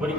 ಬಡಿ.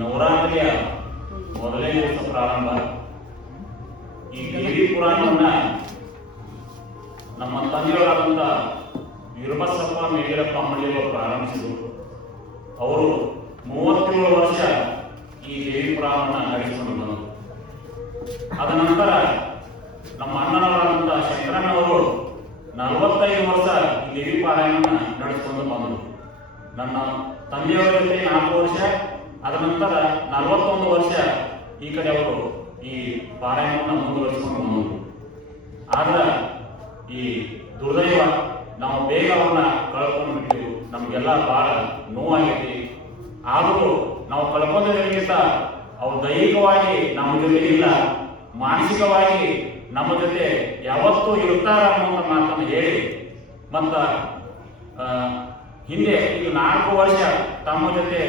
ನವರಾತ್ರಿಯ ಮೊದಲನೇ ದಿವಸ ಪ್ರಾರಂಭ. ಈ ದೇವಿ ಪುರಾಣವನ್ನ ನಮ್ಮ ತಂದೆಯವರಾದಂಥ ವೀರಬಸಪ್ಪ ಮೇಲಿರಪ್ಪ ಅಮ್ಮಳಿಯವರು ಪ್ರಾರಂಭಿಸಿದರು. ಅವರು 37 ವರ್ಷ ಈ ದೇವಿ ಪುರಾಣವನ್ನು ನಡೆಸಿಕೊಂಡು ಬಂದರು. ಅದ ನಂತರ ನಮ್ಮ ಅಣ್ಣನವರಾದಂಥ ಶಂಕರಣ್ಣವರು 45 ವರ್ಷ ಈ ದೇವಿ ಪಾರಾಯಣವನ್ನು ನಡೆಸಿಕೊಂಡು ಬಂದರು. ನನ್ನ ತಂದೆಯವರ ಜೊತೆ 4 ವರ್ಷ, ಅದ ನಂತರ 41 ವರ್ಷ ಈ ಕಡೆ ಅವರು ಈ ಪಾರಾಯಣವನ್ನು ಮುಂದುವರಿಸಿಕೊಂಡು ಬಂದರು. ಆದ್ರೆ ಈ ದುರ್ದೈವ ನಾವು ಬೇಗ ಅವನ್ನ ಕಳ್ಕೊಂಡು ಬಿಟ್ಟಿವಿ. ನಮಗೆಲ್ಲ ಬಹಳ ನೋವಾಗೈತಿ. ಆದರೂ ನಾವು ಕಳ್ಕೊಂಡೋದ್ರಿಗಿಂತ ಅವ್ರು ದೈಹಿಕವಾಗಿ ನಮ್ಮ ಜೊತೆ ಇಲ್ಲ, ಮಾನಸಿಕವಾಗಿ ನಮ್ಮ ಜೊತೆ ಯಾವತ್ತೂ ಇರ್ತಾರ ಅನ್ನುವಂಥ ಮಾತನ್ನು ಹೇಳಿ ಮತ್ತ ಹಿಂದೆ ಈಗ 4 ವರ್ಷ ತಮ್ಮ ಜೊತೆ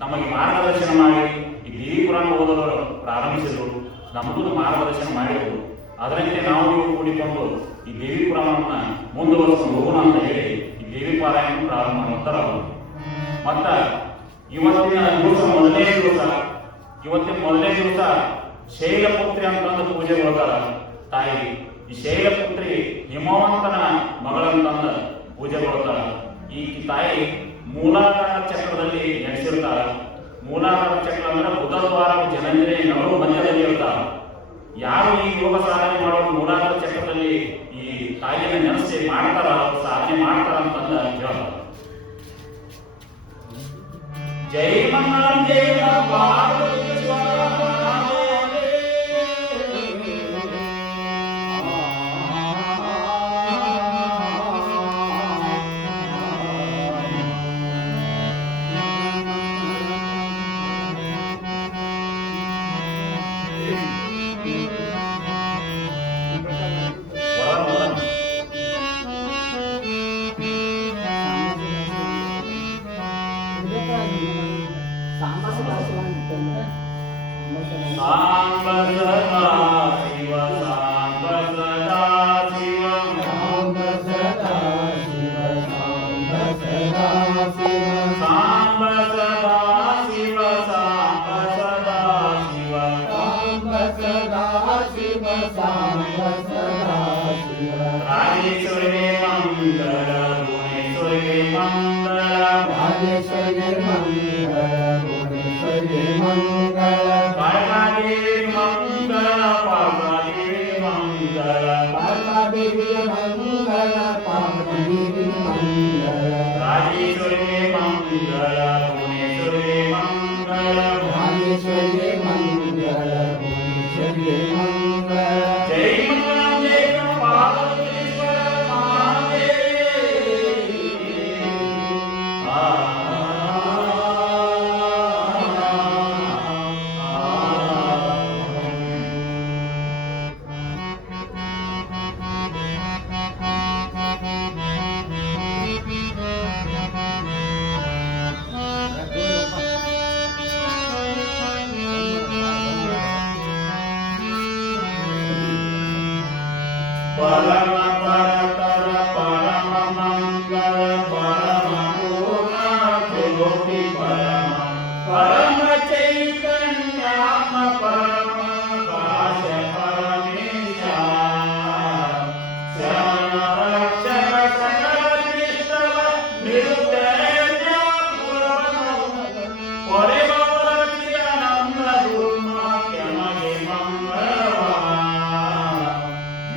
ನಮಗೆ ಮಾರ್ಗದರ್ಶನ ಮಾಡಿ ಈ ದೇವಿ ಪುರಾಣ ಓದಲು ಪ್ರಾರಂಭಿಸಿದರು. ನಮಗೂ ಮಾರ್ಗದರ್ಶನ ಮಾಡಿದರು. ಅದರಂತೆ ನಾವು ನೀವು ಕೂಡಿಕೊಂಡು ಈ ದೇವಿ ಪುರಾಣವನ್ನು ಮುಂದುವರಿಸಿಕೊಂಡು ಹೋಗೋಣ ಅಂತ ಹೇಳಿ ಈ ದೇವಿ ಪಾರಾಯಣ ಪ್ರಾರಂಭ ಮಾಡ್ತಾರ. ಮತ್ತ ಇವತ್ತಿನ ದಿವಸ ಮೊದಲನೇ ದಿವಸ ಶೈಲಪುತ್ರಿ ಅಂತಂದು ಪೂಜೆ ಮಾಡ್ತಾರ. ತಾಯಿ ಈ ಶೈಲಪುತ್ರಿ ಹಿಮವಂತನ ಮಗಳಂತಂದ ಪೂಜೆ ಮಾಡ್ತಾರ. ಈ ತಾಯಿ ಮೂಲಾಧಾರ ಚಕ್ರದಲ್ಲಿ ನಡೆಸಿರ್ತಾರ. ಮೂಲಾಧಾರ ಚಕ್ರ ಅಂದ್ರೆ ಬುಧದ್ವಾರ ಜನಂದ್ರೆ ನವರು ಮಧ್ಯದಲ್ಲಿ ಇರ್ತಾರ. ಯಾರು ಈ ಯೋಗ ಸಾಧನೆ ಮಾಡೋರು ಮೂಲಾಧಾರ ಚಕ್ರದಲ್ಲಿ ಈ ತಾಯಿಯನ್ನು ನೆನೆಸಿ ಮಾಡ್ತಾರ, ಸಾಧನೆ ಮಾಡ್ತಾರ ಅಂತಂದ ಹೇಳ್ತಾರ. ಜೈ ಮಂಗಳಂ ಜೈ ಜೈ ಪರಮ ಪರತರ ಪರಮ ಮಂಗಳ ಪರಮ ಪೂರ್ಣ ಜ್ಯೋತಿ ಪರಮ ಪರಮ ಚೈತನ್ಯಾತ್ಮ ಪರಮ ಕಾಶ ಪರಮೇಶ ಶರಣ ರಕ್ಷಕ ಸಕಲ ವಿಶ್ವ ನಿರುದ್ಧೇಯ ಪರಮ ಪರಚಿದಾನಂದ ದುರ್ಮಾಖ್ಯ ಮಗೆ ಮಂಗಳವಾ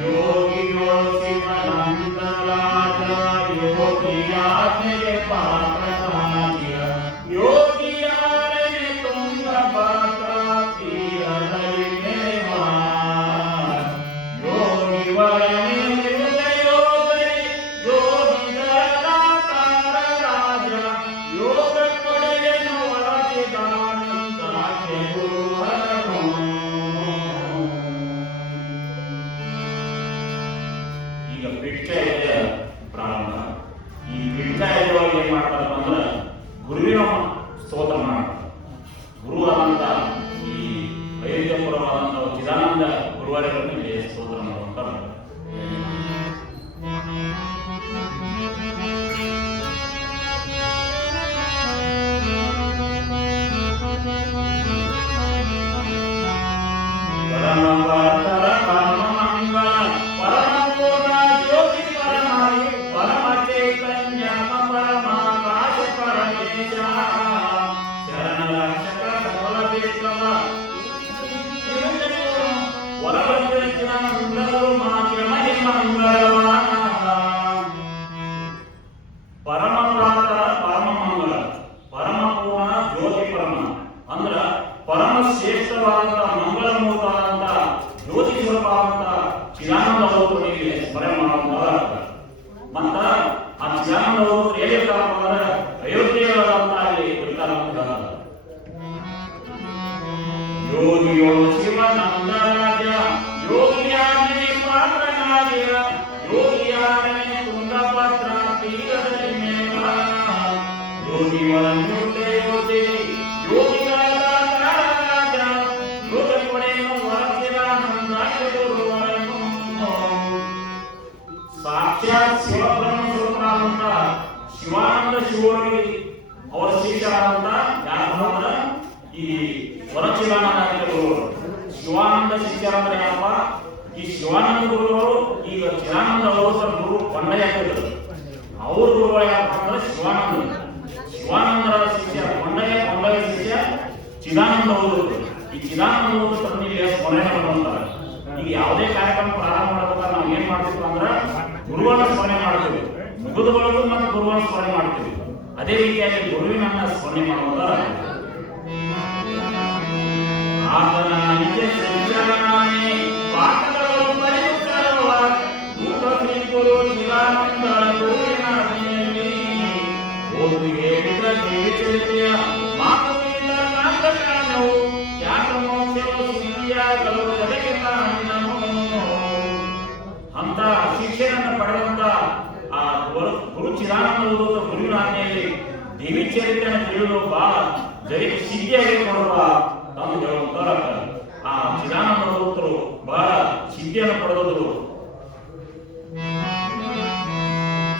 ಯೋಗಿಯೋ ಶಿವನಂದರಾಜ ಯೋಗಿಯಾಜ್ಞೆಗೆ ಪಾತ್ರನಾಗಿಯ ಯೋಗಿಯಾರನೆ ತುಂಗಭದ್ರ ತೀರದಲ್ಲಿ ಮೇವಾ ಯೋಗಿ ವರನೆ ಯೋಗರಿ ಯೋಗಿಗಳ ರಾಜ ಯೋಗ ಕೊಡೆಯನ್ನು ಒಳಗಿದಾನಂದಾಖ್ಯ ಗುರುವರನು ಈಗ ಬಿಟ್ಟ ಪ್ರಾರಂಭ. ಈ ಬಿಟ್ಟ ಎನ್ನುವಾಗ ಏನ್ ಮಾಡ್ತಾರಪ್ಪ ಅಂದ್ರೆ ಗುರುವಿನ ಸ್ತೋತ್ರ ಮಾಡ್ತಾರೆ. ಗುರುವಾದಂತ ಈ ವೈದ್ಯಪುರವಾದಂತ ಚಿದಾನಂದ ಗುರುವಾರಗಳನ್ನು ಇಲ್ಲಿ ಸ್ತೋತ್ರ ಮಾಡುವಂತಾರೆ. ಪರಮ ಪರತರ ಪರಮ ಮಂಗಳ ಪರಮ ಪೂರ್ಣ ಜ್ಯೋತಿ ಪರಮಾಯು ಪರಮ ಚೈತನ್ಯ ಪರಮ ಕಾಶ ಪರಮೇಶ ಶರಣ ರಕ್ಷಕ ಸಕಲ ವಿಶ್ವ ವರವರ್ಚಿದಾನಂದರು ಮಾಖ್ಯ ಮಹಿ ಮಂಗಳವಾನ ಪರಮ ಪ್ರಾತರ ಪರಮ ಮಂಗಳ ಪರಮ ಪೂರ್ಣ ಜ್ಯೋತಿ ಪರಮ ಅಂದ್ರ ಪರಮ ಶ್ರೇಷ್ಠವಾದಂತ ಮಂಗಳಮೂರ್ತಾದಂತ ಜ್ಯೋತಿ ಸ್ವರೂಪವಾದಂತ ಚಿದಾನಂದ ಅವರಿಗೆ ಸ್ಮರಣೆ ಮಾಡುವಂತ ಮತ್ತ ಆ ಚಿದಾನಂದ ಅವರು ಹೇಳಿರ್ತಾರಪ್ಪ ಅಂದ್ರೆ ಅಯೋಧ್ಯೆಯಾದಂತ ಅಲ್ಲಿ ಇರ್ತಾರಂತ ಯೋಗಿಯೋ ಶಿವನಂದರಾಜ ಯೋಗಿಯಾಜ್ಞೆ ಪಾತ್ರನಾಗಿಯ ಯೋಗಿಯಾರನೆ ತುಂಗಭದ್ರ ತೀರದಲ್ಲಿ ಮೇವ ಯೋಗಿಗಳನ್ನು ಯೋಗಿ ಯೋಗಿಗಳ ರಾಜ ಯೋಗ ಕೊಡೆಯನ್ನು ಒಳಗಿದಾನಂದಾಖ್ಯ ಗುರುವರನು ಸಾಕ್ಷಾತ್ ಶಿವಬ್ರಹ್ಮ ಸ್ವರೂಪರಾದಂತ ಶಿವಾನಂದ ಶಿವೋಗಿ ಅವರ ಶಿಷ್ಯರಾದಂತ ಯಾರಂದ್ರ ಈ ವರಚಿದಾನಂದ ಗುರುವರು. ಶಿವಾನಂದ ಶಿಷ್ಯರಂದ್ರೆ ಏನಪ್ಪ? ಈ ಶಿವಾನಂದ ಗುರುಗಳು ಈಗ ಚಿದಾನಂದ ಅವರ ಗುರು ಕೊಂಡಯ್ಯ ಹಾಕಿದ್ರು. ಅವ್ರ ಗುರುಗಳು ಯಾರಪ್ಪ ಅಂದ್ರೆ ಶಿವಾನಂದ. ಶಿವಾನಂದರ ಶಿಷ್ಯ ಕೊಂಡಯ್ಯ, ಕೊಂಡಯ್ಯ ಶಿಷ್ಯ ಚಿದಾನಂದ ಅವರು. ಈ ಚಿದಾನಂದ ಅವರು ತಂದಿಗೆ ಸ್ಮರಣೆ ಮಾಡುವಂತಾರೆ. ಈಗ ಯಾವುದೇ ಕಾರ್ಯಕ್ರಮ ಪ್ರಾರಂಭ ಮಾಡಬೇಕಾದ್ರೆ ನಾವು ಏನ್ ಮಾಡ್ತೀವಿ ಅಂದ್ರೆ ಗುರುವನ್ನ ಸ್ಮರಣೆ ಮಾಡ್ತೀವಿ, ಮುಗಿದ ಬಳಿಕ ಮತ್ತೆ ಗುರುವನ್ನ ಸ್ಮರಣೆ ಮಾಡ್ತೀವಿ. ಅದೇ ರೀತಿಯಾಗಿ ಗುರುವಿನನ್ನ ಸ್ಮರಣೆ ಮಾಡುವಂತ ಆತನ ನಿಜ ಸಂಚಾರನೇ ಪಾಠಗಳು ಪರಿಸರವ ದೂತ ಶ್ರೀ ಗುರು ಶಿವಾನಂದ ಗುರುವಿನ ಮನೆಯಲ್ಲಿ ಓದು ಹೇಳಿದ ದೇವಿಚರಿತೆಯ ಮಾತುಗಳಿಂದ ನಾಟಕಾನವು ಯಾಕ ಮೋಕ್ಷವು ಸಿದ್ಧಿಯಾಗಲು ಜಗಕ್ಕೆ ಕಾರಣನು ಅಂತ ಶಿಕ್ಷೆಯನ್ನು ಪಡೆದಂತ ಆ ಗುರು ಚಿದಾನಂದ ಗುರುವಿನ ಆಜ್ಞೆಯಲ್ಲಿ ದೇವಿ ಚರಿತ್ರೆಯನ್ನು ತಿಳಿದು ಬಹಳ ಜಗಕ್ಕೆ ಸಿದ್ಧಿಯಾಗಿ ಕೊಡುವ ತಾವು ಹೇಳುವಂತಾರ. ಆ ಚಿದಾನಂದ ಭಕ್ತರು ಬಹಳ ಸಿದ್ಧಿಯನ್ನು ಪಡೆದರು.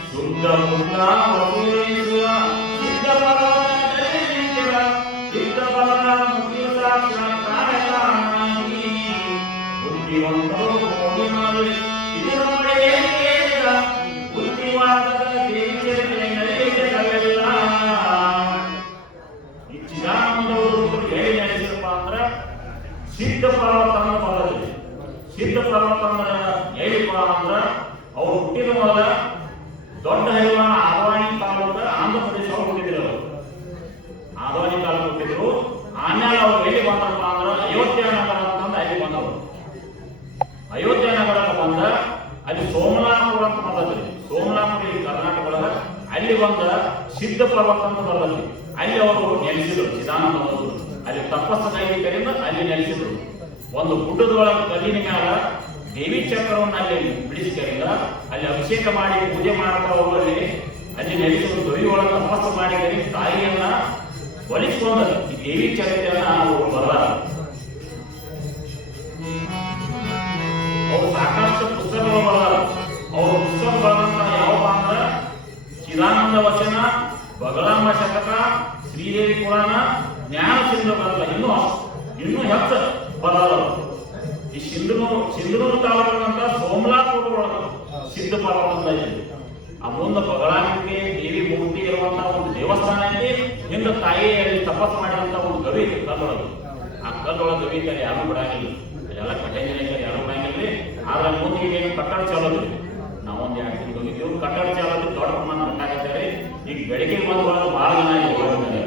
ಶುದ್ಧ ಪುತ್ರ ವಸುದೇವ ಸಿದ್ಧ ಪರವಾಗಿ ಸಿದ್ಧ ಪರ ಮುಖ್ಯ ಸಾಕ್ಷಾತ್ಕಾರನಾಗಿ ಬುದ್ಧಿವಂತರು ಕೋಟಿ ಮಾಡಿ ಇದರ ಪಡೆಯಲಿಲ್ಲ ಬುದ್ಧಿವಾದದ ದೇವಿ ಚರಿತ್ರೆ ನಡೆಯಲಿಲ್ಲ. ಈ ಚಿದಾನಂದವರು ಹೇಳಿ ನಡೆಸಿರಪ್ಪ ಅಂದ್ರೆ ಸಿದ್ಧ ಪರ್ವತ ಅಂತ ಬರೋದಿಲ್ಲ. ಸಿದ್ಧ ಪರ್ವತ ಅಂದ್ರೆ ಹೇಳಿಪ್ಪ ಅಂದ್ರೆ ಅವ್ರು ಹುಟ್ಟಿದ ಮೊದಲ ದೊಡ್ಡ ಹೈವಾನ ಆದವಾಣಿ ತಾಲೂಕ ಆಂಧ್ರ ಪ್ರದೇಶ ಹುಟ್ಟಿದ್ರು. ಅವರು ಆದವಾಣಿ ತಾಲೂಕು ಹುಟ್ಟಿದ್ರು. ಆಮೇಲೆ ಅವ್ರು ಎಲ್ಲಿ ಬಂದ್ರಪ್ಪ ಅಂದ್ರೆ ಅಯೋಧ್ಯ ನಗರ ಅಂತಂದು ಅಲ್ಲಿ ಬಂದವರು. ಅಯೋಧ್ಯ ನಗರಕ್ಕೆ ಬಂದ ಅಲ್ಲಿ ಸೋಮನಾಪುರ ಅಂತ ಬರ್ತದೆ. ಸೋಮನಾಪುರ ಈ ಕರ್ನಾಟಕ ಒಳಗ ಅಲ್ಲಿ ಬಂದ ಸಿದ್ಧ ಪರ್ವತ ಅಂತ ಬರ್ತದೆ. ಅಲ್ಲಿ ಅವರು ನೆಲೆಸಿದ್ರು. ಚಿದಾನಂದ ಅವರು ಅಲ್ಲಿ ತಪಸ್ಸು ಕೈಗಳಿಂದ ಅಲ್ಲಿ ನೆಲೆಸಿದ್ರು. ಒಂದು ಗುಡ್ಡದೊಳಗೆ ಕಲ್ಲಿನ ಮ್ಯಾಲ ದೇವಿ ಚಕ್ರವನ್ನು ಅಲ್ಲಿ ಬಿಡಿಸಿದ್ದರಿಂದ ಅಲ್ಲಿ ಅಭಿಷೇಕ ಮಾಡಿ ಪೂಜೆ ಮಾಡ್ತಾ ಹೋಗಲಿ ಅಲ್ಲಿ ನೆಲೆಸಿದ್ರು. ದೊರಿ ಒಳಗೆ ತಪಸ್ಸು ಮಾಡಿ ತಾಯಿಯನ್ನ ಒಲಿಸಿಕೊಂಡ ಈ ದೇವಿ ಚರಿತ್ರೆಯನ್ನ ಅವರು ಬರೆದಾರ. ಅವರು ಸಾಕಷ್ಟು ಪುಸ್ತಕಗಳು ಬರೆದಾರ. ಸಿಂಧು ಇನ್ನೂ ಹೆಚ್ಚು ಬರಲ್ಲ. ಈ ಸಿಂಧನೂರು ತಾಲೂಕಿನಂತ ಸೋಮಲಾಪುರ ಒಳಗೆ ಸಿದ್ಧ ಪರ್ವತ ಇದೆ. ಆ ಮುಂದೆ ಬಗಳಾಂಬಿಕೆ ದೇವಿ ಮೂರ್ತಿ ಇರುವಂತಹ ಒಂದು ದೇವಸ್ಥಾನ ಐತಿ. ಹಿಂದೆ ತಾಯಿ ತಪಸ್ ಮಾಡಿದಂತ ಒಂದು ಗವಿ ಐತಿ ಕಲ್ಲೊಳಗೆ. ಆ ಕಲ್ಲೊಳಗೆ ಗವಿ ಇದ್ದಾರೆ, ಯಾರು ಬಿಡಂಗಿಲ್ಲ, ಎಲ್ಲ ಕಟ್ಟಂಗಿಲ್ಲ, ಯಾರು ಬಿಡಂಗಿಲ್ಲ. ಆದ್ರೆ ಮುಂದೆ ಏನು ಕಟ್ಟಡ ಚಾಲೋದು, ನಾವೊಂದು 2 ತಿಂಗಳು ಹೋಗಿದ್ದೀವಿ. ಕಟ್ಟಡ ಚಾಲೋದು ದೊಡ್ಡ ಪ್ರಮಾಣ ಕಟ್ಟಾಕತ್ತಾರೆ. ಈಗ ಬೆಳಗ್ಗೆ ಬಂದು ಬಹಳ ಜನ ಹೋಗಿದ್ದಾರೆ.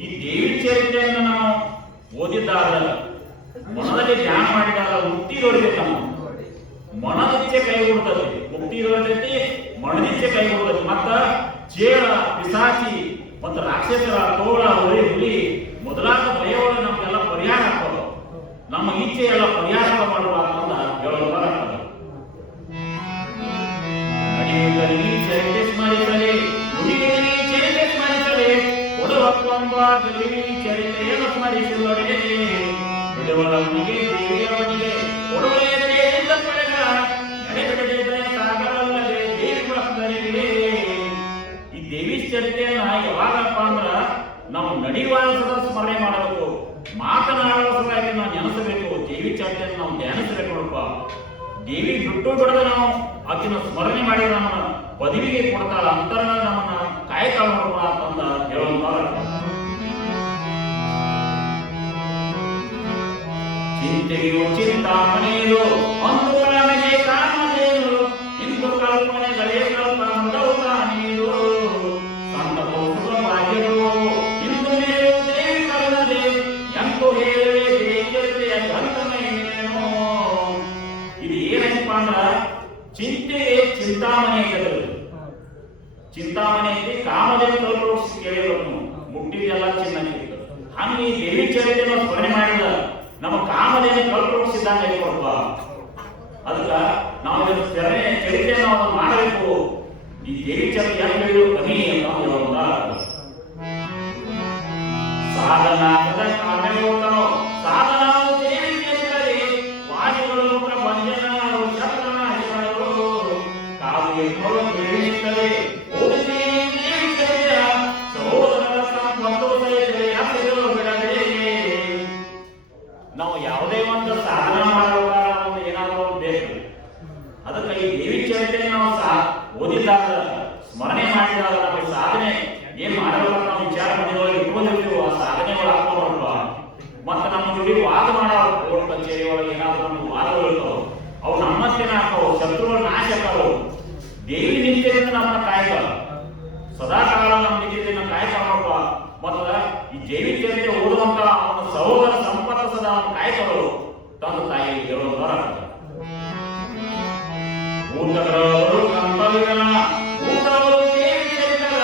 ಈ ದೇವಿ ಚರಿತ್ರೆಯನ್ನು ನಾವು ಓದಿದ್ದಾಗ, ಮನದಲ್ಲಿ ಧ್ಯಾನ ಮಾಡಿದಾಗ ಮುಕ್ತಿ ದೊರೆತೈತೆ. ನಮ್ಮ ಮನದಿಚ್ಛೆ ಕೈ ಕೊಡ್ತದೆ, ಮುಕ್ತಿ ದೊರೆತೈತಿ, ಮನದಿಚ್ಛೆ ಕೈ ಕೊಡ್ತದೆ. ಮತ್ತ ಚೇಳ, ಪಿಸಾಚಿ ಮತ್ತು ರಾಕ್ಷಸರ ತೋಳ, ಹುಲಿ ಮೊದಲಾದ ಭಯಗಳು ನಮ್ಗೆಲ್ಲ ಪರಿಹಾರ ಆಗ್ತದೆ. ನಮ್ಮ ಇಚ್ಛೆ ಎಲ್ಲ ಪರಿಹಾರ ಮಾಡುವಂತ ಹೇಳೋದಾರ ನಡೆಯುವುದರಲ್ಲಿ ಚರಿತ್ರೆ ಸ್ಮರಿಸಲೇ, ನುಡಿಯುವುದರಲ್ಲಿ ಚರಿತ್ರೆ ಸ್ಮರಿಸಲೇ, ಕೊಡುವಕ್ಕೊಂಬ ಚರಿತ್ರೆಯನ್ನು ಸ್ಮರಿಸಿದೊಡೆ. ಬಿಡುವವನಿಗೆ ದೇವಿಯವನಿಗೆ ಕೊಡುವೆಯಿಂದ ಪಡೆದ ನಡೆಬಿಡದೆ ಸಾಗರಲ್ಲದೆ ದೇವಿ ಭಕ್ತರಿಗೆ. ಈ ದೇವಿ ಚರಿತ್ರೆಯನ್ನ ಯಾವಾಗಪ್ಪ ಅಂದ್ರ ನಾವು ನಡೆಯುವ ಸ್ಮರಣೆ ಮಾಡಬೇಕು, ಮಾತನಾಡುವ ಸಲುವಾಗಿ ನಾವು ನೆನೆಸಬೇಕು. ದೇವಿ ಚರಿತ್ರೆಯನ್ನು ನಾವು ಧ್ಯಾನಿಸಬೇಕು. ನೋಡಪ್ಪ, ದೇವಿ ಬಿಟ್ಟು ಬಿಡದ ನಾವು ಆಕಿನ ಸ್ಮರಣೆ ಮಾಡಿದ ನಮ್ಮನ್ನ ಪದವಿಗೆ ಕೊಡ್ತಾಳ, ಅಂತರ ನಮ್ಮನ್ನ ಕಾಯ್ತಾಳ ನೋಡಪ್ಪ ಅಂತಂದ ಹೇಳುವಂತ. ಚಿಂತೆಯು ಚಿಂತಾಮಣಿಯು ಅಂದುಗಳ ನಗೆ ಕಾಮಧೇನು, ಇಂದು ಕಲ್ಪನೆಗಳೇ ಕಲ್ಪ ಮಂದೌತಾನಿಯು, ಸಂತವು ಸುಖವಾಗಿರು ಇಂದು ಮೇಲು ದೇವಿ ಕರುಣದೆ, ಎಂತು ಹೇಳುವೆ ದೇವಿಯ ಗಂಧಮೇನೇನೋ. ಇದು ಏನಪ್ಪ ಅಂದ್ರ ಚಿಂತೆಗೆ ಚಿಂತಾಮಣಿ ಕಟ್ಟಲು. ಚಿಂತಾಮಣಿ ಐತಿ, ಕಾಮಧೇನು ಕಲ್ಪವೃಕ್ಷ ಕೇಳಿರೋನು ಮುಟ್ಟಿದೆಲ್ಲ ಚಿನ್ನ. ಹಂಗೆ ಈ ದೇವಿ ಚರಿತ್ರೆಯನ್ನು ಸ್ಮರಣೆ ಮಾಡಿದ ನಮ್ಮ ಕಾಮಧೇನು ಕಲ್ಪವೃಕ್ಷಿದ್ದಂಗೆ ಐಕೊಡ್ಪ. ಅದಕ್ಕ ನಾವು ಇದರ ಚರಿತ್ರೆ ನಾವು ಮಾಡಬೇಕು. ಈ ದೇವಿ ಚರಿತ್ರೆ ಹೆಂಗ್ ಹೇಳು ಕಮ್ಮಿ ಅಂತ ಸಾಧನಾದ ಕಾಮ್ಯಗೋತನೋ ಸಾಧನಾವು ದೇವಿ ಚರಿತ್ರೆ, ವಾದಿಗಳು ಪ್ರಪಂಚನರು ಶಸ್ತ್ರನಾಶಗಳು ಕಾವಿಗೆ ತಿಳಿಸುತ್ತದೆ. ಓದಿಸಿ ದೇವಿ ಚರಿತ್ರೆ ಸಹೋದರರ ಸಂಪತ್ತು ಸಹಿತ ಹಸಿರು ಬಿಡದೆ. ನಾವು ಯಾವುದೇ ಒಂದು ಸಾಧನ ಮಾಡುವಾಗ ಒಂದು ಏನಾದರೂ ಒಂದು ಬೇಕು. ಅದಕ್ಕೆ ಈ ದೇವಿ ಚರಿತ್ರೆ ನಾವು ಓದಿದಾಗ, ಸ್ಮರಣೆ ಮಾಡಿದಾಗ ನಮಗೆ ಸಾಧನೆ ಏನ್ ಮಾಡಬೇಕು ನಾವು ವಿಚಾರ ಮಾಡಿದೊಳಗೆ ಇಟ್ಕೊಂಡಿರ್ತೀವೋ ಆ ಸಾಧನೆಗಳು ಆಗ್ತಾವ. ಮತ್ತೆ ನಮ್ಮ ಜೋಡಿ ವಾದ ಮಾಡೋ ಕೋರ್ಟ್ ಕಚೇರಿ ಒಳಗೆ ಏನಾದ್ರು ನಮ್ಗೆ ವಾದಗಳು ಇರ್ತಾವ, ಅವು ನಮ್ಮತ್ತೇನ ಆಗ್ತಾವ, ಶತ್ರುಗಳು ನಾಶ ಆಗ್ತಾವ. ದೇವಿ ನಿತ್ಯದಿಂದ ನಮ್ಮನ್ನ ಕಾಯ್ತಾವ, ಸದಾ ಕಾಲ ನಮ್ಮ ನಿತ್ಯದಿಂದ ಕಾಯ್ತಾವ. ಮತ್ತ ಈ ದೇವಿ ಚರಿತ್ರೆ ಓದುವಂತ ಅವನ ಸಹೋದರ ಸಂಪತ್ತ ಸದಾ ಅವನು ಕಾಯ್ತಾವರು ತಂದೆ ತಾಯಿ ಹೇಳುವುದಾರ. ಊಟಗಳು ಕಂಪಲಿಗಳ ಊಟಗಳು ದೇವಿ ಚರಿತ್ರೆಗಳ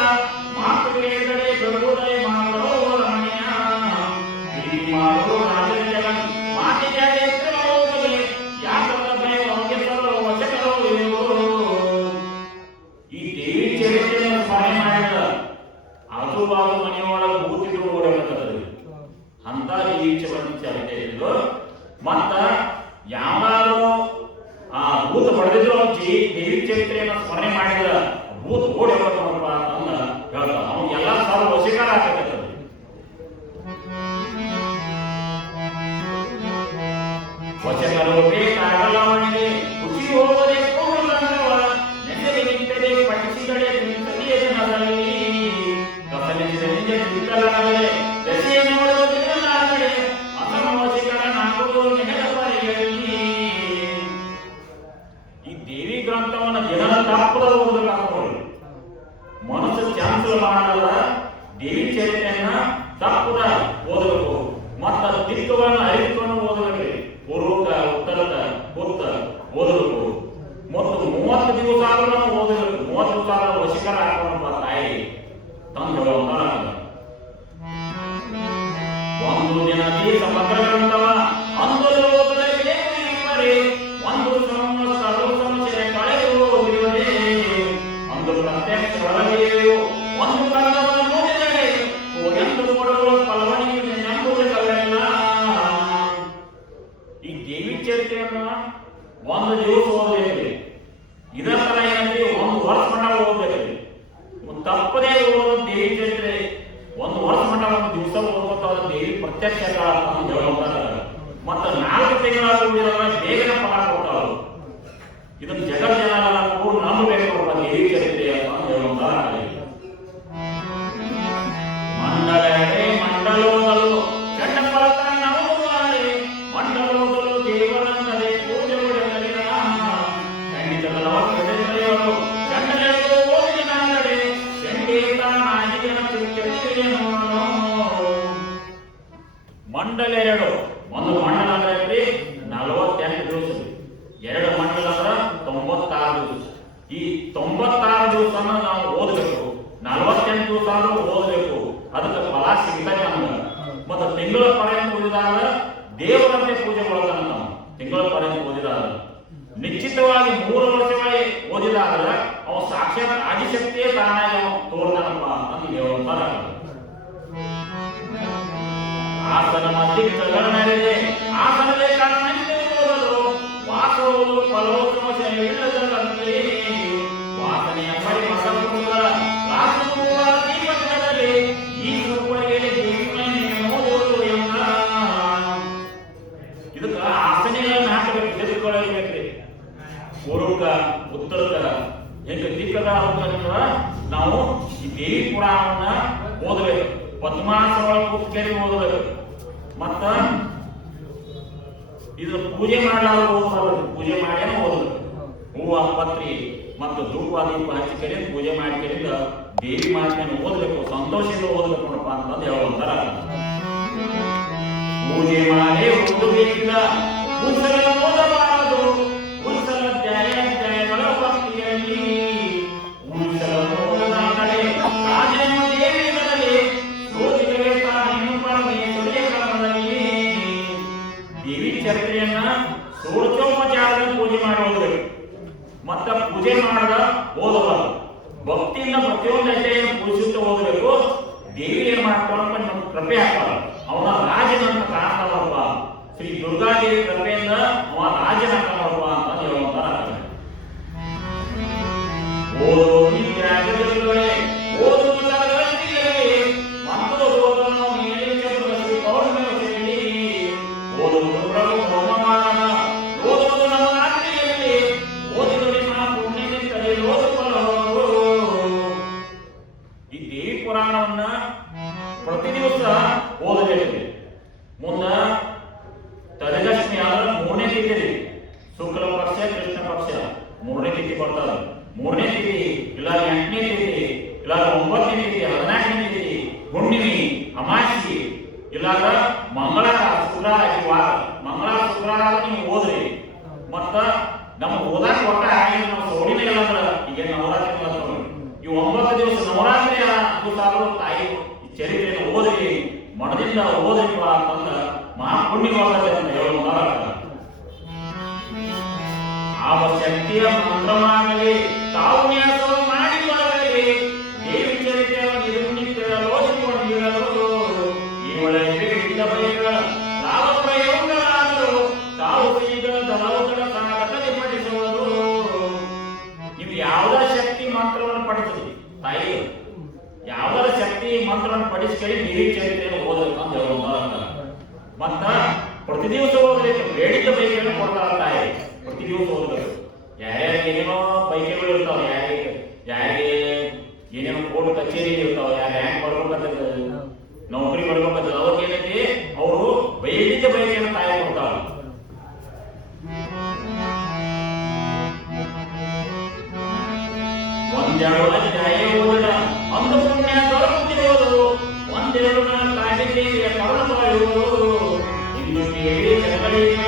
ಮಾತು ಕೇಳಿದರೆ ಬೆಳಗುವುದೇ ಮಾಡೋ ರಮಣೀಯ ಮಾಡೋ ರಾಜನ ಜಗನ್ ಮಾತಿಗೆ ಹೋಗಲಿ ಯಾಕಂದ್ರೆ ಭಯ ಹೊಗೆಸಲು ವಚಕರು ಇವು. ಈ ದೇವಿ ಚರಿತ್ರೆಯನ್ನು ಸ್ಮರಣೆ ಮಾಡಿದ ಆಜುಬಾಜು ಮನೆಯೊಳಗೆ ಭೂತಿದ್ರು ಓಡಾಡ್ತದೆ ಅಂತ ದೇವಿ ಚರಿತ್ರೆ ಇದ್ದು. ಮತ್ತ ಯಾವಾರು ಆ ಭೂತ ಹೊಡೆದಿದ್ರು ದೇವಿ ಚರಿತ್ರೆಯನ್ನು ಸ್ಮರಣೆ ಮಾಡಿದ ಭೂತ ಓಡಿ ಹೋಗ್ಬೇಕಪ್ಪ ಅಂತ ಹೇಳ್ತಾವ. ಅವ್ನು ಎಲ್ಲ ಸಾಲು ವಶೀಕಾರ ಆಗ್ತದೆ. ವಚಕರು ಬೇಕಾಗಲ್ಲ ಅವನಿಗೆ ಖುಷಿ ಹೋಗದೆ ನೆನೆಗೆ ನಿಂತರೆ ಪಠಿಸಿಗಳೇ ಸರಿಯದಲ್ಲಿ ಕಸಲಿಸಿದ ನಿಜ ಚಿತ್ತಲಾಗದೆ ದಶೆ ನೋಡುವುದಿಲ್ಲಲಾಗದೆ ಅಸಮ ವಶೀಕರನಾಗುವುದು ನೆನೆದ ಪರಿಯಲ್ಲಿ. ಈ ದೇವಿ ಗ್ರಂಥವನ್ನು ಜನರ ತಪ್ಪದ ಓದಬೇಕಾಗ್ತದೆ. ಮನಸ್ಸು ಚಾನ್ಸಲ್ ಮಾಡಲ್ಲ, ದೇವಿ ಚರಿತ್ರೆಯನ್ನ ತಪ್ಪದ ಓದಬೇಕು. ಮತ್ತ ದಿಕ್ಕುಗಳನ್ನು ಅರಿತುಕೊಂಡು ಓದಬೇಕು. ಪೂರ್ವಕ ಉತ್ತರದ ಪೂರ್ತ ಓದಬೇಕು. ಮತ್ತು 30 ದಿವಸ ಆದ್ರೂ ನಾವು ಓದಬೇಕು. 30 ದಿವಸ ಆದ್ರೂ ವಶೀಕರ ಹಾಕೋಣ ತಾಯಿ ತಂದು ಒಂದು ದಿನ ಸಮಗ್ರ ಗ್ರಂಥವ ಅಂದು ಓದಲೇ ಒಂದು ಸಂವತ್ಸರ ಕಳೆದು ಶ್ರವಣದೇವಿಯು ಒಂದು ಕಾಲವನ್ನು ನೋಡಿದರೆ ಎಂದು ಕೊಡಲು ಫಲವನಿಗೆ ನಂಬುವುದಲ್ಲ. ಈ ದೇವಿ ಚರಿತ್ರೆಯನ್ನು ಒಂದು ದಿವಸ ಓದಬೇಕ್ರಿ. ಇದರ ತರ ಏನಂದ್ರೆ ಒಂದು ವರ್ಷ ಮಟ್ಟ ಓದಬೇಕ್ರಿ. ತಪ್ಪದೇ ಓದೋದು ದೇವಿ ಚರಿತ್ರೆ ಒಂದು ವರ್ಷ ಮಟ್ಟ ಒಂದು ದಿವಸ ಓದ್ಬೇಕಾದ ದೇವಿ ಪ್ರತ್ಯಕ್ಷ ಮತ್ತು 4 ತಿಂಗಳಾದರೂ ಬೇಗನೆ ಫಲ ಕೊಡ್ತಾವ. ಇದನ್ನು ಜಗಜ್ಜನ ಕೂಡ ನಂಬಬೇಕು ದೇವಿ ಚರಿತ್ರೆ ಅಂತ ಹೇಳುತ್ತಾರೆ. ಮಂಡಲೇ ಮಂಡಲೋದಲು ಚಂಡ ಫಲತ ನವಮಾರೆ ಮಂಡಲೋದಲು ದೇವರಂದರೆ ಪೂಜೆ ಒಡೆಯಲಿಲ್ಲ. ಖಂಡಿತದ ನವಕೃತರು ಚಂಡಲೆಗೂ ಓದಿನ ನಡೆ ಸಂಗೀತ ನಾಜಿನ ಚರಿತ್ರೆಯನ್ನು ಮಂಡಲ 2 ಒಂದು ಮಂಡಲ ಅಂದ್ರೆ 48 ದಿವಸ, 2 ಮಂಡಲ ಅಂದ್ರೆ 96 ದಿವಸ. ಈ 96 ದಿವಸನ ನಾವು ಓದಬೇಕು, 48 ದಿವಸ ಆದ್ರೂ ಓದಬೇಕು. ಅದಕ್ಕೆ ಫಲ ಸಿಗ್ತದೆ ನಮ್ಗೆ. ಮತ್ತೆ ತಿಂಗಳ ಪರ್ಯಂತ ಓದಿದಾಗ ದೇವರಂತೆ ಪೂಜೆ ಮಾಡ್ತಾನೆ. ನಾವು ತಿಂಗಳ ಪರ್ಯಂತ ಓದಿದಾಗ ನಿಶ್ಚಿತವಾಗಿ 3 ವರ್ಷವಾಗಿ ಓದಿದಾಗ ಅವ ಸಾಕ್ಷಾತ್ ಆದಿಶಕ್ತಿಯೇ ತಾನಾಗಿ ತೋರ್ತಾನಪ್ಪ ಅಂತ ಹೇಳ್ತಾರೆ. ಆಸನ ಮಧ್ಯೆ ಆಸನದೇ ಕಾರಣಕ್ಕೆ ಓದಲು ವಾಸವು ಫಲೋತ್ತಮ ಇಲ್ಲದಂತೆ ವಾಸನೆಯ ಪರಿಮಳ ರಾಷ್ಟ್ರೀಯದಲ್ಲಿ ಈ ರೂಪರಿಗೆ ಓದುವುದು ಎಂಬ ಇದಕ್ಕೆ ಆಸನೆಗಳನ್ನು ಹಾಕಬೇಕು. ತಿಳ್ಕೊಳ್ಳಬೇಕ್ರಿ. ಪೂರ್ವಕ ಉತ್ತರಕ ಹೆಂಗೆ ದಿಕ್ಕದ ನಾವು ಈ ದೇವಿ ಪುರಾಣವನ್ನ ಓದಬೇಕು. ಪದ್ಮಾಸನ ಕೇಳಿ ಓದಬೇಕು. ಮತ್ತ ಇದು ಪೂಜೆ ಮಾಡಲಾರು ಓದಬೇಕು. ಪೂಜೆ ಮಾಡಿ ಓದಬೇಕು. ಹೂವು ಪತ್ರಿ ಮತ್ತು ಧೂಪ ದೀಪ ಹಚ್ಚಿ ಕಡೆ ಪೂಜೆ ಮಾಡಿ ಕಡೆಯಿಂದ ದೇವಿ ಮಾತನ್ನು ಓದಬೇಕು. ಸಂತೋಷದಿಂದ ಓದಬೇಕು ನೋಡಪ್ಪ ಅಂತಂದು ಹೇಳುವಂತಾರ. ಪೂಜೆ ಮಾಡಿ ಓದಬೇಕಿಲ್ಲ ಕುಶಲ ಓದಬಾರದು. ಕುಶಲ ಧ್ಯಾಯಗಳ ಭಕ್ತಿಯಲ್ಲಿ ಕುಶಲ ಓದದ ಕಡೆ ರಾಜನ ದೇವಿಗಳಲ್ಲಿ ದೇವಿ ಚರಿತ್ರೆಯನ್ನ ಷೋಡಶೋಪಚಾರದಲ್ಲಿ ಪೂಜೆ ಮಾಡಿ ಓದಬೇಕು. ಮತ್ತ ಪೂಜೆ ಮಾಡದ ಓದಬಾರದು. ಭಕ್ತಿಯಿಂದ ಪ್ರತಿಯೊಂದು ಹೆಜ್ಜೆಯನ್ನು ಪೂಜಿಸುತ್ತ ಓದಬೇಕು. ದೇವಿ ಏನ್ ಮಾಡ್ತಾಳಪ್ಪ, ನಮ್ಗೆ ಕೃಪೆ ಹಾಕಲ್ಲ. ಅವನ ರಾಜನಂತ ಕಾಣ್ತಾವಪ್ಪ. ಶ್ರೀ ದುರ್ಗಾದೇವಿ ಕೃಪೆಯಿಂದ ಅವ ರಾಜನಾಗ್ತಾನಪ್ಪ ಅಂತ ಹೇಳುವಂತಾರ. ಓದು ನಿತ್ಯಾಗಗಳೇ ಓದು ಈ ದೇವಿ ಪುರಾಣವನ್ನ ಪ್ರತಿ ದಿವಸ ಓದಬೇಕು. ಮುಂದ ತರದಶಮಿ ಆದ್ರೆ 3ನೇ ತಿಥಿ, ಶುಕ್ಲ ಪಕ್ಷ ಕೃಷ್ಣ ಪಕ್ಷ 3ನೇ ತಿಥಿ ಬರ್ತದ. 3ನೇ ತಿಥಿ ಇಲ್ಲ 8ನೇ ತಿಥಿ ಇಲ್ಲ 9ನೇ ತಿಥಿ 14ನೇ ತಿಥಿ ಹುಣ್ಣಿಮೆ ಅಮಾವಾಸ್ಯೆ ಇಲ್ಲಾರ ಮಂಗಳವಾರ ಶುಕ್ರವಾರ ಈ ವಾರ ಮಂಗಳವಾರ ಶುಕ್ರವಾರ ನೀವು ಓದ್ರಿ. ಮತ್ತ ನಮ್ಮ ಓದಾಕ ಒಟ್ಟ ಆಗಿ ನಾವು ಸೌಡಿನ ಇಲ್ಲಂದ್ರ ಈಗ ನವರಾತ್ರಿ ಈ 9 ದಿವಸ ನವರಾತ್ರಿ ದಿವಸ ತಾಯಿ ಚರಿತ್ರೆಯನ್ನು ಓದ್ರಿ, ಮನದಿಂದ ಓದ್ರಿಪ್ಪ ಅಂತಂದ ಮಹಾಪುಣ್ಯವಾಗತ್ತೆ ಅಂತ ಹೇಳುವ ಆ ಶಕ್ತಿಯ ಮಂತ್ರವಾಗಲಿ ತಾವು ನ್ಯಾಸ ಮಾಡಿ ಬರಲಿ. ದೇವಿ ಚರಿತ್ರೆಯನ್ನು ನಿರ್ಮಿಸಿದ ಲೋಚಿಕೊಂಡಿರಲು ಇವಳ ಬಯಗಳ ಲಾಭ ಪ್ರಯೋಗಗಳಾದರೂ ತಾವು ಈಗ ದಲವುಗಳ ಸಾಗತದೆ ಪಡಿಸುವುದು. ನೀವು ಯಾವುದರ ಶಕ್ತಿ ಮಂತ್ರವನ್ನು ಪಡಿಸಿ ತಾಯಿ, ಯಾವುದರ ಶಕ್ತಿ ಮಂತ್ರವನ್ನು ಪಡಿಸ್ಕೊಳ್ಳಿ ದೇವಿ ಚರಿತ್ರೆಯನ್ನು ಓದಬೇಕು ಅಂತ ಹೇಳುವ. ಮತ್ತ ಪ್ರತಿ ದಿವಸ ಓದಬೇಕು. ಬೇಡಿಕೆ ಬೈಕೆಯನ್ನು ಕೊಡ್ತಾರ ತಾಯಿ. ಪ್ರತಿ ದಿವಸ ಓದಬೇಕು. ಯಾರ್ಯಾರಿಗೆ ಏನೇನೋ ಬೈಕೆಗಳು ಇರ್ತಾವ, ಯಾರಿಗೆ ಏನೇನೋ ಕೋರ್ಟ್ ಕಚೇರಿ ಇರ್ತಾವ, ಯಾರು ಹ್ಯಾಂಗ್ ಬರ್ಬೇಕಂತ ನೌಕರಿ ಬರ್ಬೇಕಂತ ಅವ್ರಿಗೆ ಏನೈತಿ ಅವರು ಬೇಡಿಕೆ ಬೈಕೆಯನ್ನು ತಾಯಿ ಕೊಡ್ತಾರ. ಒಂದೆರಡು ಅಧ್ಯಾಯ ಓದಿದ ಒಂದು ಪುಣ್ಯ ದೊರಕುತ್ತಿರುವುದು, ಒಂದೆರಡು ಕಾಡಿಕೆಯ ಕವನ ಬರೆಯುವುದು. ಇನ್ನು ಕೇಳಿ ಜಗಲಿಗೆ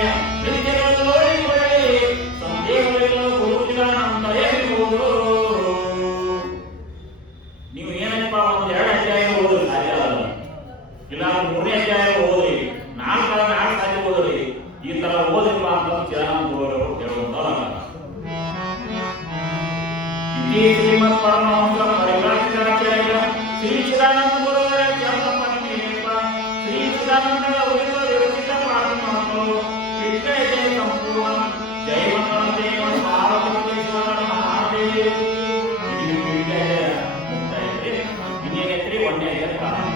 ನೀವು ಏನಪ್ಪ ಒಂದ್ 2 ಅಧ್ಯಾಯ ಓದ್ರಿ, ಸಾಧ್ಯ ಅಲ್ಲ. ಇಲ್ಲ 3ನೇ ಅಧ್ಯಾಯ ಓದ್ರಿ, 4 ಸಾಧ್ಯ ಓದ್ರಿ. ಈ ತರ ಓದಿಪ್ಪ ಅಂತ ಹೇಳುವಂತ ಶ್ರೀಮತ್ ಪರಮಹಂಸ ಒಂದೇ ಪ್ರಾರಂಭ.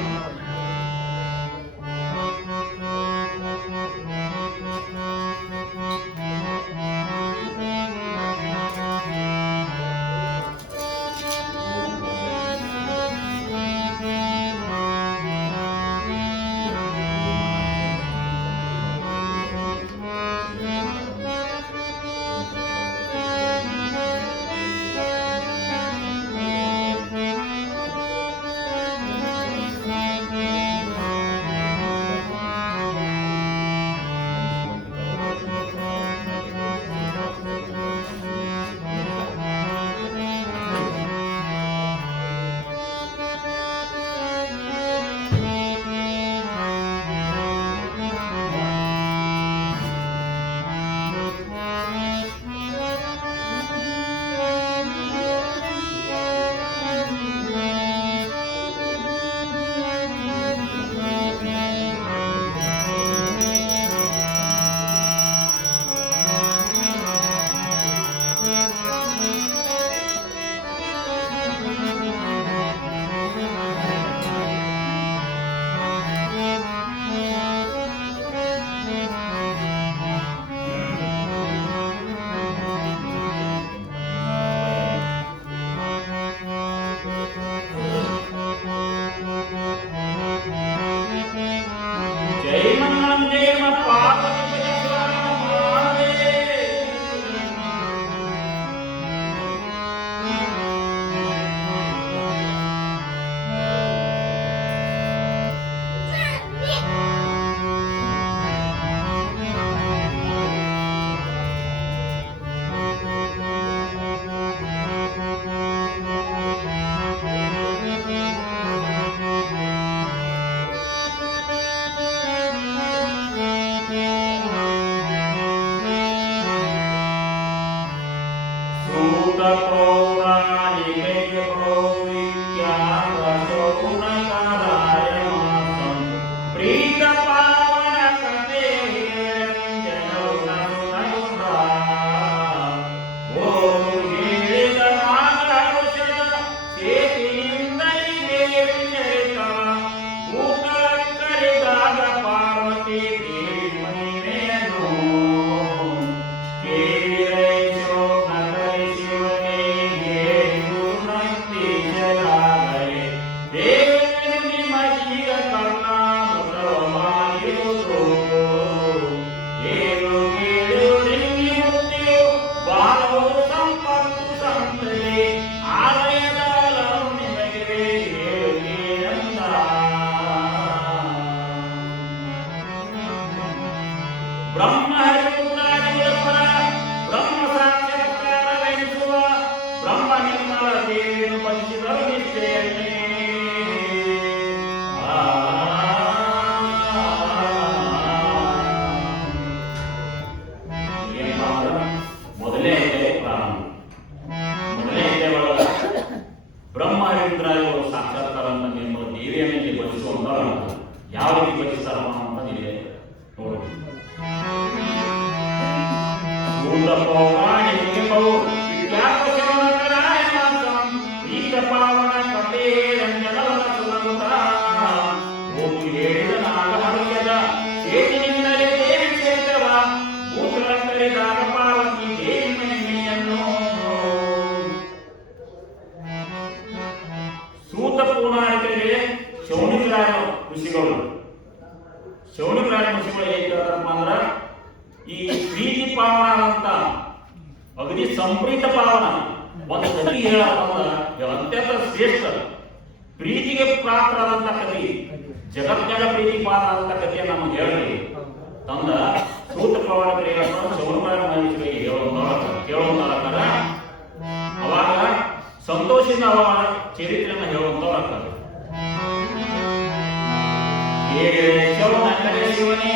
ಯಾವ ರೀತಿ ಬಚಿಸ್ತಾರ ಅಂತಂದಿದೆ ನೋಡಿ. ಋಷಿಗಳು ಋಷಿಗಳು ಏನ್ ಹೇಳ್ತಾರಪ್ಪ ಅಂದ್ರ ಈ ಪ್ರೀತಿ ಪಾವನ ಅಂತ ಅಗದಿ ಸಂಪ್ರೀತ ಪಾವನ ಒಂದು ಕವಿ ಹೇಳಪ್ಪ ಅಂದ್ರ ಅತ್ಯಂತ ಶ್ರೇಷ್ಠ ಪ್ರೀತಿಗೆ ಪಾತ್ರರಾದಂತ ಕವಿ, ಜಗತ್ನಾಗ ಪ್ರೀತಿ ಪಾತ್ರರಾದಂತ ಕಥೆಯ ನಮ್ಗೆ ಹೇಳಿ ತಂದ ಸೂತ ಪಾವನ ಶೌನಕಾರ್ಯ ಕೇಳುವಂತಾರ. ಅವಾಗ ಸಂತೋಷದಿಂದ ಅವರ ಚರಿತ್ರೆಯನ್ನು ಹೇಳುವಂತವ್ರಾಗ್ತಾರೆ. ಶಿವನೇ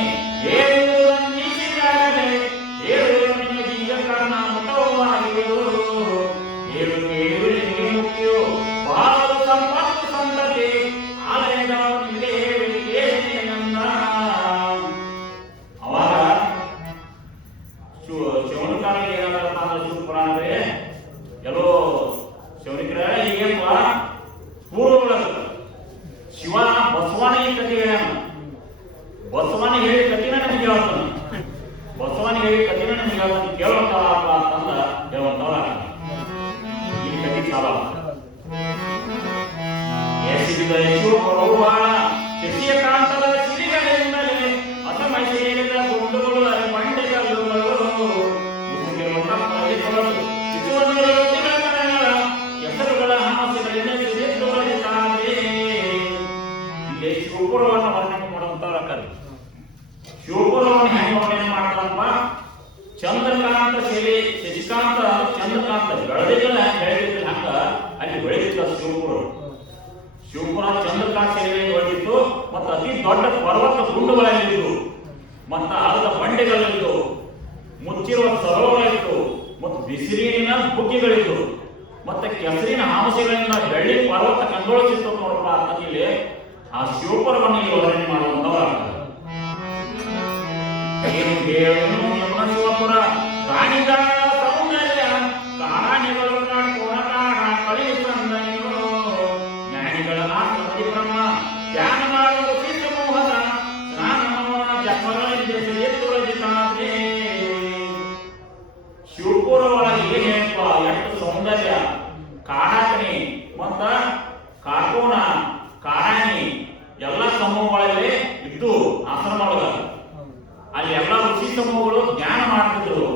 ಶಿವ ಬಸವನಿಗೆ ಕಥೆ ಹೇಳ್ಯಾನ. ಬಸವನಿಗೆ ಹೇಳಿ ಕಥೆನ ನಮಗೆ ಹೇಳ್ತಾನ. ಬಸವನಿಗೆ ಹೇಳಿ ಕಥೆನ ನಮಗೆ ಹೇಳ್ತಾನೆ. ಕೇಳುವಂತವರಪ್ಪ ಅಂತಂದ ಹೇಳುವಂತವ್ರ ಈ ಕಥೆ ಚಾಲ ಎಸಿದ ಶಿವಪರವಾಳ ಶಶಿಕಾಂತದ ಸಿರಿಗಳಿಂದಲೇ ಅಸಮಯ ಸೇರಿದ ಗುಂಡುಗಳು ಬಂಡೆಗಲ್ಲುಗಳು ಮುಸುಕಿರುವ ಕಪ್ಪಳಿಗಳು ಹೆಸರುಗಳ ಹಾಸಿಗಳಿಂದ ಸಿರಿತೋರಿದ್ದಾರೆ. ಇಲ್ಲಿ ಶಿವಪುರವನ್ನು ವರ್ಣನೆ ಮಾಡುವಂತವ್ರ ಕರೆ. ಶಿವಪುರವನ್ನು ಹೆಂಗೆ ವರ್ಣನೆ ಮಾಡ್ತಾರಪ್ಪ? ಚಂದ್ರಕಾಂತ ಸೇರಿ ಶಶಿಕಾಂತ ಚಂದ್ರಕಾಂತ ಬೆಳೆದಿಲ್ಲ ಬೆಳೆದಿಲ್ಲ ಹಂಗ ಅಲ್ಲಿ ಬೆಳೆದಿದ್ದ ಶಿವಪುರ. ಶಿವಪುರ ಚಂದ್ರಕಾಂತ ಸೇರಿ ಬೆಳೆದಿತ್ತು. ಮತ್ತು ಅತಿ ದೊಡ್ಡ ಪರ್ವತ ಗುಂಡುಗಳಲ್ಲಿದ್ದು, ಮತ್ತು ಅರ್ಧ ಬಂಡೆಗಳಿದ್ದು, ಮುಚ್ಚಿರುವ ಸರೋವರ ಇತ್ತು, ಮತ್ತು ಬಿಸಿಲಿನ ಬುಗ್ಗಿಗಳಿದ್ದು, ಮತ್ತೆ ಕೆಸರಿನ ಆಮಸೆಗಳಿಂದ ಬೆಳ್ಳಿ ಪರ್ವತ ಕಂಗೊಳಿಸಿತ್ತು ನೋಡಪ್ಪ ಅಂತಂದಿಲ್ಲಿ ಆ ಶಿವಪುರವನ್ನು ಇಲ್ಲಿ ವರ್ಣನೆ ಮಾಡುವಂತವ್ರ. ಶಿವಪುರ ರಾಣಿಗಳ ಸೌಂದರ್ಯ ಕಾಣಿಗಳು ಕೋಣಕಾಣ ಕಳಿಸಂದನು ಜ್ಞಾನಿಗಳ ಆತ್ಮತಿ ಬ್ರಹ್ಮ ಧ್ಯಾನ ಮಾಡುವ ಸಿದ್ಧಮೋಹನ ಸ್ನಾನಮೋಹನ ಜಪಗಳಿಂದ ಎತ್ತುರಜಿತಾದ್ರೆ. ಶಿವಪುರ ಒಳಗೆ ಏನಪ್ಪ ಎಷ್ಟು ಸೌಂದರ್ಯ, ಕಾಡಾಕಣಿ ಮತ್ತ ಕಾಕೋಣ ಕಾರಾಣಿ ಎಲ್ಲ ಸಮೂಹಗಳಲ್ಲಿ ಇದ್ದು ಆಶ್ರಮ ಒಳಗ ಅಲ್ಲಿ ಎಲ್ಲ ಋಷಿ ಸಮೂಹಗಳು ಜ್ಞಾನ ಮಾಡ್ತಿದ್ರು.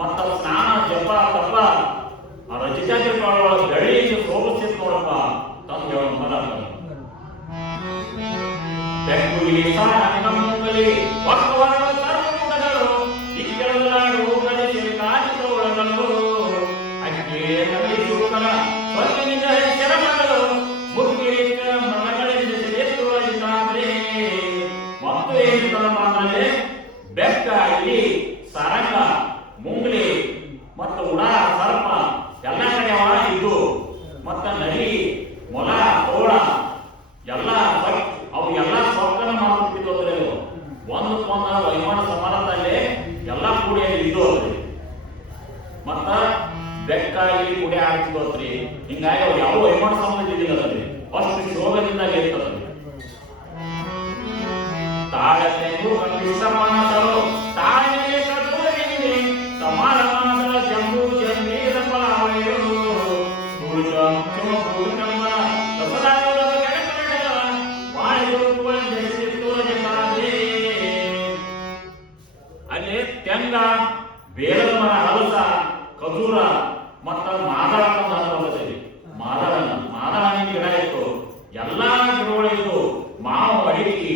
ಮತ್ತ ಸ್ನಾನ ಜಪ ತಪ ರಜಿತಾದ್ರಿ ಬೆಳ್ಳಿಯಿಂದ ಸೋಗಿಸ್ತಿತ್ತು ನೋಡಪ್ಪ ತಂದು ಹೇಳೋ ಬೆಕ್ಕುಲಿ ಸಾರಂಗಮೂಗಲಿ ವಸ್ತುವರ್ಣ ಸರ್ವಗುಣಗಳು ಇಕ್ಕೆಳಲಾಡು ಗಡಿಸಿ ಕಾಜಿತೋಳಗಳು ಅಕ್ಕಿಯೇ ನಗಲಿಸುಕರ ಸ್ವರ್ಗನಿಂದ ಶರಮಗಳು ಮುರುಗಿರಿಕ ಮರಗಳಿಂದ ಎತ್ತುವರಿತಾದ್ರೆ. ಮತ್ತು ಏನು ಅಂದ್ರೆ ಬೆಕ್ಕ ಇಲ್ಲಿ ಸರಂಗ ಮುಂಗ್ಲಿ ಮತ್ತು ಉಡ ಸರ್ಪ ಎಲ್ಲ ಕಡೆ ಇದು ಮತ್ತ ನರಿ ಮೊಲ ತೋಳ ಎಲ್ಲ ಅವು ಎಲ್ಲ ಸ್ವರ್ಗನ ಮಾಡ್ತಿದ್ವು. ಒಂದಕ್ಕೊಂದ ವೈಮಾನ ಸಮಾನದಲ್ಲಿ ಎಲ್ಲ ಕೂಡಿ ಇದ್ದು ಮತ್ತ ಬೆಕ್ಕ ಇಲ್ಲಿ ಕೂಡಿ ಆಗ್ತಿದ್ರಿ. ಹಿಂಗಾಗಿ ಅವ್ರು ಯಾವ ವೈಮಾನ ಸಂಬಂಧ ಇದ್ದಿಲ್ಲದ್ರಿ, ಅಷ್ಟು ಶೋಭದಿಂದ ಇರ್ತದ್ರಿ. ತಾಳತೆಂದು ಸಮಾನದರು ತಾಳ್ಮೆಗೆ ಕರ್ತವ್ಯವಿದೆ ಸಮಾನವಾದ ಜಂಬು ಜಂಬೀರ ಪಾವಯರು ಅಲ್ಲಿ ತೆಂಗ, ಬೇಲದ ಮರ, ಹಲಸ, ಖಜೂರ ಮತ್ತ ಮಾದಳ ಮಾದಳನ ಗಿಡ ಇತ್ತು. ಎಲ್ಲಾ ಗಿಡಗಳಿತ್ತು. ಮಾವು, ಅಡಿಕೆ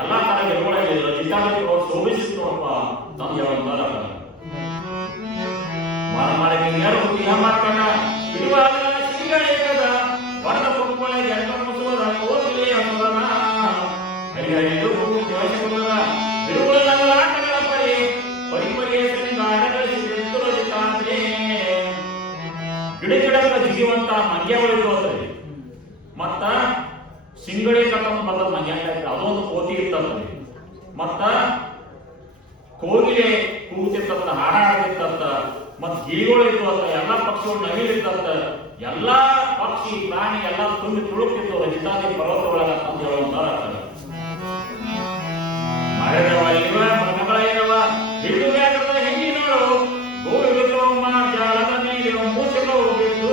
ಎಲ್ಲಾ ತರ ಗಿಡಗಳಲ್ಲಿ ರಚಿತಾದ್ರಿ ಶೋಭಿಸಿದ್ರಪ್ಪ ತಂದೆ ಹೇಳುವಂತಾರ. ಮರಮರಕ್ಕೆ ಎರಡು ಹುಟ್ಟಿನ ಮಕ್ಕಳ ಬಿಡುವಾಗ ಶ್ರೀಗಳೇಕದ ವರದ ಕುಪ್ಪಳ ಎರಡು ಮುಸುವರ ಕೋಗಿಲೆ ಅನ್ನೋದನ ಹರಿಹರಿದು ದೇವಶಕುಲದ ಬಿಡುವುಗಳ ಆಟಗಳ ಪರಿಪರಿಯ ಶೃಂಗಾರಗಳಿಸಿದ್ದು ರಚಿತಾದ್ರೆ. ಗಿಡಕ್ಕ ಜಿಗಿಯುವಂತ ಮಂಗ್ಯಗಳಿದ್ದು ಅದ್ರಿ. ಮತ್ತ ಸಿಂಗಡಿ ಕಟ್ಟನ್ನು ಬಂದ ಮಂಗ್ಯ ಅದೊಂದು ಕೋತಿ ಇರ್ತದ್ರಿ. ಮತ್ತ ಕೋಗಿಲೆ ಕೂಗುತ್ತಿರ್ತದ, ಹಾಡಾಡ್ತಿರ್ತದ, ಮತ್ ಗಿಳಿಗಳು ಇರ್ತದ, ಎಲ್ಲಾ ಪಕ್ಷಿಗಳು ನವಿಲಿರ್ತದ, ಎಲ್ಲಾ ಪಕ್ಷಿ ಪ್ರಾಣಿ ಎಲ್ಲಾ ತುಂಬಿ ತುಳುಕ್ತಿತ್ತು ರಚಿತಾದಿ ಪರ್ವತ ಒಳಗ ಅಂತ ಹೇಳುವಂತಾರ. ಮರದವ ಇವ ಮೃಗಗಳೇನವ ಹಿಡಿದು ವ್ಯಾಕರದ ಹೆಣ್ಣಿನೋಳು ಗೋವಿಲು ಜಾಲದ ಮೇಲೆ ಮೂಚಕವು ಬಿದ್ದು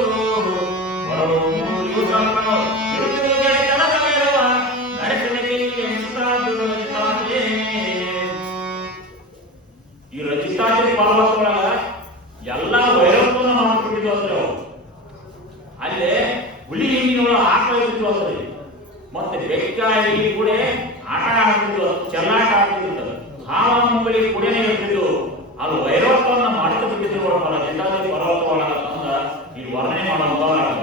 ಹೊರಡು ಮೂಲಿಯು ಸಾಕಣೋ ಇರುತ್ತಿರುವುದೇ ಜನದ ಮೇಲವ ನಡೆಸಲಿಕ್ಕೆ ಎನಿಸುತ್ತಾದ್ದು ರಚಿತಾದ್ರೆ. ಈ ರಚಿತಾದಿ ಪರ್ವತ ಒಳಗ ಎಲ್ಲಾ ವೈರತ್ವನ ಮಾಡ್ಬಿಟ್ಟಿದ್ವು ಅಂದ್ರೆ ಅಲ್ಲೇ ಹುಲಿ ಹಿಂದಿನೊಳಗ ಆಟ ಇರ್ತಿದ್ವು ಅಂದ್ರೆ ಮತ್ತೆ ಬೆಕ್ಕ ಇಲ್ಲಿ ಕೂಡ ಆಟ ಆಡ್ತಿದ್ವು, ಚೆಲ್ಲಾಟ ಆಡ್ತಿದ್ರು, ಹಾವ ಮುಂಬಳಿ ಕುಡಿಯೇ ಇರ್ತಿದ್ವು. ಅದು ವೈರತ್ವನ್ನ ಮಾಡ್ತಾ ಬಿಟ್ಟಿದ್ರು ನೋಡಪ್ಪ ರಚಿತಾದಿ ಪರ್ವತ ಒಳಗ ತಂದ ಈ ವರ್ಣನೆ ಮಾಡುವಂತ.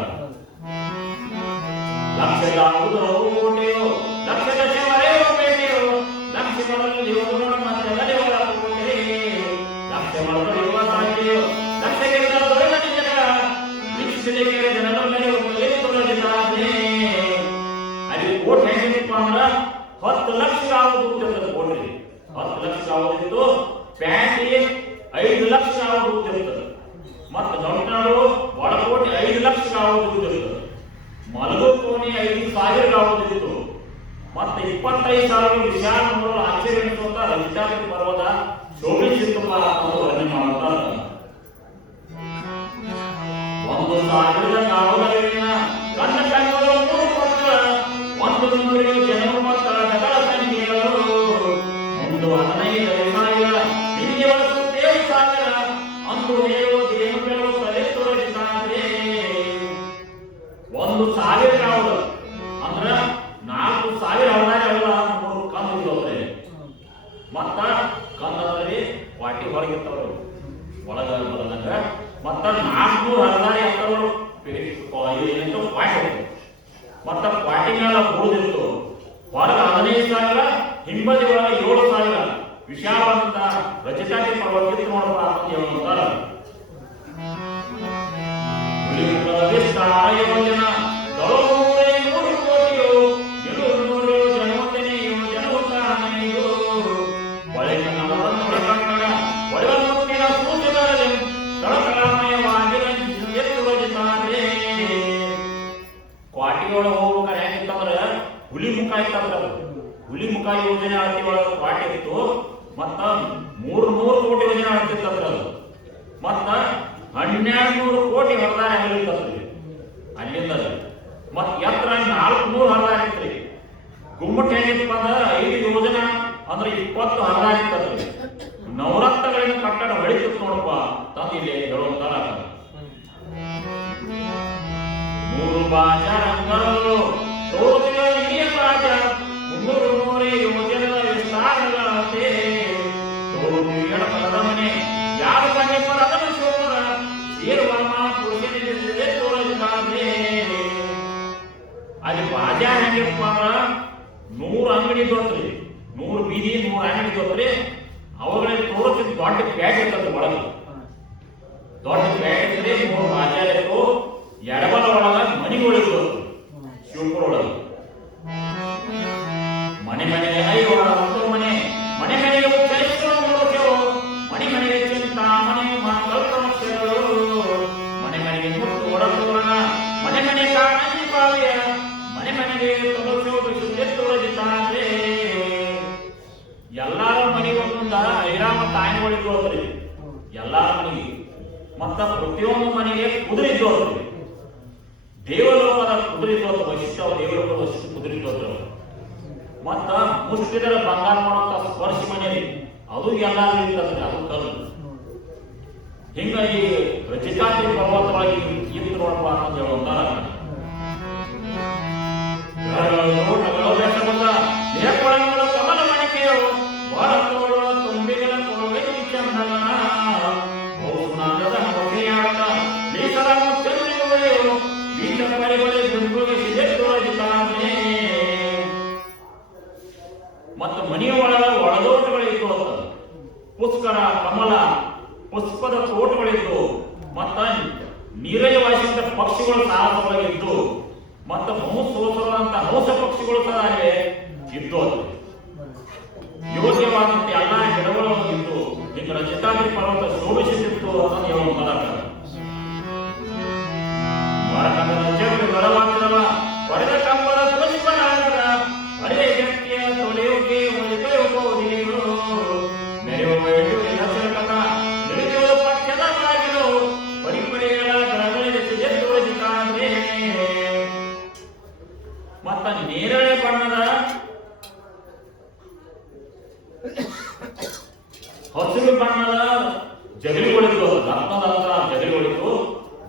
ಲಕ್ಷದ ಉದರವು ಲಕ್ಷದ ಶವರೇವು ಬೇಟೆಯು ಲಕ್ಷ ಬರಲು ಮತ್ತೆ ಲಕ್ಷ ಬರಲು ಸಾಧ್ಯ ಲಕ್ಷಕ್ಕೆ ದೊರೆತ ಜನ ವೀಕ್ಷಿಸಲಿಕ್ಕೆ ಜನರ ಮೇಲೆ ಅಲ್ಲಿ ಕೋಟ್ ಹೆಂಗಿತ್ತು ಅಂದ್ರ 10 ಲಕ್ಷ ಆಗೋದು ಕೋಟ್ರಿ. 10 ಲಕ್ಷ ಆಗೋದಿತ್ತು. ಪ್ಯಾಂಟಿಗೆ 5 ಲಕ್ಷ ಆಗೋದು ಇರ್ತದೆ. ಮತ್ತು ದೊಡ್ಡ ಒಳಕೋಟೆ 5 ಲಕ್ಷ ಆಗೋದು ಇರ್ತದೆ. ಮಲಗೋ ಕೋಣ ನಮೂನೆ 5,000 ಗಾವದಿತ್ತು. ಮತ್ತೆ 25,000 ವಿಶಾಲ ನೋಡಲು ಆಶ್ಚರ್ಯವೆನಿಸುವಂತ ರಜತಾದ್ರಿ ಪರ್ವತ ಶೋಭಿಸಿತ್ತು ಅನ್ನೋದು ವರ್ಣನೆ ಮಾಡುತ್ತಾರೆ. 1,000 ಗಾವಗಳಿನ ಕಣ್ಣ ಕಣ್ಣುಗಳು 3 ಪತ್ರ 100 ಜನರು ಮಕ್ಕಳ ಸಕಲ ಸಂಖ್ಯೆಗಳು ಒಂದು 15,000 ಹಿಂದೆ ವರ್ಷ 7,000 ಅಂದು ಹೇಳುವ ದೇವಗಳು ತಲೆ ತೋರಿಸಿದ್ದಾರೆ. 1,000 ಗಾವಗಳು ಅಂದ್ರ 4,000 ಅವಧಾರಗಳ 3 ಕಣ್ಣು ಇದ್ದವ್ರೆ. ಮತ್ತ ಕಣ್ಣಲ್ಲಿ ವಾಟಿ ಹೊರಗಿರ್ತವ್ರು ಒಳಗ ಬರದಂಗ. ಮತ್ತ 400 ಅವಧಾರ ಅಂತವ್ರು ಏನಂತ ಕ್ವಾಟಿ. ಮತ್ತ ಕ್ವಾಟಿ ಮೇಲೆ ಉಳಿದಿತ್ತು. ಹೊರಗೆ 15,000 ಹಿಂಬದಿ ಒಳಗೆ 7,000 ವಿಶಾಲವಾದಂತ ರಜತಾದ್ರಿ ಪರ್ವತ ಕಿತ್ತು ನೋಡಪ್ಪ ಅಂತ ಹೇಳ್ತಾರ. ವಿಸ್ತಾರ ಯೋಜನ ದೊಳಗೂರೇ 100 ಕೋಟಿಯು 700 ಜನವತ್ತನೆಯು ಜನವತ್ತಾನೆಯು ಒಳಗಿನ ನವರತ್ನಗಳ ಕನ್ನಡ ಒಳಗ ಮುತ್ತಿನ ಸೂಚಕರಲ್ಲಿ ತಳತಳಮಯವಾಗಿ ಎತ್ತು ರಚಿತಾರೆ. ಕ್ವಾಟಿಯೊಳ ಹೋಗ್ಬೇಕಾರೆ ಹೆಂಗಿತ್ತಂದ್ರ ಹುಲಿ ಮುಖ ಇತ್ತಂದ್ರ ಹುಲಿ ಮುಖ ಯೋಜನೆ ಅಳತಿ ಒಳಗೆ ಕ್ವಾಟಿ ಇತ್ತು. ಮತ್ತ 300 ಕೋಟಿ ಯೋಜನೆ ಅಳತಿತ್ತಂದ್ರ ಅದು. ಮತ್ತ 1,200 ಕೋಟಿ ಹೊರದಾರ ಆಗಿರ್ತದ್ರಿ ಅಲ್ಲಿಂದ. ಮತ್ತ ಎತ್ತರ 400 ಹೊರದಾರ ಇತ್ರಿ. ಗುಮ್ಮಟ ಹೆಂಗಿತ್ತಪ್ಪ ಅಂದ್ರ 5 ಯೋಜನೆ ಅಂದ್ರೆ 20 ಹೊರದಾರ ಇತ್ತದ್ರಿ. ನವರತ್ನಗಳಿಂದ ಕಟ್ಟಡ ಹೊಳಿತಿತ್ತು ನೋಡಪ್ಪ ತಂದು ಇಲ್ಲಿ ಹೇಳುವಂತಾರ. 3 ಬಾಜಾರ ಅಂಗಗಳು ತೋರುತ್ತಿರುವ ಹಿರಿಯ ರಾಜ 300 ಯೋಜನೆಗಳ ವಿಸ್ತಾರಗಳಂತೆ ತೋರುತ್ತಿರುವ ಎಡಪದ ಮನೆ ಯಾರು ಮನೆ ಪರದನ ಶೋಭರ ಸೇರುವಮ್ಮ ಪುರುಷನಿಗೆ ತೋರಿಸಿದ್ದಾರೆ. ಅಲ್ಲಿ ಬಾಜಾರ ಹೆಂಗಿಪ್ಪ ಅಂದ್ರ 100 ಅಂಗಡಿ ದೊತ್ರಿ, 100 ಬೀದಿ 100 ಅಂಗಡಿ ದೊತ್ರಿ. ಅವುಗಳಿಗೆ ತೋರಿಸಿದ ದೊಡ್ಡ ಪ್ಯಾಟ್ ಇರ್ತದೆ ಒಳಗೆ. ದೊಡ್ಡ ಪ್ಯಾಟ್ ಇದ್ರೆ 3 ಬಾಜಾರ ಇತ್ತು. ಎಡಬಲ ಒಳಗ ಮನೆಗಳಿದ್ದು ಶಿವಪುರ ಒಳಗೆ ಮನೆ ಮನೆಗೆ 5 ಮನೆ ಮನೆ ಮನೆಗೆ ಉಚ್ಚರಿಸುವ ಮನೆ ಮನೆಗೆ ಚಿಂತಾ ಮನೆ ಕಲ್ಪನಗಳು ಮನೆ ಮನೆಗೆ ಮುಟ್ಟು ಒಡತೋರಣ ಮನೆ ಮನೆ ಕಾಣಿ ಬಾವಿಯ ಮನೆ ಮನೆಗೆ ತೋರಿಸಿದ್ದಾರೆ. ಎಲ್ಲಾರ ಮನೆಗೆ ಒಂದೊಂದ ಐರಾಮ ತಾಯಿಗಳಿದ್ದು ಹೋದ್ರಿ ಎಲ್ಲಾರ ಮನೆಗೆ. ಮತ್ತ ಪ್ರತಿಯೊಂದು ಮನೆಗೆ ಕುದುರಿದ್ದು ಹೋದ್ರಿ. ದೇವಲೋಕದ ಕುದುರಿದ್ದು ಹೋದ್ರು ವಶಿಷ್ಠ ದೇವಲೋಕದ ವಶಿಷ್ಠ ಕುದುರಿದ್ದು ಹೋದ್ರು. ಮತ್ತ ಮುಷ್ಟಿದರ ಬಂಗಾರ ಮಾಡುವಂತ ಸ್ಪರ್ಶಿ ಮನೆಯಲ್ಲಿ ಅದು ಎಲ್ಲಾರು ಇರ್ತದ್ರಿ, ಅದು ಕಲ್ಲು. ಹಿಂಗಾಗಿ ರಜತಾದ್ರಿ ಪರ್ವತವಾಗಿ ಇತ್ತು ನೋಡಪ್ಪ ಅಂತ ಹೇಳುವಂತಾರ. ಕಮಲ ಮಣಿಕೆಯು ಭಾರತೋಳ ತುಂಬಿಗಳ ಕೊಡುವೆ ಚಂದನ ಬಹುನಾದದ ಹೊಗೆಯಾಟ ಲೀಸರ ಮುಚ್ಚರಿಗಳು ಬೀಜ ಪರಿಬಳಿ ದುರ್ಗುಳಿಸಿದೆ ತೋರಿಸಿದ್ದಾನೆ. ಮತ್ತು ಮನೆಯ ಒಳಗ ಒಳದೋಟಗಳಿದ್ದು ಪುಷ್ಕರ ಕಮಲ ಪುಷ್ಪದ ತೋಟಗಳಿದ್ದು ಮತ್ತ ನೀರಜವಾಸಿದ್ದ ಪಕ್ಷಿಗಳು ಸಾಹಸವಾಗಿದ್ದು ಮತ್ತ ಬಹುಸೋಸರದಂತ ಹಂಸ ಪಕ್ಷಿಗಳು ಸಹ ಅಲ್ಲಿ ಇದ್ದು ಯೋಗ್ಯವಾದಂತೆ ಎಲ್ಲ ಗಿಡಗಳು ಇದ್ದು ಈಗ ರಜತಾದ್ರಿ ಪರ್ವತ ಶೋಭಿಸುತ್ತಿತ್ತು ಅಂತ ಹೇಳುವಂತಾರ. ಬರವಾಗ್ತದವ ಹೊಡೆದ ಕಂಬದ ಪುಷ್ಪನಾಗದ ಹಳೆಯ ವ್ಯಕ್ತಿಯ ತೊಳೆಯೋಕೆ ಉಪಯೋಗವು ಮೆರೆಯುವ ಕಥ ನಿರುದ್ಯೋಗ ಪಕ್ಷದ ಬಾಗಿಲು ಪರಿಪರಿಗಳ ಗರಗಳಿಸಿದೆ ತೋರಿಸಿದ್ದಾರೆ. ಮತ್ತ ನೇರಳೆ ಬಣ್ಣದ ಹಸಿರು ಬಣ್ಣದ ಜಗಲಿಗಳಿದ್ದು ರತ್ನದಂತ ಜಗಲಿಗಳಿದ್ದು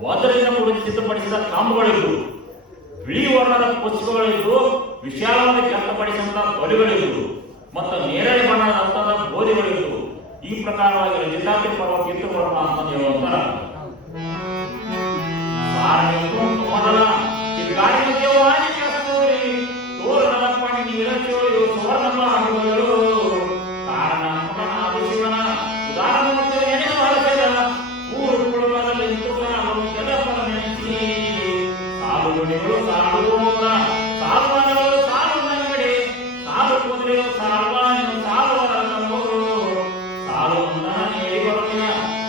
ವಜ್ರದಿಂದ ಕೂಡ ಸಿದ್ಧಪಡಿಸಿದ ಕಾಂಬಗಳಿದ್ದು ಬಿಳಿ ವರ್ಣದ ಪುಷ್ಪಗಳಿದ್ದು ವಿಶಾಲವಾದ ಕೆತ್ತಪಡಿಸಿದಂತಹ ತೊಲೆಗಳಿದ್ದು ಮತ್ತು ನೇರಳೆ ಬಣ್ಣದ ಹಂತದ ಗೋಧಿಗಳಿದ್ದು ಈ ಪ್ರಕಾರವಾಗಿ ರಜತಾದ್ರಿ ಪರ್ವತ ಕಿತ್ತುಕೊಳ್ಳೋಣ ಅಂತ ಹೇಳುವಂತಾರ. ಮೊದಲ ತೋರಣದ ಪಣಿ ನೀರಚೋಳು ಸುವರ್ಣ ಆಡುಗಳು ಕಾರಣ ಶಿವನ ಉದಾರ ನೆನೆದು ಹರಸಿದ ಊರು ಕುಳುಮದಲ್ಲಿ ಜಲಪದ ನೆನೆಸಿ ಸಾಲು ನುಡಿಗಳು ಸಾಲುವೋರ ಸಾಲುವನಗಳು ಸಾಲು ನಂಗಡಿ ಸಾಲು ಕುದುರೆಗಳು ಸಾಲುವನ್ನು ಸಾಲುವರ ತಮ್ಮರು ಸಾಲು ಹೇಳಿ ಬರುತ್ತಿನ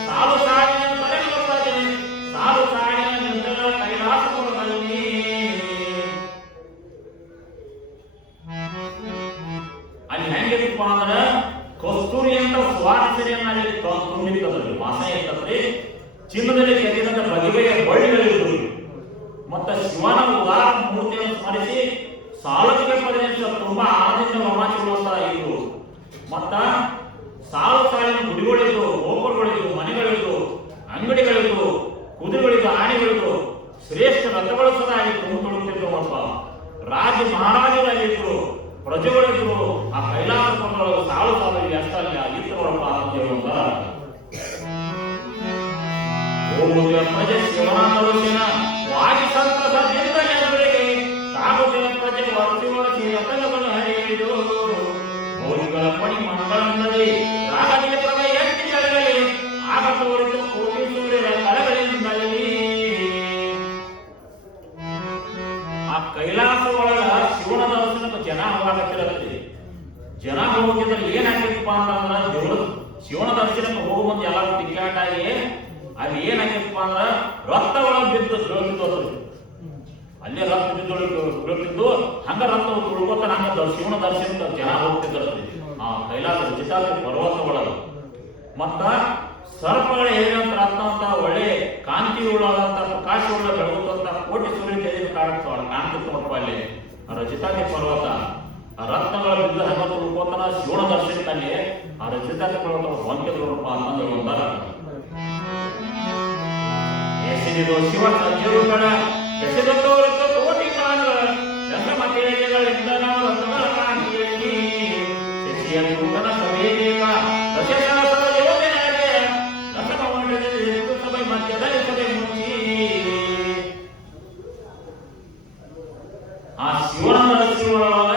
ಸಾಲು ಸಾಲಿನ ತಲೆಗಳು ಸಾಲು ಸಾಲಿನ ನಿರ್ಧಾರ ಕೈಲಾಸಪುರದಲ್ಲಿ ಚಿನ್ನದಲ್ಲಿ ಕೆತ್ತಿದಂತ ಬಗೆ ಬಗೆಯ ಬಳ್ಳಿಗಳಿದ್ದವು. ಮತ್ತ ಶಿವನ ಉದಾರ ಮೂರ್ತಿಯನ್ನು ಸ್ಮರಿಸಿ ಸಾಲಕ್ಕೆ ಪಡೆದ ತುಂಬಾ ಆನಂದದಿಂದ ರೋಮಾಂಚಗೊಳ್ಳುತ್ತಾ ಇತ್ತು. ಮತ್ತ ಸಾಲು ಸಾಲಿನ ಗುಡಿಗಳಿದ್ದು, ಗೋಪುರಗಳಿದ್ದು, ಮನೆಗಳಿದ್ದು, ಅಂಗಡಿಗಳಿದ್ದು, ಕುದುರೆಗಳಿದ್ದು, ಆನೆಗಳಿದ್ದು, ಶ್ರೇಷ್ಠ ರಥಗಳು ಸದಾ ತುಂಬುತ್ತಿದ್ದವಪ್ಪ. ರಾಜ ಮಹಾರಾಜರಾಗಿದ್ರು, ಪ್ರಜೆಗಳಿದ್ರು. ಆ ಕೈಲಾಸ ಪರ್ವತಗಳು ಸಾಲು ಸಾಲು ಎಷ್ಟು ಇತ್ತವರಪ್ಪ ಅಂತ ಹೇಳುವಂತ ಪ್ರಜೆ ಶಿವನಾಮರುಚಿನ ವಾಜಿ ಸಂತಸದಿಂದ ಜನಗಳಿಗೆ ತಾಗುತ್ತಿನ ಪ್ರಜೆ ವರ್ಷಿ ವರ್ಷಿ ಅಕಲಗಳು ಹರಿಯಿದು ಮೌಲಿಗಳ ಪಣಿ ಮಂಗಳಂದಲ್ಲಿ ರಾಗದಿನ ಪ್ರಭ ಎತ್ತಿ ಕಳೆಗಲಿ ಆಗ ತೋರಿತು ಕೋಟಿ ಸೂರ್ಯರ ಕಳೆಗಳಿಂದಲೇ. ಆ ಕೈಲಾಸ ಒಳಗ ಶಿವನ ದರ್ಶನಕ್ಕೆ ಜನ ಹೋಗತ್ತಿರತ್ತೆ. ಜನ ಹೋಗಿದ್ರೆ ಏನಾಗಿತ್ತಪ್ಪ ಅಂತಂದ್ರ ದೇವರು ಶಿವನ ದರ್ಶನಕ್ಕೆ ಹೋಗುವಂತ ಎಲ್ಲ ತಿಕ್ಕಾಟಾಗಿ ಅದು ಏನಾಗಿತ್ತಪ್ಪ ಅಂದ್ರ ರಕ್ತ ಒಳಗೆ ಬಿದ್ದು ಬೀಳ್ತಿದ್ದು. ಅಲ್ಲೇ ರಕ್ತ ಬಿದ್ದು ಬೀಳ್ತಿದ್ದು. ಹಂಗ ರಕ್ತ ತುಳ್ಕೋತ ಹಂಗ ಶಿವನ ದರ್ಶನಕ್ಕೆ ಜನ ಹೋಗ್ತಿದ್ರತ್ರಿ ಆ ಕೈಲಾಸ ರಚಿತಾದ ಪರ್ವತ ಒಳಗ. ಮತ್ತ ಸರ್ಪಗಳ ಹೇಳಿದಂತ ರತ್ನ ಅಂತ ಒಳ್ಳೆ ಕಾಂತಿ ಉಳ್ಳಾದಂತ ಪ್ರಕಾಶ ಉಳ್ಳ ಬೆಳಗುತ್ತಂತ ಕೋಟಿ ಸೂರ್ಯ ತೇಜ ಕಾಣ್ತಿತ್ತಪ್ಪ ಅಲ್ಲಿ ರಚಿತಾದಿ ಪರ್ವತ. ಆ ರತ್ನಗಳ ಬಿದ್ದು ಹಂಗ ತುಳ್ಕೋತನ ಶಿವನ ದರ್ಶನದಲ್ಲಿ ಆ ರಚಿತಾದಿ ಪರ್ವತ ಹೊಂದಿದ್ರಪ್ಪ ಅಂತಂದ್ರೆ ಒಂದಾರ ಎಸೆದಿದ್ದು ಶಿವ ಸಂಜೀವಗಳ ಎಸೆದತ್ತವರಿದ್ದು ಕೋಟಿ ಕಾಲಗಳ ರಸಮತೇಜಗಳಿಂದ ನಾವು ರತ್ನಗಳ ಕಾಂತಿಯಲ್ಲಿ ಶಶಿಯ ನೂತನ ಸಭೆಯೇಕ ದಶಸಹಸ್ರ ಯೋಜನೆಗೆ ರಸಮಂಡಲದಲ್ಲಿ ಸಭೆ ಮಧ್ಯದಲ್ಲಿ ಸಭೆ ಮುಚ್ಚಿ ಆ ಶಿವನ ರಸಿಯೊಳಗ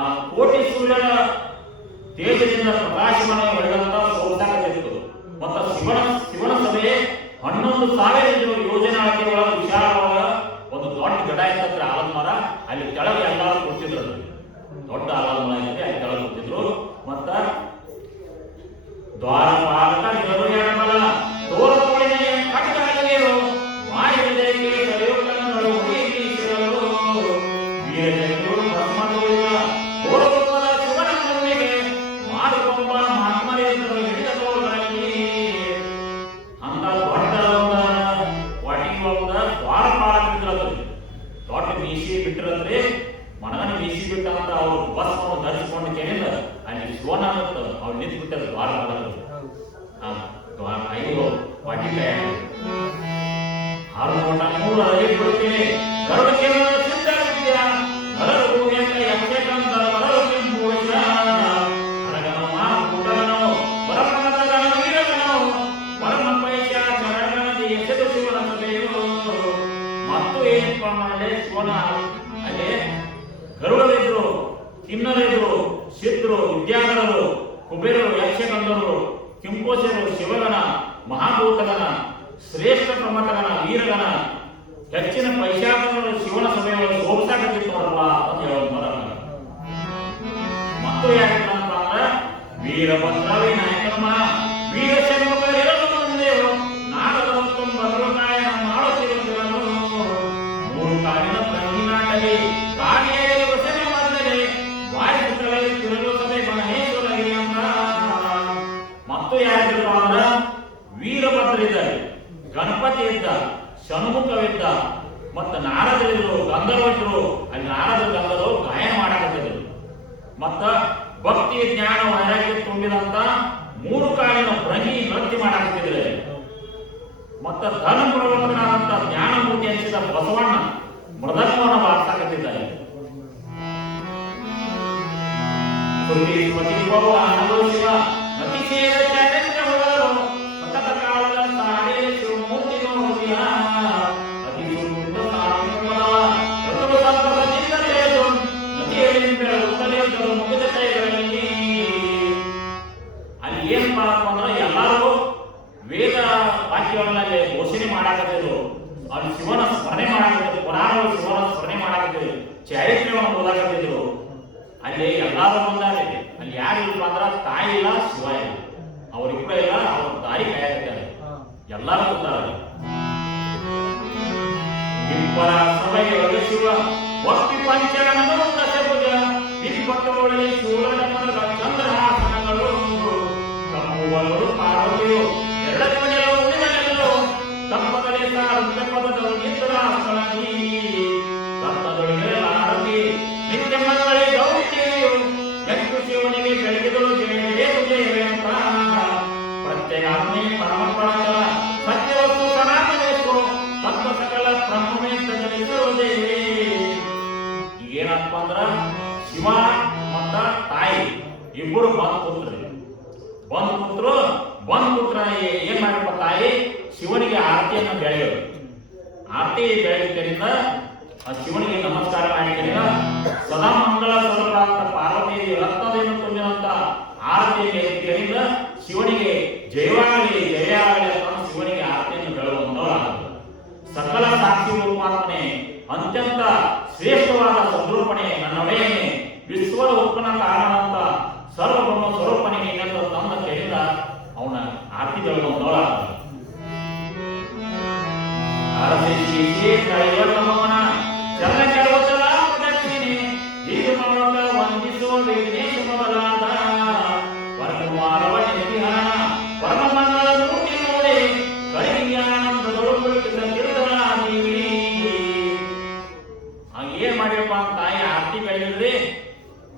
ಆ ಕೋಟಿ ಸೂರ್ಯನ ತೇಜದಿಂದ ಪ್ರಕಾಶಮಾನ ಬೆಳೆದಂತ ಸೌತಾಗತಿತ್ತು. ಮತ್ತ ಶಿವನ ಸಭೆ 11,000 ಯೋಜನೆ ಅಳತೆ ಒಳಗ ವಿಶಾಲವಾದ ಒಂದು ದೊಡ್ಡ ಗಡ ಇತ್ತ ಆಲದ ಮರ. ಅಲ್ಲಿ ಕೆಳಗೆ ಎಲ್ಲರೂ ಕೂತಿದ್ರು. ದೊಡ್ಡ ಆಲದ ಮರ ಇದೆ, ಅಲ್ಲಿ ಕೆಳಗೆ ಕೂತಿದ್ರು. ಮತ್ತ ದ್ವಾರಪಾಲಕ ನಿರವಯಣಬಲ ತೋರ ತೋಳಿನ ಕಟ್ಟಡಗಳಿರು ಮಾಯವಿದೆಗೆ ಸರಿಯುತ್ತನ್ನು ಹುಡುಗಿಸಿದರು ವೀರಜಯರು ಬ್ರಹ್ಮದೋಳಿನ ಗೋರಗೊಬ್ಬರ ಶಿವನ ಮಗುವಿಗೆ ಮಾರುಕೊಂಬ ಮಹಾತ್ಮರೇಂದ್ರ ಹಿಡಿದ ತೋಳಗಳಲ್ಲಿ ಅಂತ ದೊಡ್ಡ ದ್ವಾರಪಾಲಕರಿದ್ರದು. ದೊಡ್ಡ ಮೀಸಿ ಬಿಟ್ಟಿರತ್ರಿ. ಮನಗನ ಮೀಸಿ ಬಿಟ್ಟ ಅಂತ ಅವ್ರು ಬಸ್ವನ್ನು ಧರಿಸಿಕೊಂಡು ಕೇಳಿದ ಅಲ್ಲಿ ಶಿವನ ಅವ್ರು ನಿಂತು ಬಿಟ್ಟರು ದ್ವಾರಪಾಲಕರು. ಐದು ವಾಟಿಕಾಯ ಹಾರು ಮೂರು ಅರಗಿ ಕೊಡ್ತೀನಿ ಗರುಡ ಕೇವಲ ಸಿದ್ಧ ವಿದ್ಯ ಗರಡು ಎಂತ ಯಕ್ಷಕಂತ ಬರಲು ಕೆಂಪುಳಿಸ ಅರಗನೋ ಮಾ ಕೂಟಗನೋ ಪರಮಗತಗನ ವೀರಗನೋ ಪರಮ ಪೈಶ ಚರಣಗಣದಿ ಎಸೆದು ಶಿವನ ಸಭೆಯು. ಮತ್ತು ಏನಪ್ಪ ಮಾಡಲೆ ಶಿವನ ಅಲ್ಲಿ ಗರುಡರಿದ್ರು, ಕಿನ್ನರಿದ್ರು, ಸಿದ್ಧರು, ವಿದ್ಯಾಧರರು, ಕುಬೇರರು, ಯಕ್ಷಗಂಧರು, ಕಿಂಪೋಷರು, ಶಿವಗಣ, ಮಹಾಭೂತಗಣ, ಶ್ರೇಷ್ಠ ಪ್ರಮಥಗಣ, ವೀರಗಣ, ಹೆಚ್ಚಿನ ಪೈಶಾಚರು ಶಿವನ ಸಭೆಯೊಳಗೆ ಸೋಲ್ಸಾಕತ್ತಿತ್ತವರಲ್ಲ ಅಂತ ಹೇಳೋದು. ಮತ್ತು ಯಾಕಂತ ಅಂದ್ರೆ ವೀರಭದ್ರ ವಿನಾಯಕಮ್ಮ ವೀರ ಶರ್ಮಕರಿರಲು ಬಂದೇವು ನಾಡದ ಬರಲುಕಾಯ ಮಾಡುತ್ತಿರುತ್ತಿರಲು ಮೂರು ಕಾಲಿನ ಪ್ರಜ್ಞಾಟಲಿ ಕಾಣಿಯಲ್ಲಿ ವಚನೆ ಬಂದರೆ ವಾಯುಪುತ್ರರಲ್ಲಿ ತಿರುಳು ಸಭೆ ಮಹೇಶ್ವರಗಿ ಅಂತ. ಮತ್ತು ಯಾರಿದ್ರು ಅಂದ್ರೆ ವೀರಭದ್ರ ಇದ್ದಾರೆ, ಗಣಪತಿ ಇದ್ದ, ಷಣ್ಮುಖವಿದ್ದ, ಮತ್ತು ನಾರದರಿದ್ರು, ಗಂಧರ್ವರಿದ್ರು. ಅಲ್ಲಿ ನಾರದರು ಗಂಧರ್ವರು ಗಾಯನ ಮಾಡಕತ್ತಿದ್ರು. ಮತ್ತ ಭಕ್ತಿ ಜ್ಞಾನ ವೈರಾಗ್ಯ ತುಂಬಿದಂತ ಮೂರು ಕಾಲಿನ ಭೃಂಗಿ ನೃತ್ಯ ಮಾಡಕತ್ತಿದ್ರೆ. ಮತ್ತ ಧರ್ಮ ಪ್ರವರ್ತನಾದಂತ ಜ್ಞಾನಮೂರ್ತಿ ಅನಿಸಿದ ಬಸವಣ್ಣ ಮೃದಂಗವನ್ನು ಬಾರಿಸಾಕತ್ತಿದ್ದಾರೆ. ಶಿವ ಅತಿಶಯ ಚಾರಿತ್ರ ಹೊರರು ಸತತ ಕಾಲದ ಸಾರಿಯ ಶಿವಮೂರ್ತಿ ನೋಡಿಯ ಅತಿ ಸುಂದರ ಸಾರ್ವಭೌಮವ ಋತುವು ಸಂಪರ್ಕದಿಂದ ತಿಳಿದು ನದಿಯಲ್ಲಿ ಬೆಳಗುತ್ತಲಿದ್ದರು ಮುಗಿದ ಕೈಗಳಲ್ಲಿ. ಅಲ್ಲಿ ಏನಪ್ಪಾ ಅಂದ್ರೆ ಎಲ್ಲರೂ ವೇದ ವಾಕ್ಯಗಳಲ್ಲಿ ಘೋಷಣೆ ಮಾಡಾಕತ್ತಿದ್ರು. ಅಲ್ಲಿ ಶಿವನ ಸ್ಮರಣೆ ಮಾಡಾಕತ್ತಿದ್ರು, ಪುರಾಣಗಳು ಶಿವನ ಸ್ಮರಣೆ ಮಾಡಾಕತ್ತಿದ್ರು, ಚಾರಿತ್ರ್ಯವನ್ನು ಓದಾಕತ್ತಿದ್ರು. ಅಲ್ಲಿ ಎಲ್ಲರೂ ಬಂದಾರೆ. ಅಲ್ಲಿ ಯಾರು ಇಲ್ಲಪ್ಪ ಅಂದ್ರ ತಾಯಿ ಇಲ್ಲ, ಶಿವ ಇಲ್ಲ, ಅವರಿಬ್ಬರ ಇಲ್ಲ, ಅವ್ರ ತಾಯಿ ಕಾಯಾಕತ್ತಾರೆ. ಎಲ್ಲರೂ ಕೂತಾರೆ. ಇಬ್ಬರ ಸಭೆಯೊಳಗೆ ಶಿವ ಭಕ್ತಿ ಪಂಚಗಣನು ದಶಭುಜ ಇಪ್ಪತ್ತೊಳಗೆ ಶಿವನ ಚಂದ್ರಹಾಸನಗಳು ತಮ್ಮವರು ಪಾರ್ವತಿಯು ಎರಡನೇ ಮನೆಯವರು ಉಳಿದನೆಲ್ಲರೂ ಏನಪ್ಪ ಅಂದ್ರ ಶಿವ ಮತ್ತ ತಾಯಿ ಇಬ್ಬರು ಬಂದ್ ಕೂತ್ರಿ. ಬಂದ್ ಕೂತ್ರ ಏನ್ ಮಾಡಪ್ಪ ತಾಯಿ ಶಿವನಿಗೆ ಆರತಿಯನ್ನು ಬೆಳೆಯೋದು. ಆರತಿ ಬೆಳೆಯೋದ್ರಿಂದ ಶಿವನಿಗೆ ನಮಸ್ಕಾರ ಮಾಡಿದ್ದರಿಂದ ಸದಾ ಮಂಗಳ ಸ್ವರೂಪ ಪಾರ್ವತಿ ರತ್ನದಿಂದ ತುಂಬಿದಂತ ಆರತಿ ಬೆಳೆಯೋದ್ರಿಂದ ಶಿವನಿಗೆ ಜಯವಾಗಲಿ ಜಯವಾಗಲಿ ಅಂತ ಶಿವನಿಗೆ ಆರತಿಯನ್ನು ಬೆಳೆಯುವಂತವರಾಗುತ್ತೆ. ಸಕಲ ಸಾಕ್ಷಿ ರೂಪಾತ್ಮನೆ ಅತ್ಯಂತ ಶ್ರೇಷ್ಠವಾದ ಸಂರೂಪಣೆ ನನ್ನೊಡೆಯನೆ ವಿಶ್ವದ ಉತ್ಪನ್ನ ಕಾರಣ ಅಂತ ಸರ್ವಬ್ರಹ್ಮ ಸ್ವರೂಪನಿಗೆ ತಂದ ಕೇಳಿದ ಅವನ ಆರತಿ ಬೆಳೆಯುವಂತವರಾಗುತ್ತೆ. ಚರಣ ಕೆಳವತ್ತಲ ಪ್ರದಕ್ಷಿಣೆ ಹೀಗೆ ಮಾಡೋದ ವಂದಿಸುವ ವಿಘ್ನೇಶ ಮೊದಲಾದ ವರ್ಗಮಾರವ ನಿರ್ವಿಹಾರ ಪರಮ ಮಂಗಳ ಮೂರ್ತಿ ನೋಡಿ ಕಡಿಮೆ ಆನಂದದೊಳು ಕೀರ್ತನ ದೇವಿ. ಏನ್ ಮಾಡಿರಪ್ಪ ಅಂತ ತಾಯಿ ಆರತಿ ಬೆಳೆದ್ರಿ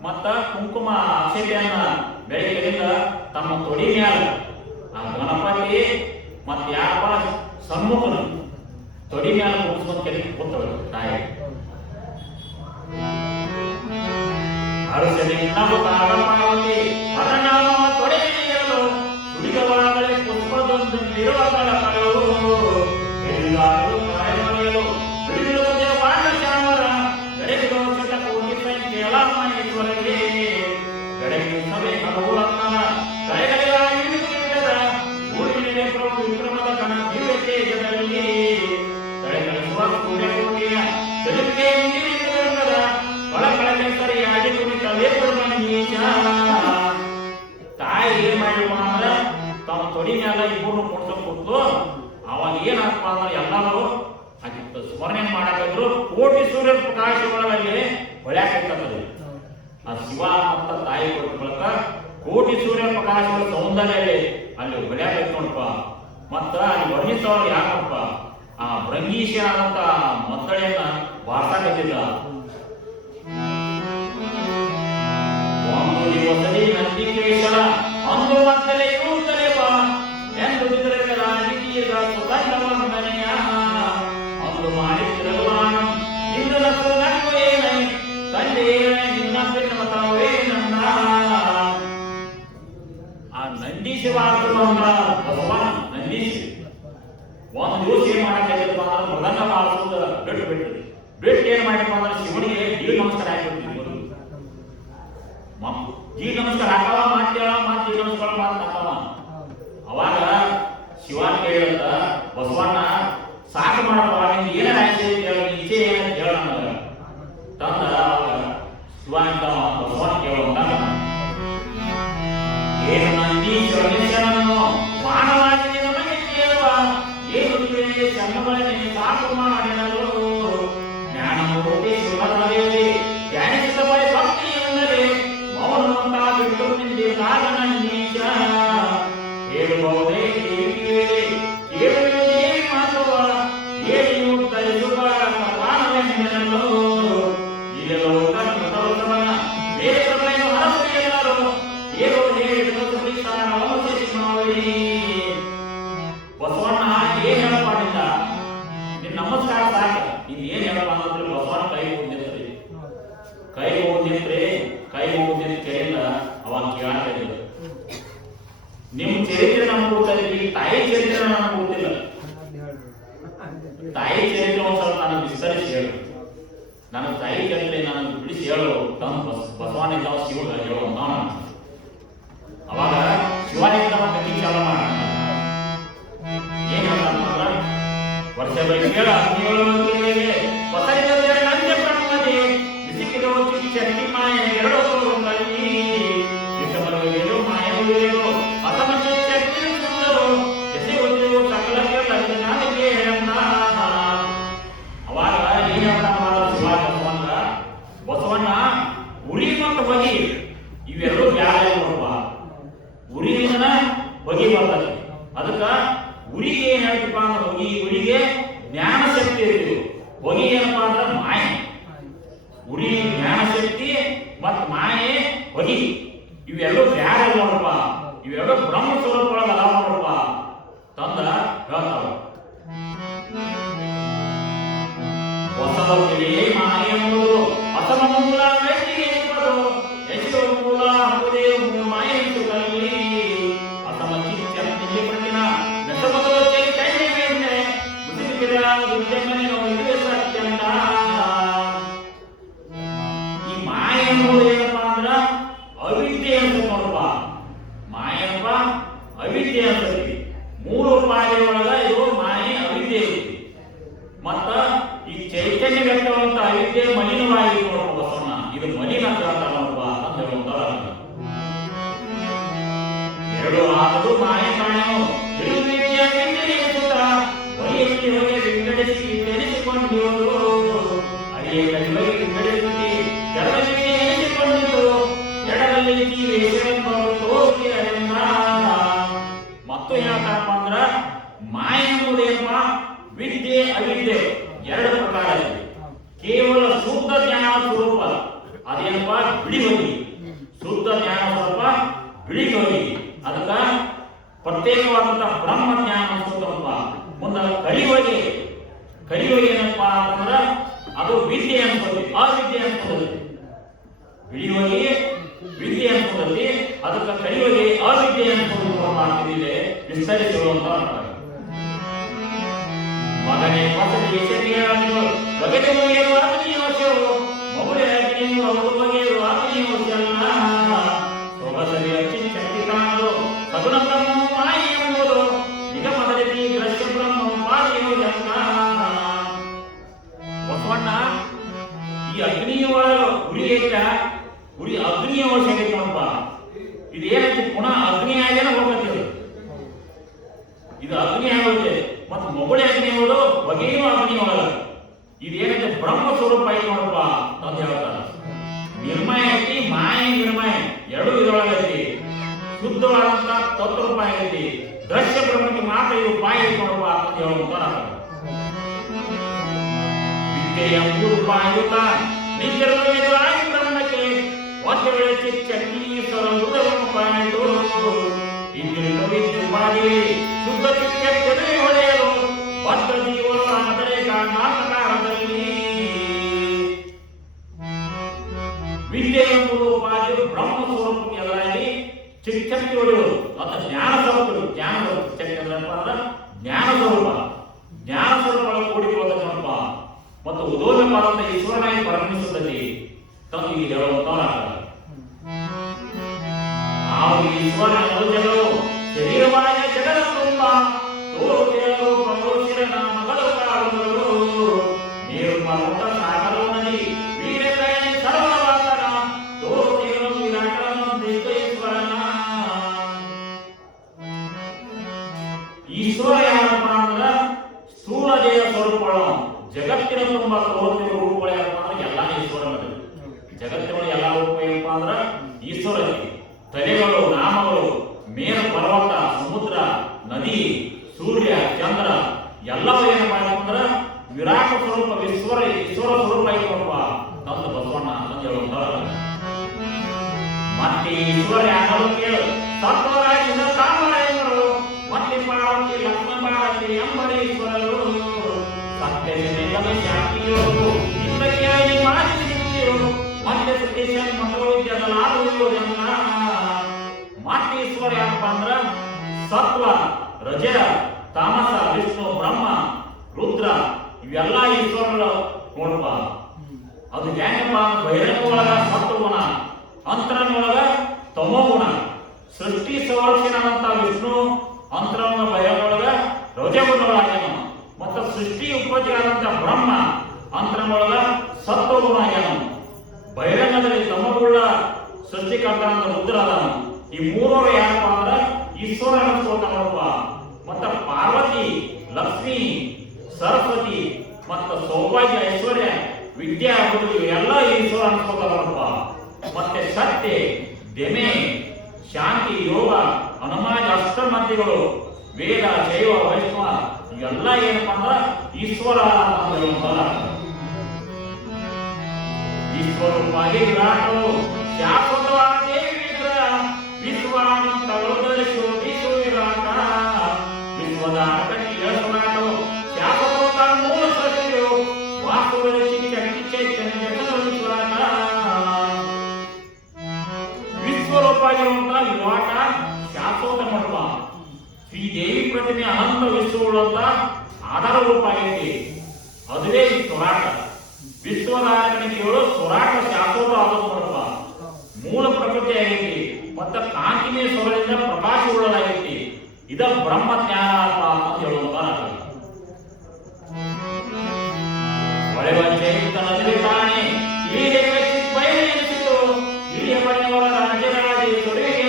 ಮತ್ತ ಕುಂಕುಮ ಅಕ್ಷತೆಯನ್ನ ಬೆಳಗ್ಗೆಯಿಂದ ತಮ್ಮ ತೊಡಿ ಮ್ಯಾಲ ಆ ಗಣಪತಿ ಮತ್ತ ಯಾರಪ್ಪ ಸನ್ಮುಖನು ತೊಡಿ ಮ್ಯಾಲ ಮುಗಿಸ್ಕೊಂಡ್ ಕೆಳಗೆ ಕೂತಳು ತಾಯಿ. ಅರಸನೆ ನಾವು ಪಾರ್ವತಿ ಹರನಾಮ ತೊಡೆಯಲು ತುಡಿಗವಾಗಲೇ ಪುಷ್ಪದೊಂದಿರುವ ಕಳಕಳು ಎಲ್ಲಾರು ಕಾಯಮರೆಯಲು ಬಿಡಿಯುವುದೇ ಬಾಣ ಶ್ಯಾಮರ ಗಡೆಗೆ ದೋಷದ ಕೋಟಿ ಸಂಖ್ಯೆಯ ಮಹೇಶ್ವರಗೆ ಗಡೆಗೆ ಸಭೆ ಹಲವುರನ್ನ ಕಡೆಗಳಿಗಾಗಿ ಬಿಡದ ಊರಿನ ಪ್ರಭು ವಿಕ್ರಮದ ಗಣ ದಿವ್ಯ ತೇಜದಲ್ಲಿ ತಡೆಗಳಿಸುವ ಸೂರ್ಯಕೋಟಿಯ ಜಲಕ್ಕೆ ನೀರಿದ ಕಳಕಳಗೆ ಸರಿಯಾಗಿ ಕುಣಿತಲೇ ಪರಮನೀಶ. ತಾಯಿ ಏನ್ ಮಾಡಿರುವ ಅಂದ್ರ ತಮ್ಮ ತೊಡಿ ಮ್ಯಾಲ ಇಬ್ಬರು ಕೊಡ್ತಾ ಕೂತು ಅವಾಗ ಏನಪ್ಪ ಅಂದ್ರೆ ಎಲ್ಲರೂ ಸ್ಮರಣೆ ಮಾಡಾಕಿದ್ರು ಕೋಟಿ ಸೂರ್ಯ ಪ್ರಕಾಶಗಳಲ್ಲಿ ಹೊಳ್ಯಾಕೈತದ. ಆ ಶಿವ ಅಂತ ತಾಯಿ ಕೊಟ್ಟ ಬಳಕ ಕೋಟಿ ಸೂರ್ಯ ಪ್ರಕಾಶಗಳ ಸೌಂದರ್ಯ ಅಲ್ಲಿ ಹೊಳ್ಯಾಕೈತ ನೋಡಪ್ಪ. ಮತ್ತ ಅಲ್ಲಿ ವರ್ಣಿಸೋರು ಯಾಕಪ್ಪ ಆ ಭೃಂಗೀಶ ಆದಂತ ಮತ್ತಳೆಯನ್ನ ಬಾರ್ಸಾಕತ್ತಿದ್ದ. ಒಂದು ದಿವಸದಿ ನಂದಿಕೇಶರ ಅಂದು ಮತ್ತಲೇ ಇರುತ್ತಲೇ ಬಾ ಎಂದು ಬಿದ್ದರೆ ರಾಜಕೀಯದ ಸುಗಂಧವಂದನೆಯ ಅಂದು ಮಾಡಿದ್ರಲ್ವಾನ ಇಂದು ನಕ್ಕು ಏನೇ ತಂದೆ ನಿನ್ನ ಪ್ರೇಮತವೇ ನನ್ನ. ಆ ನಂದೀಶ ಭಗವಾನ್ ನಂದೀಶ ಒಂದು ದಿವಸ ಏನ್ ಮಾಡಕ್ಕಾಗಪ್ಪ ಅಂದ್ರೆ ಮೃದಂಗ ಬಾರಿಸೋದು ಬಿಟ್ಟು ಏನ್ ಮಾಡಪ್ಪ ಅಂದ್ರೆ ಶಿವನಿಗೆ ಜೀವ ನಮಸ್ಕಾರ ಹಾಕಿಬಿಡ್ತೀವಿ. ಜೀವ ನಮಸ್ಕಾರ ಹಾಕವ ಮಾಡ್ತೇಳ ಮಾತು ಜೀವ ನಮಸ್ಕಾರ ಮಾಡ್ತಾವ. ಅವಾಗ ಶಿವನ್ ಕೇಳಿದಂತ ಬಸವಣ್ಣ ಸಾಕು ಮಾಡಪ್ಪ ನಿನ್ ಏನಾರ ಆಯ್ತು ಇಚ್ಛೆ ಏನ ಕೇಳ ತಂದ ಶಿವ ಅಂತ ಬಸವಣ್ಣ ಕೇಳುವಂತ ಏನು ನಂದೀಶ್ವರನು ಮಾನವಾಗಿ ನಮಗೆ ಕೇಳುವ ಏನು ಚನ್ನಬಳನೆ ಸಾಕು ಮಾಡಿದರು ಜ್ಞಾನಮೂರ್ತಿ ಶಿವದೇವಿ ಧ್ಯಾನಿಸಿದ ಬಳಿ ಭಕ್ತಿ ಎಂದರೆ ಮೌನವಂತ ಬಿಟ್ಟು ನಿಂದಿರಾಗ ನಂದೀಶ ಹೇಳುವುದೇ ಕೇಳುವುದೇ ಮಾತುವ ಹೇಳಿಯು ತರಿಸುವ ಪ್ರಧಾನವೆಂದರಲ್ಲೋ ಇಲ್ಲೋ ತನ್ನ ಬೇರೆ ಪ್ರಭೆಯನ್ನು ಹರಸೆಯಲ್ಲರು ಏನೋ ಹೇಳಿದ್ರು ಸುಳಿತಾನ ಅವಶೇಷ ಮಾಡಿ ಬಸವಣ್ಣ ಏನ್ ಹೇಳಪ್ಪ ನಿಂದ ನಿನ್ ನಮಸ್ಕಾರ ಸಾಕ ನೀನ್ ಏನ್ ಹೇಳಪ್ಪ ಅಂದ್ರೆ ಬಸವಣ್ಣ ಕೈ ಮುಗಿದ್ರಿ ಕೈ ಮುಗಿದ ಕೈಯಿಂದ ಅವಾಗ ಕೇಳ್ತಾ ಇದ್ರು ನಿಮ್ ಚರಿತ್ರೆ ನಮ್ಗೆ ಗೊತ್ತಿಲ್ಲ, ತಾಯಿ ಚರಿತ್ರೆ ನನಗೆ ಗೊತ್ತಿಲ್ಲ. ತಾಯಿ ಚರಿತ್ರೆ ಒಂದ್ ಸ್ವಲ್ಪ ನನಗೆ ವಿಸ್ತರಿಸಿ ಹೇಳು, ನನ್ನ ತಾಯಿ ಚರಿತ್ರೆ ನನಗೆ ಬಿಡಿಸಿ ಹೇಳು ತಂದು ಬಸವಣ್ಣ ಶಿವ ಹೇಳು ನಾನು. ಅವಾಗ ಶಿವಾನಿಂದ ಕಥೆ ಚಾಲ ಮಾಡ ಏನ್ ಹೇಳ್ತಾರ ವರ್ಷ ಬೆಳಗ್ಗೆ ನಂದೆ ಬ್ರಹ್ಮದೆ ಬಿಸಿಕಿರೋ ಶಕ್ತಿ ಮಾಯ ಎರಡು ಮಾಯವು ಅಸಮಸ್ಯ ಅವಾಗ ಏನ್ ಹೇಳ್ತಾನ ಬಸವಣ್ಣ ಉರಿ ಮತ್ತು ಬಗಿ ಇವೆರಡು ಬ್ಯಾರೆ ನೋಡುವ. ಉರಿಯಿಂದ ಬಗೆ ಬರ್ತದೆ. ಅದಕ್ಕ ಉರಿಗೆ ಏನ್ ಹೇಳ್ತಪ್ಪ ಅಂದ್ರೆ ಉರಿಗೆ ಜ್ಞಾನ ಶಕ್ತಿ ಇರ್ತೀವಿ, ಹೊಗೆ ಏನಪ್ಪಾ ಅಂದ್ರೆ ಮಾಯೆ. ಉರಿ ಜ್ಞಾನ ಶಕ್ತಿ ಮತ್ ಮಾಯೆ ಹೊಗೆ ಇವೆರಡು ಬ್ಯಾರೆ ನೋಡಪ್ಪ, ಇವೆರಡು ಬ್ರಹ್ಮ ಸ್ವರೂಪಗಳ ಅದಾವ ನೋಡಪ್ಪ ತಂದ ಹೇಳ್ತಾವ. ಹೊಸದಕ್ಕೆ ಮಾಯೆ ಎಂಬುದು ಅಸಮ ಮೂಲ ಅವಿದ್ಯೆ ಅಂತ ನೋಡಪ್ಪ. ಮಾಯಪ್ಪ ಅವಿದ್ಯೆ ಅಂತೈತಿ. ಮೂರು ಪಾಯದೊಳಗ ಇದು ಮಾಯೆ ಅವಿದ್ಯೆ ಐತಿ. ಮತ್ತ ಈ ಚೈತನ್ಯ ವ್ಯಕ್ತವಂತ ಅವಿದ್ಯೆ ಮಲಿನವಾಗಿ ನೋಡಪ್ಪ ಬಸವಣ್ಣ. ಇದು ಮಲಿನ ಅಂತ ನೋಡಪ್ಪ ಅಂತ ಹೇಳುವಂತಾರ. ಎರಡು ಆದರೂ ಮಾಯೆ ಕಾಣೆವು ವೈಯಕ್ತಿ ಹೋಗಿ ವಿಂಗಡಿಸಿ ನೆನೆಸಿಕೊಂಡು ಅರಿಯ ಕಲಿವಾಗಿ ವಿಂಗಡಿಸಿ ಎರಡಲ್ಲಿ ಎನಿಸಿಕೊಂಡಿತು ಎಡದಲ್ಲಿ ತೋರಿ ಅರೆಂದ. ಮತ್ತು ಏನಪ್ಪ ಅಂದ್ರ ಮಾಯೆ ಎಂಬುದೇನಪ್ಪ ವಿದ್ಯೆ ಅವಿದ್ಯೆ ಎರಡು ಪ್ರಕಾರ ಇದೆ. ಕೇವಲ ಶುದ್ಧ ಜ್ಞಾನ ಸ್ವರೂಪ ಅದೇನಪ್ಪ ಬಿಳಿ ಹೋಗಿ, ಶುದ್ಧ ಜ್ಞಾನ ಸ್ವರೂಪ ಬಿಳಿ ಹೋಗಿ, ಅದಕ್ಕ ಪ್ರತ್ಯೇಕವಾದಂತಹ ಬ್ರಹ್ಮ ಜ್ಞಾನ ಅನ್ಸುತ್ತಪ್ಪ. ಮುಂದ ಕಲಿಯೋಗಿ ಏನಪ್ಪ ಅಂತಂದ್ರ ಅದು ವಿದ್ಯೆ ಅನ್ಸುತ್ತೆ, ಅವಿದ್ಯೆ ಅನ್ಸುತ್ತದೆ. ಬಿಳಿಯೋಗಿ ವಿದ್ಯೆ ಅನ್ಸುತ್ತದೆ, ಅದಕ್ಕೆ ಕಲಿಯೋಗಿ ಅವಿದ್ಯೆ ಅನ್ಸುತ್ತದೆ. ವಿಸ್ತರಿಸುವಂತ ಮಗನೇ ಪಸಲಿ ಶರೀರಾದಿಗಳು ಬಗೆದೆಯೋ ಅಗ್ನಿಯೋಶವು ಮಗುಳೆ ಅಗ್ನಿಯು ಅವರು ಬಗೆಯರು ಅಗ್ನಿಯೋಶಲ್ಲ. ಸೊಗಸರಿ ಅಚ್ಚಿ ಶಕ್ತಿ ಕಾಣದು ಸಗುಣ ಬ್ರಹ್ಮ ಮಾಯಿ ಎಂಬುದು ನಿಗಮದಲ್ಲಿ ದೃಶ್ಯ ಬ್ರಹ್ಮ ಮಾಯಿಯುವುದಲ್ಲ. ಬಸವಣ್ಣ ಈ ಅಗ್ನಿಯೊಳಗ ಉರಿ ಐತ, ಉರಿ ಅಗ್ನಿಯೊಳಗೆ ನೋಡಪ್ಪ. ಇದು ಏನೈತಿ ಪುನಃ ಅಗ್ನಿ ಆಗೇನ ಹೋಗ್ತದೆ. ಇದು ಅಗ್ನಿ ಆಗುತ್ತೆ ಮತ್ತು ಮೊಗಳೆ ಅಗ್ನಿ ಹೋದು ಬಗೆಯೂ ಅಗ್ನಿ ಒಳಗ. ಇದೇನೈತೆ ಬ್ರಹ್ಮ ಸ್ವರೂಪ ಐತಿ ನೋಡಪ್ಪ ಅಂತ ಹೇಳ್ತಾರ. ನಿರ್ಮಯ ಐತಿ, ಮಾಯ ನಿರ್ಮಯ ಎರಡು ಇದರೊಳಗೈತಿ. ಶುದ್ಧವಾದಂತ ತತ್ವರೂಪ ಆಗೈತಿ. ದೃಶ್ಯ ಬ್ರಹ್ಮಕ್ಕೆ ಮಾತ್ರ ಇದು ಪಾಯ ಐತಿ ನೋಡಪ್ಪ ಅಂತ ಹೇಳುವಂತಾರ. ವಿದ್ಯೆಯ ಮೂರು ಪಾಯುತ ನಿತ್ಯರಾಗಿ ಬ್ರಹ್ಮಕ್ಕೆ ಒತ್ತೆ ವೇಳೆ ಚಕ್ರಿ ಸರಳುದವನ್ನು ಪಾಯಿತು. ಇಂದಿನ ಕವಿತೆ ಬಾರಿ ಶುದ್ಧ ಚಿಕ್ಕ ತೆರೆದು ಹೊಳೆಯಲು ಬದ್ಧ ಜೀವರು ಆದರೆ ನಾಟಕಾರದಲ್ಲಿ ವಿದ್ಯೆ ಎಂಬುದು ಬಾರಿ ಬ್ರಹ್ಮ ಸ್ವರೂಪಕ್ಕೆ ಎದುರಾಗಿ ಚಿಕ್ಕಿ ಹೊಡೆಯುವುದು ಮತ್ತು ಜ್ಞಾನ ಸ್ವರೂಪಗಳು. ಜ್ಞಾನ ಜ್ಞಾನ ಸ್ವರೂಪ, ಜ್ಞಾನ ಸ್ವರೂಪಗಳು ಕೂಡಿಕೊಳ್ಳೋದಪ್ಪ ಮತ್ತು ಉದೋಷವಾದಂತ ಈಶ್ವರನಾಗಿ ಪರಿಗಣಿಸುತ್ತದೆ ತಂದು ಹೇಳುವಂತವರ. ಆ ಈಶ್ವರನ ಯೋಜನೆಗಳು ಶರೀರವಾದ ಜಗದ ತುಂಬ ತೋರುತ್ತೇರು ಪರೋಶಿರ ನಾಮಗಳು ಕಾರುಗಳು ನೀರು ಪರ್ವತ ಸಾಗರ ನದಿ ವೀರಕೈ ಸರ್ವವಾದನ ತೋರುತ್ತೇರು ವಿರಾಟನ ಈಶ್ವರನ. ಈಶ್ವರ ಯಾರಪ್ಪ ಅಂದ್ರ ಸ್ಥೂಲ ದೇಹ ಸ್ವರೂಪಗಳು. ಜಗತ್ತಿನ ತುಂಬ ತೋರುತ್ತಿರುವ ರೂಪಗಳು ಏನಪ್ಪ ಅಂದ್ರೆ ಎಲ್ಲಾ ಈಶ್ವರನ. ಜಗತ್ತಿನ ಎಲ್ಲಾ ರೂಪ ಏನಪ್ಪ ಅಂದ್ರ ಈಶ್ವರ. ತಲೆಗಳು, ನಾಮಗಳು, ಮೇರು ಪರ್ವತ, ಸಮುದ್ರ, ನದಿ, ಸೂರ್ಯ, ಚಂದ್ರ ಎಲ್ಲವೂ ಏನಪ್ಪ ಅಂತಂದ್ರ ವಿರಾಟ ಸ್ವರೂಪ ಈಶ್ವರ ಸ್ವರೂಪ ಐತಪ್ಪ ತಂದು ಬಸವಣ್ಣ ಅಂತ ಹೇಳುವಂತಾರ. ಮತ್ತೆ ಈಶ್ವರ ಯಾರು ಕೇಳು ಸತ್ವರಾಜನ ಸಾಮರಾಯರು ಮತ್ತೆ ಪಾರ್ವತಿ ಲಕ್ಷ್ಮಣ ಪಾರ್ವತಿ ಎಂಬರೀಶ್ವರರು ಸತ್ಯ ಶಾಂತಿಯೋರು ಇಂದ್ರಕ್ಕಾಗಿ ಮಾತಿರು ಮತ್ತೆ ಸತೀಶನ್ ಮಂಗಳವಿದ್ಯದಲ್ಲಾಗುವುದೆಲ್ಲ. ಮತ್ತೆ ಈಶ್ವರ ಏನಪ್ಪ ಅಂದ್ರ ಸತ್ವ, ರಜ, ತಾಮಸ, ವಿಷ್ಣು, ಬ್ರಹ್ಮ, ರುದ್ರ ಇವೆಲ್ಲ ಈಶ್ವರಗಳು ನೋಡಪ್ಪ. ಅದು ಹೆಂಗಪ್ಪ ಬಹಿರಂಗ ಒಳಗ ಸತ್ವಗುಣ, ಅಂತರನೊಳಗ ತಮೋಗುಣ. ಸೃಷ್ಟಿ ಸಂರಕ್ಷಣಂತ ವಿಷ್ಣು ಅಂತರನ ಬಹಿರಂಗೊಳಗ ರಜಗುಣಗಳಾಗ್ಯಾನ. ಮತ್ತು ಸೃಷ್ಟಿ ಉಪಜಾದಂತ ಬ್ರಹ್ಮ ಅಂತರನೊಳಗ ಸತ್ವಗುಣ ಆಗ್ಯಾನ. ಬಹಿರಂಗದಲ್ಲಿ ತಮಗುಳ್ಳ ಸೃಷ್ಟಿಕರ್ತನಂತ ರುದ್ರ ಅದಾನ. ಈ ಮೂರವರು ಯಾರಪ್ಪ ಅಂದ್ರ ಈಶ್ವರ ನೋಡಪ್ಪ. ಮತ್ತ ಪಾರ್ವತಿ, ಲಕ್ಷ್ಮಿ, ಸರಸ್ವತಿ ಮತ್ತ ಸೌಭಾಗ್ಯ, ಐಶ್ವರ್ಯ, ವಿದ್ಯಾ ಎಲ್ಲ ಈಶ್ವರ ಅನ್ಸ್ಕೋತಾರಪ್ಪ. ಮತ್ತೆ ಸತ್ಯ, ದೆಮೆ, ಶಾಂತಿ, ಯೋಗ, ಹನುಮಾಜ, ಅಷ್ಟಮತಿಗಳು, ವೇದ, ಶೈವ, ವೈಷ್ಣವ ಇವೆಲ್ಲ ಏನಪ್ಪ ಅಂದ್ರ ಈಶ್ವರ ಅಂತ ಹೇಳುವಂತಾರ. ಈಶ್ವರವಾಗಿ ವಿರಾಟವು ಶಾಶ್ವತವಾದ ದೇವಿ ವಿಗ್ರಹ ವಿಶ್ವಾನಂತಗಳು ಶೋಧಿಸು ವಿರಾಟ. ವಿಶ್ವದ ಅಡಕಟ್ಟು ಶಾಶ್ವತ ಮೂಲ ಸೃಷ್ಟಿಯು ವಾಸ್ತುವಿನ ಚೈತನ್ಯ ವಿರಾಟ. ಪ್ರಕೃತಿನಿ ಅನಂತ ವಿಶ್ವಗಳಂತ ಆಧಾರ ರೂಪ ಆಗೈತಿ. ಅದುವೇ ಈ ಸ್ವರಾಟ. ವಿಶ್ವದಾಯಕನಿಕೆಗಳು ಸ್ವರಾಟ ಶಾಶ್ವತ ಆಗೋದು ನೋಡಪ್ಪ. ಮೂಲ ಪ್ರಕೃತಿ ಆಗೈತಿ ಮತ್ತ ಕಾಂತಿನೇ ಸ್ವರದಿಂದ ಪ್ರಕಾಶವುಳ್ಳದಾಗೈತಿ. ಇದ ಬ್ರಹ್ಮ ಜ್ಞಾನ ಅಂತ ಹೇಳುವಂತ ಹೊಳೆವ ಚೈತನ್ಯದಲ್ಲಿ ತಾನೇ ಇಡೀ ಜಗತ್ತಿಗೆ ಬಯಲಿಸಿತು. ಇಡೀ ಮನೆಯವರ ರಾಜರಾಜೇಶ್ವರಿಗೆ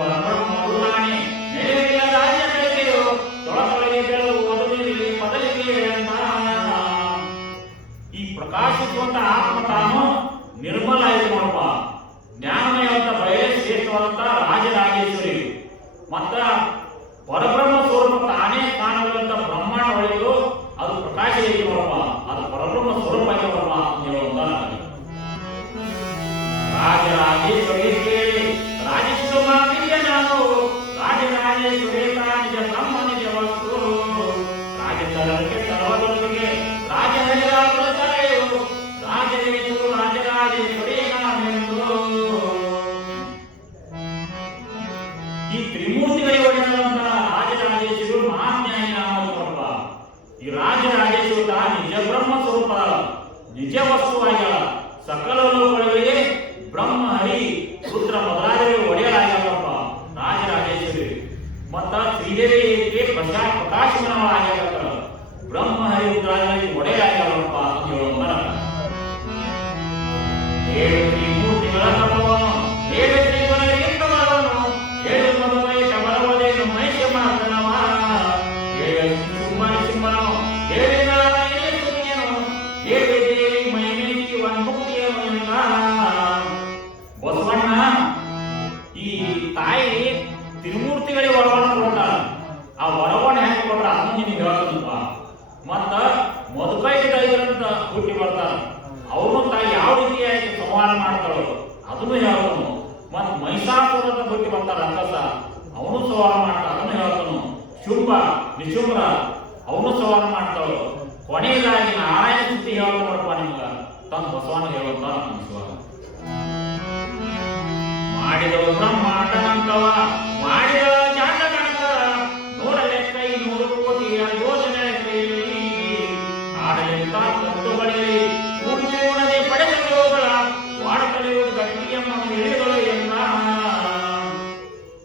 ಪರಬ್ರಹ್ಮನೇ ನೆಲೆಯ ರಾಜ್ಯದಲ್ಲಿಯೋ ತೊಳತೊಳಗೆ ಬೆಳಗು ಒದಗಿರಲಿ ಪದವಿಗೆ ಅಂತ. ಈ ಪ್ರಕಾಶಿಸುವಂತ ಆತ್ಮ ತಾನು ನಿರ್ಮಲ ಆಯ್ತು ನೋಡಪ್ಪ. ಜ್ಞಾನಮಯವಂತ ಬಯಲು ಶ್ರೇಷ್ಠವಾದಂತ ರಾಜರಾಜೇಶ್ವರಿ ಮತ್ತ ಪರಬ್ರಹ್ಮ ಸ್ವರೂಪ ತಾನೇ ಕಾಣುವಂತ ಬ್ರಹ್ಮಾಂಡ ಒಳಗೂ ಅದು ಪ್ರಕಾಶ ಐತಿ ನೋಡಪ್ಪ. ಅದು ಪರಬ್ರಹ್ಮ ಸ್ವರೂಪ ಐತಿ ನೋಡಪ್ಪ ಅಂತ ಹೇಳುವಂತ ರಾಜರಾಜೇಶ್ವರಿ ಕೇಳಿ ರಾಜೇಶ್ವರ ನಾನು ರಾಜರಾಜೇಶ್ವರಿ ನಿಜ ಬ್ರಹ್ಮ ನಿಜ ವಸ್ತು ರಾಜತರಕ್ಕೆ ಸರ್ವದೊಳಗೆ ರಾಜಹರಿರಾಜರು ತಲೆಯು ರಾಜರೇಶ್ವರು ರಾಜರಾಜೇಶ್ವರಿ ನಾನೆಂದು. ಈ ತ್ರಿಮೂರ್ತಿಗಳಿಗೆ ಒಡೆದಂತಹ ರಾಜರಾಜೇಶ್ವರಿ ಮಹಾಜ್ಞಾನಿ ನಾಮ ನೋಡಪ್ಪ. ಈ ರಾಜರಾಜೇಶ್ವರ ನಿಜ ಬ್ರಹ್ಮ ಸ್ವರೂಪ ನಿಜ ವಸ್ತುವಾಗ್ಯಾಳ. ಸಕಲ ಲೋಕಗಳಿಗೆ ಬ್ರಹ್ಮ ಹರಿ ರುದ್ರ ಮೊದಲಾದವರು ಒಡೆಯಲಾಗ್ಯಾರಪ್ಪ ರಾಜರಾಜೇಶ್ವರಿ. ಮತ್ತ ಶ್ರೀದೇವಿಗೆ ಪ್ರಕಾಶಮಾನವಾಗ್ಯಾರ. ಬ್ರಹ್ಮ ಹರಿ ರುದ್ರಾಜರಿಗೆ ಒಡೆಯಲಾಗ್ಯಾರಪ್ಪ ಅಂತ ಹೇಳುವ ಏಳು ತ್ರಿಮೂರ್ತಿಗಳ ತತ್ವವನ್ನು ಏಳು ತ್ರಿಗುಣಲಿಂಗವನ್ನು ಏಳು ಮದುವೆ ಶಬರವದೇನು ಮಹಿಷ ಮಾರ್ದನವ ಏಳು ಸಿಂಹನು ಏಳಿನ ಸುನಿಯನು ಏಳು ದೇವಿ ಮೈಮೇಕಿ ವನ್ಮುಕ್ತಿಯನು ಎಂದ. ಬಸವಣ್ಣ ಈ ತಾಯಿ ತಿರುಮೂರ್ತಿಗಳಿಗೆ ವರವನ್ನು ಕೊಡ್ತಾಳ. ಆ ವರವನ್ನು ಹೆಂಗೆ ಕೊಟ್ರ ಅದನ್ನು ನಿಮ್ಗೆ ಹೇಳ್ತದಪ್ಪ. ಮತ್ತ ಮಧುಕೈಗೆ ದೈವರಂತ ಹುಟ್ಟಿ ಬರ್ತಾರ. ಅವನು ತಾಯಿ ಯಾವ ರೀತಿಯಾಗಿ ಸಂಹಾರ ಮಾಡ್ತಾಳೋ ಅದನ್ನು ಹೇಳ್ತಾನು. ಮತ್ ಮಹಿಷಾಸುರತ ಹುಟ್ಟಿ ಬರ್ತಾರ ಅಂಕಸ ಅವನು ಸಂಹಾರ ಮಾಡ್ತಾಳ ಅದನ್ನು ಹೇಳ್ತಾನು. ಶುಂಭ ನಿಶುಂಭ ಅವನು ಸಂಹಾರ ಮಾಡ್ತಾಳು. ಕೊನೆಯದಾಗಿ ನಾರಾಯಣ ಸುದ್ದಿ ಹೇಳ್ತಾ ನೋಡಪ್ಪ ನಿಮ್ಗ ತನ್ನ ಬಸವಣ್ಣ ಹೇಳುವಂತ ಅನಿಸುವ. ಮಾಡಿದವು ಬ್ರಹ್ಮಾಂಡನಂತವ ಮಾಡಿದ ಜಾತಕಂತರ ನೋಡಲೆಕ್ಕ 200 ಕೋಟಿಯ ಯೋಜನೆ ಆಡಳಿತ ತತ್ವಗಳಲ್ಲಿ ಕೂಡಿಸುವುದೇ ಪಡೆದ ಯೋಗಳ ವಾಡಕಲಿಯುವ ಗಟ್ಟಿಯಮ್ಮ ಹೇಳಿದಳು ಎಂದ.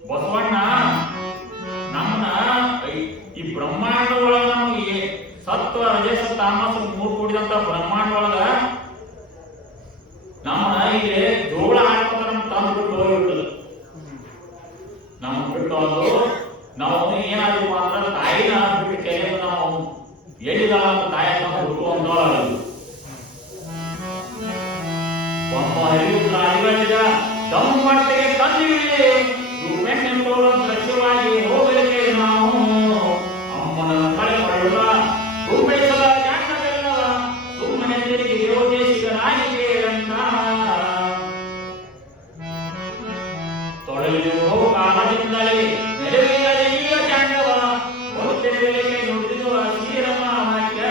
ಬಸವಣ್ಣ ನಮ್ಮನ್ನ ಈ ಬ್ರಹ್ಮಾಂಡ ಒಳಗ ನಮಗೆ ಸತ್ವ ರಜಸ ತಾಮಸ 3 ಕೂಡಿದಂತ ಬ್ರಹ್ಮಾಂಡ ಒಳಗ ನಮ್ಮನ್ನ ಇಲ್ಲಿ ಜೋಳ ಹಾಕೋದ ನಮ್ ತಂದು ಬಿಟ್ಟು ಹೋಗ್ಬಿಟ್ಟದು. ನಮ್ ಬಿಟ್ಟು ಅದು ನಾವು ಏನಾದ್ರು ಮಾತ್ರ ತಾಯಿನ ಬಿಟ್ಟು ಕೆರೆಯನ್ನು ನಾವು ಎಲ್ಲಿದಾಳ ತಾಯಿ ಅಂತ ಹುಡುಕು ಅಂದೋಳಲ್ಲ. ಒಬ್ಬ ಹರಿಯುದ್ರಾದಿಗಳಿದ ದಮ್ಮು ಮಾಡ್ತೆಗೆ ತಂದಿವಿಲ್ಲಿ ರೂಪೆಣ್ಣೆಂಬುವ ದೃಶ್ಯವಾಗಿ ಹೋಗಲಿಕ್ಕೆ ನಾವು ಅಮ್ಮನ ಕಳೆ ಮಾಡುವ ರೂಪೆಸಲ ಜಾಣವೆಲ್ಲವ ಸುಮ್ಮನೆ ತಿರುಗಿ ಯೋಗೇಶಿಗನಾಗಿಗೆ ಅಂತ. ತೊಳೆದು ಬಹು ಕಾಲದಿಂದಲೇ ನೆರವೇರದೆ ಈಗ ಜಾಂಡವ ಬಹುತೆರೆಗಳಿಗೆ ನುಡಿದುವ ಶ್ರೀರಮಾವಾಕ್ಯ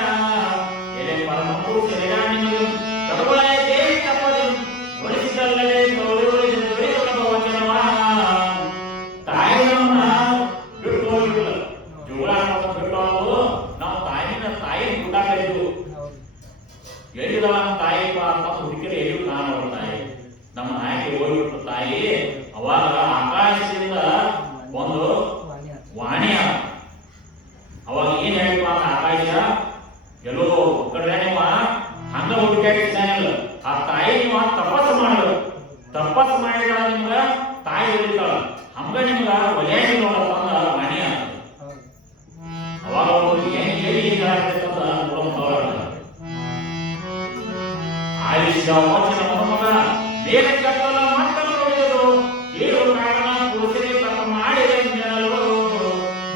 ಎಲೆ ಪರಮಪುರು ಸೆರೆಗಾಣಿಗಳು ತಡವಳೆ ದೇವಿ ತಪ್ಪದು ಗೊಳಿಸಿದಲ್ಲದೆ ದೊರೆಯುವ ವಚನವ. ತಾಯಿಯನ್ನ ಬಿಟ್ಟು ಹೋಗಿಲ್ಲ ಜೋಳ ಬಿಟ್ಟು ಹೋಗು. ನಾವು ತಾಯಿ ಊಟ ಕರೆದು ಎಲ್ಲಿದ ನಮ್ಮ ತಾಯಿ ಅಂತ ಹುಡುಕಿದ್ರೆ ಎಲ್ಲಿ ಕಾಣುವ ತಾಯಿ ನಮ್ಮ ನಾಯಕಿ ಹೋಗ್ಬಿಟ್ಟು ತಾಯಿ. ಅವಾಗ ಆಕಾಶದಿಂದ ಒಂದು ವಾಣಿ ಅವಾಗ ಏನ್ ಹೇಳಿಪ್ಪ ಅಂತ ಆಕಾಶ ಎಲ್ಲೋ ಕಡೆ ನಿಮ್ಮ ಹಂಗ ಹುಡುಕಾಡಿಲ್ಲ. ಆ ತಾಯಿ ನೀವು ತಪಸ್ಸು ಮಾಡಿದ್ರು. ತಪಸ್ಸು ಮಾಡಿದ ನಿಮ್ಗ ತಾಯಿ ಉಳಿತಾಳ ಹಂಗ ನಿಮ್ಗ ಒಲೆಯಾಗಿ ನೋಡಪ್ಪ ಅಂದ ವಾಣಿ ಅಂತ. ಅವಾಗ ಅವರು ಏನ್ ಹೇಳಿ ಆಯುಷ್ಯ ವಚನ ಮಗ ಬೇರೆ ಕಟ್ಟಲ ಮಕ್ಕಳು ನೋಡಿದರು ಏನು ಕಾರಣ ಪುರುಷರೇ ತಮ್ಮ ಮಾಡಿದ ಜನರು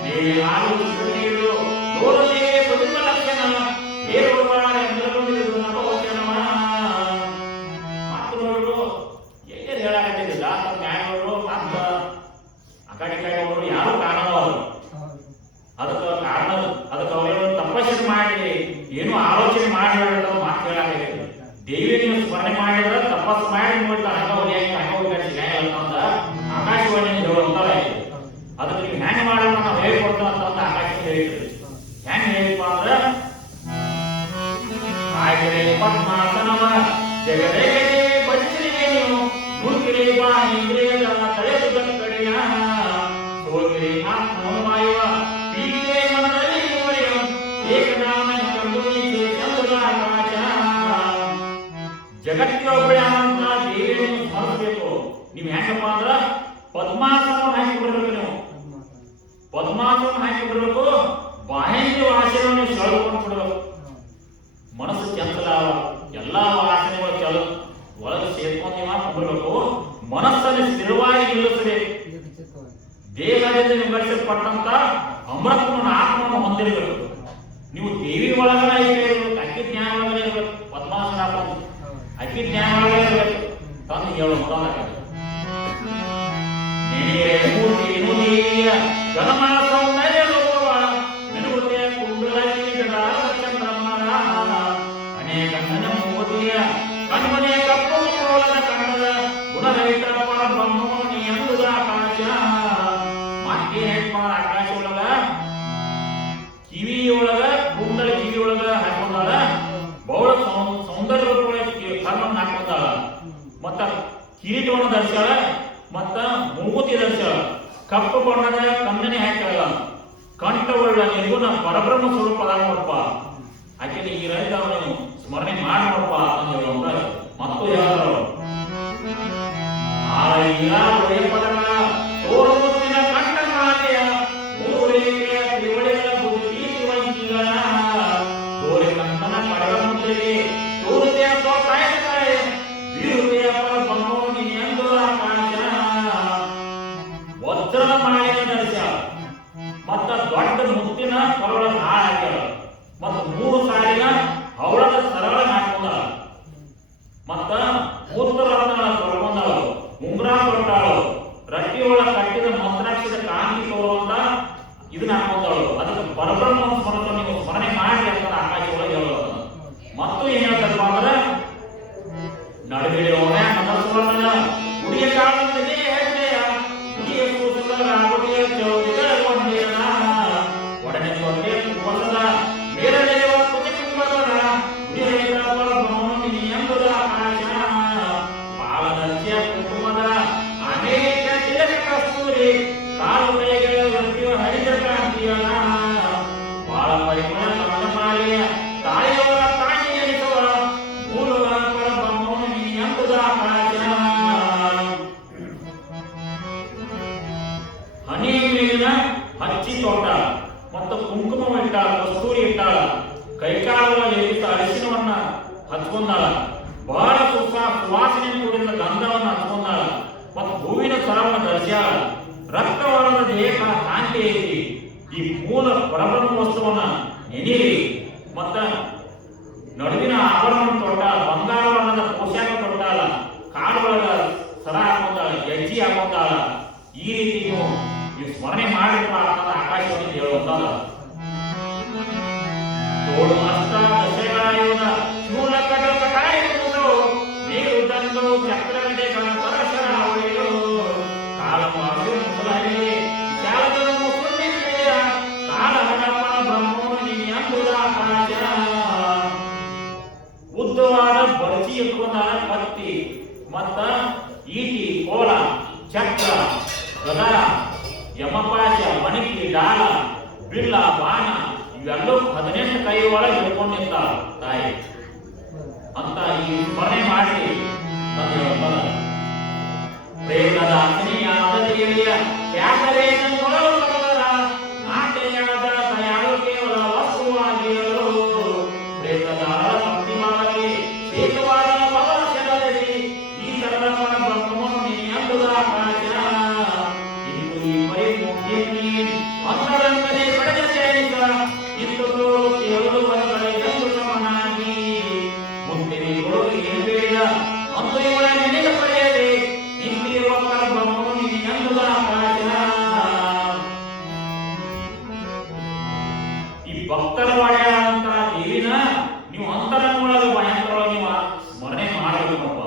ನೀವೇ ಆಲೋಚಿಸಿದರು ನೋಡಲೇ ಪ್ರತಿಮ ಲಕ್ಷಣ ಏನು ಎಂದರು ನಮ್ಮ ವಚನವ. ಮತ್ತು ನೋಡಿದ್ರು ಎಲ್ಲಿ ಹೇಳಾಕತ್ತಿದ್ದಿಲ್ಲ ನ್ಯಾಯವರು ಮತ್ತ ಅಕಾಡಿಕಾಯಿಗಳು ಯಾರು ಕಾರಣವರು ಅದಕ್ಕೆ ಕಾರಣ ಅದಕ್ಕೆ ಅವರೇನು ತಪಸ್ಸು ಮಾಡಿ ಏನು ಆಲೋಚನೆ ಮಾಡಿ ಮಾತು ಹೇಳಾಕೈತಿ. ದೇವಿ ನೀವು ಸ್ಮರಣೆ ಮಾಡಿದ್ರೆ ತಪಸ್ಸು ಮಾಡಿ ನೋಡ್ತಾ ಹಂಗ ಹೊಲಿಯಾಗಿ ಹಂಗ ಹೋಗಿ ಆಕಾಶವಾಣಿ ಹೇಳುವಂತ ಅದಕ್ಕೆ ನೀವು ಹ್ಯಾಂಗ ಪದ್ಮಾಸನವ ಜಗದೆಗೆ ಬಚ್ಚಿರಿಗೆ ನೀವು ನುಗ್ಗಿರಿ ಬಾ ಇಂದ್ರಿಯದ ತಳೆದು ಕಡಿಯ ಸೋಗಿರಿ ಆತ್ಮವನ್ನು ಮಾಯುವ ಪೀಠೆ ಮನದಲ್ಲಿ ಇವರಿಯ ಏಕನಾಮನ ಕಂಡು ಚಂದದ ಆಕಾಶ ಜಗತ್ತಿಗೆ ಒಬ್ಬಳೆ ಅಂತ ದೇವಿಯನ್ನು ಸ್ಮರಿಸಬೇಕು. ನೀವು ಹೆಂಗಪ್ಪ ಅಂದ್ರ ಪದ್ಮಾಸನವನ್ನು ಹಾಕಿ ಬಿಡಬೇಕು. ನೀವು ಪದ್ಮಾಸನ ಹಾಕಿ ಬಿಡಬೇಕು. ಬಾಹ್ಯ ವಾಸನೆಯನ್ನು ಸೆಳೆದುಕೊಂಡು ಬಿಡಬೇಕು. ಮನಸ್ಸು ಚಂಚಲ, ಎಲ್ಲಾ ವಾಸನೆಗಳು ಚಲ ಒಳಗೆ ಸೇರ್ಕೊಂಡು ಬಿಡಬೇಕು. ಮನಸ್ಸನ್ನು ಸ್ಥಿರವಾಗಿ ನಿಲ್ಲಿಸಬೇಕು. ದೇಹದಿಂದ ವಿಮರ್ಶಿಸಲ್ಪಟ್ಟಂತ ಅಮೃತವನ್ನು ಆತ್ಮವನ್ನು ಹೊಂದಿರಬೇಕು. ನೀವು ದೇವಿ ಒಳಗನ ಇರಬೇಕು. ಅಕ್ಕಿ ಜ್ಞಾನ ಒಳಗನೆ ಇರಬೇಕು. ಪದ್ಮಾಸನ ಹಾಕೊಂಡು ಅಕ್ಕಿ ಜ್ಞಾನ ಒಳಗನೆ ಇರಬೇಕು ತಂದು ಹೇಳುವಂತ ಗಣಮಾನ ಸೌಂದರ್ಯ ಲೋಕವ ಮೆನುಗುತಿಯ ಕುಂಡಲಗಿ ಚಂದ್ರಮ್ಮನ ಅನೇಕ ಮೂವತಿಯ ಕಣ್ಮನೆಯ ಕಪ್ಪು ಕೋಲದ ಕಂಡದ ಗುಣರಹಿತ ಪರಬ್ರಹ್ಮನಿ ಎಂಬುದ ಆಕಾಶ ಮಾತಿ ಹೇಳ್ಮಾರ ಆಕಾಶ ಒಳಗ ಕಿವಿಯೊಳಗ ಕುಂಡಲ ಕಿವಿಯೊಳಗ ಹಾಕೊಂಡಾಳ. ಬಹಳ ಸೌಂದರ್ಯ ಕರ್ಮನ್ನು ಹಾಕೊಂಡಾಳ. ಮತ್ತ ಕಿರೀಟವನ್ನು ಧರಿಸ್ಯಾಳ. ಮತ್ತ ಮೂಗುತಿ ಧರಿಸ್ಯಾಳ. ಕಪ್ಪು ಬಣ್ಣದ ಕಮ್ಮನೆ ಹಾಕ್ಯಾಳ. ಕಂಠವುಳ್ಳ ನಿರ್ಗುಣ ಪರಬ್ರಹ್ಮ ಸ್ವರೂಪ ಅದ ನೋಡಪ್ಪ. ಆಕೆಗೆ ಈ ರೈತ ಅವನು ಸ್ಮರಣೆ ಮಾಡಿ ನೋಡಪ್ಪ ಅಂತ ಹೇಳುವಂತ ಮತ್ತು ಯಾರು ಪದಗಳ ತೋರುತ್ತಿನ ಕಂಠ ಕಾಲೆಯ ಮೂರುಳಿಕೆಯ ತ್ರಿವಳಿಗಳ ಬುದ್ಧಿ ವಂಚಿಗಳ ತೋರೆ ಕಂಠನ ಪಡೆದ ಮುದ್ರೆಗೆ ತೋರುತೆಯ ತೋಟಾಯ ಬೀರುತೆಯ ಪರಬ್ರಹ್ಮೋನಿ ಎಂದು ಆಕಾಶ ವಜ್ರದ ಮಾಳೆಯನ್ನು ಧರಿಸ್ಯಾಳ. ಮತ್ತ ದೊಡ್ಡ ಮುತ್ತಿನ ಕೊರಳ ಹಾಳ ಹಾಕ್ಯಾಳ. ಮತ್ತು 3 ಸಾಲಿನ ಹವಳದ ಸರಳ ಹಾಕೊಂಡಾಳ. ಮತ್ತ ಉತ್ತರರತ್ನ ತೊಳ್ಕೊಂಡಾಳ. ಉಂಗುರ ಕೊಟ್ಟಾಳು. ರಟ್ಟಿಯೊಳ ಕಟ್ಟಿದ ಮಂತ್ರಾಕ್ಷದ ಕಾಂತಿ ತೋರುವಂತ ಇದನ್ನ ಹಾಕೊಂಡಾಳು. ಅದಕ್ಕೆ ಪರಬ್ರಹ್ಮ ಸ್ಮರಣೆ ನೀವು ಸ್ಮರಣೆ ಮಾಡಿ ಅಂತ ಆಕಾಶ ಒಳಗೆ ಹೇಳೋದು. ಮತ್ತು ಏನ್ ಹೇಳ್ತಾರಪ್ಪ ಅಂದ್ರೆ ನಡುವೆ ಮನಸ್ಸುಗಳನ್ನ ಉಡಿಯ ಕಾಲದಲ್ಲಿ ಹೆಜ್ಜೆಯ ಉಡಿಯ ಕೂಸಲ ರಾಗುಡಿಯ ಚೌದಿಗಳ ಗೊಂಡೆಯ ಒಡನೆ ಕೊಂಡೆ ಕುಂಬಸದ ಮೇಲನೆಯುವ ಕುಟಿ ಕುಂಬಸದ ಉಡಿಯ ಪರಬ್ರಹ್ಮನಿ ಎಂಬುದ ಆಕಾಶ ಪಾಲನಸ್ಯ ಕುಟುಂಬದ ಅನೇಕ ತಿಲಕ ಕಸ್ತೂರಿ ಕಾಲು ಕೈಗಳ ವೃತ್ತಿಯ ಹರಿದ ಕಾಂತಿಯ ಬಾಳ ಪರಿಮಳ ಕಮಲಮಾಲೆಯ ತಾಯಿಯವರ ತಾಯಿ ಎನಿಸುವ ಮೂಲ ಪರಬ್ರಹ್ಮನಿ ಎಂಬುದ ಆಕಾಶ ಹನಿ ಮೇಲಿನ ಹಚ್ಚಿ ತೋಟ ಮತ್ತು ಕುಂಕುಮ ಇಟ್ಟಾಳ. ಕಸ್ತೂರಿ ಇಟ್ಟಾಳ. ಕೈಕಾಲುಗಳ ಲೇಪಿತ ಅರಿಶಿನವನ್ನ ಹಚ್ಕೊಂಡಾಳ. ಬಹಳ ಸುವಾಸನೆ ಕೂಡಿದ ಗಂಧವನ್ನು ಹಚ್ಕೊಂಡಾಳ. ಮತ್ತು ಹೂವಿನ ಸರವನ್ನು ಧರಿಸ್ಯಾಳ. ರಕ್ತವರ್ಣದ ದೇಹ ಕಾಂತಿ ಐತಿ. ಈ ಮೂಲ ಪರಬ್ರಹ್ಮ ವಸ್ತುವನ್ನ ನೆನೆಯಿರಿ. ಮತ್ತ ನಡುವಿನ ಆಭರಣ ತೊಟ್ಟಾಳ. ಬಂಗಾರ ವರ್ಣದ ಪೋಷಾಕ ತೊಟ್ಟಾಳ. ಕಾಲುಗಳ ಸರ ಹಾಕೊಂಡಾಳ. ಗೆಜ್ಜಿ ಹಾಕೊಂಡಾಳ. ಈ ರೀತಿ ನೀವು ಸ್ಮರಣೆ ಮಾಡಿರುವ ಆಕಾಶವಾಣಿ ಹೇಳುವಂತಾದ ತೋಳು ಮಸ್ತ ದಶೆಗಾಯುವುದ ಶೂಲ ಕಟ ಕಟಾಯುವುದು ನೀರು ತಂದು ಚಕ್ರಗಡೆಗಳ ಪರಶರ ಅವಳಿಯು ಕಾಲ ಮಾಸು ಮುಸಲಾಗಿ ಶಾಲದ ಮುಸುಳಿಕೆಯ ಕಾಲ ಹಡಪ ಬ್ರಹ್ಮೋನಿ ಎಂಬುದ ಆಕಾಶ ಉದ್ದವಾದ ಬರ್ಚಿ ಇಟ್ಕೊಂಡಾಳ. ಕತ್ತಿ ಮತ್ತ ಈಟಿ ಕೋಲ ಚಕ್ರ ಗದ ಯಮಪಾಶ ಮಣಿಕಿ ಡಾಲ ಬಿಲ್ಲ ಬಾಣ ಇವೆಲ್ಲೂ 18 ಕೈ ಒಳಗೆ ಹಿಡ್ಕೊಂಡಿದ್ದ ತಾಯಿ ಅಂತ ಈ ಸ್ಮರಣೆ ಮಾಡಿ ಪ್ರೇತದ ಅಗ್ನಿಯಾದ ದೇವಿಯ ತ್ಯಾಗರೇನೊಳಗರ ನಾಟ್ಯಯಾದ ದಯಾಳು ಕೇವಲ ವಸ್ತುವಾಗಿಯಲು ಪ್ರೇತದ ಭಕ್ತಿ ಮಾಡಲಿ ಏಕವಾದ ಪವನ ಶರಣಿ ಈ ಸರಳ ಪರಬ್ರಹ್ಮೋನಿ ಎಂಬುದ ಆಕಾಶ ಈ ಪರಿಮುಖಿ ಅಂತರಂಗನೆ ಪಡೆದ ಸೇರಿಸ ಇಂದು ಕೇವಲ ವರಗಳ ಎಂದು ಸಮನಾಗಿ ಮುಂದಿನಿಗಳು ಏನು ಬೇಡ ಅಂದು ಇವಳ ನೆನೆದ ಪಡೆಯದೆ ನಿಂತಿರುವ ಪರಬ್ರಹ್ಮೋನಿ ಎಂಬುದ ಆಕಾಶ ಈ ಭಕ್ತರ ಒಡೆಯಾದಂತ ದೇವಿನ ನೀವು ಅಂತರಂಗದೊಳಗೆ ಭಯಂಕರವಾಗಿ ನೀವು ಸ್ಮರಣೆ ಮಾಡಬೇಕಪ್ಪ.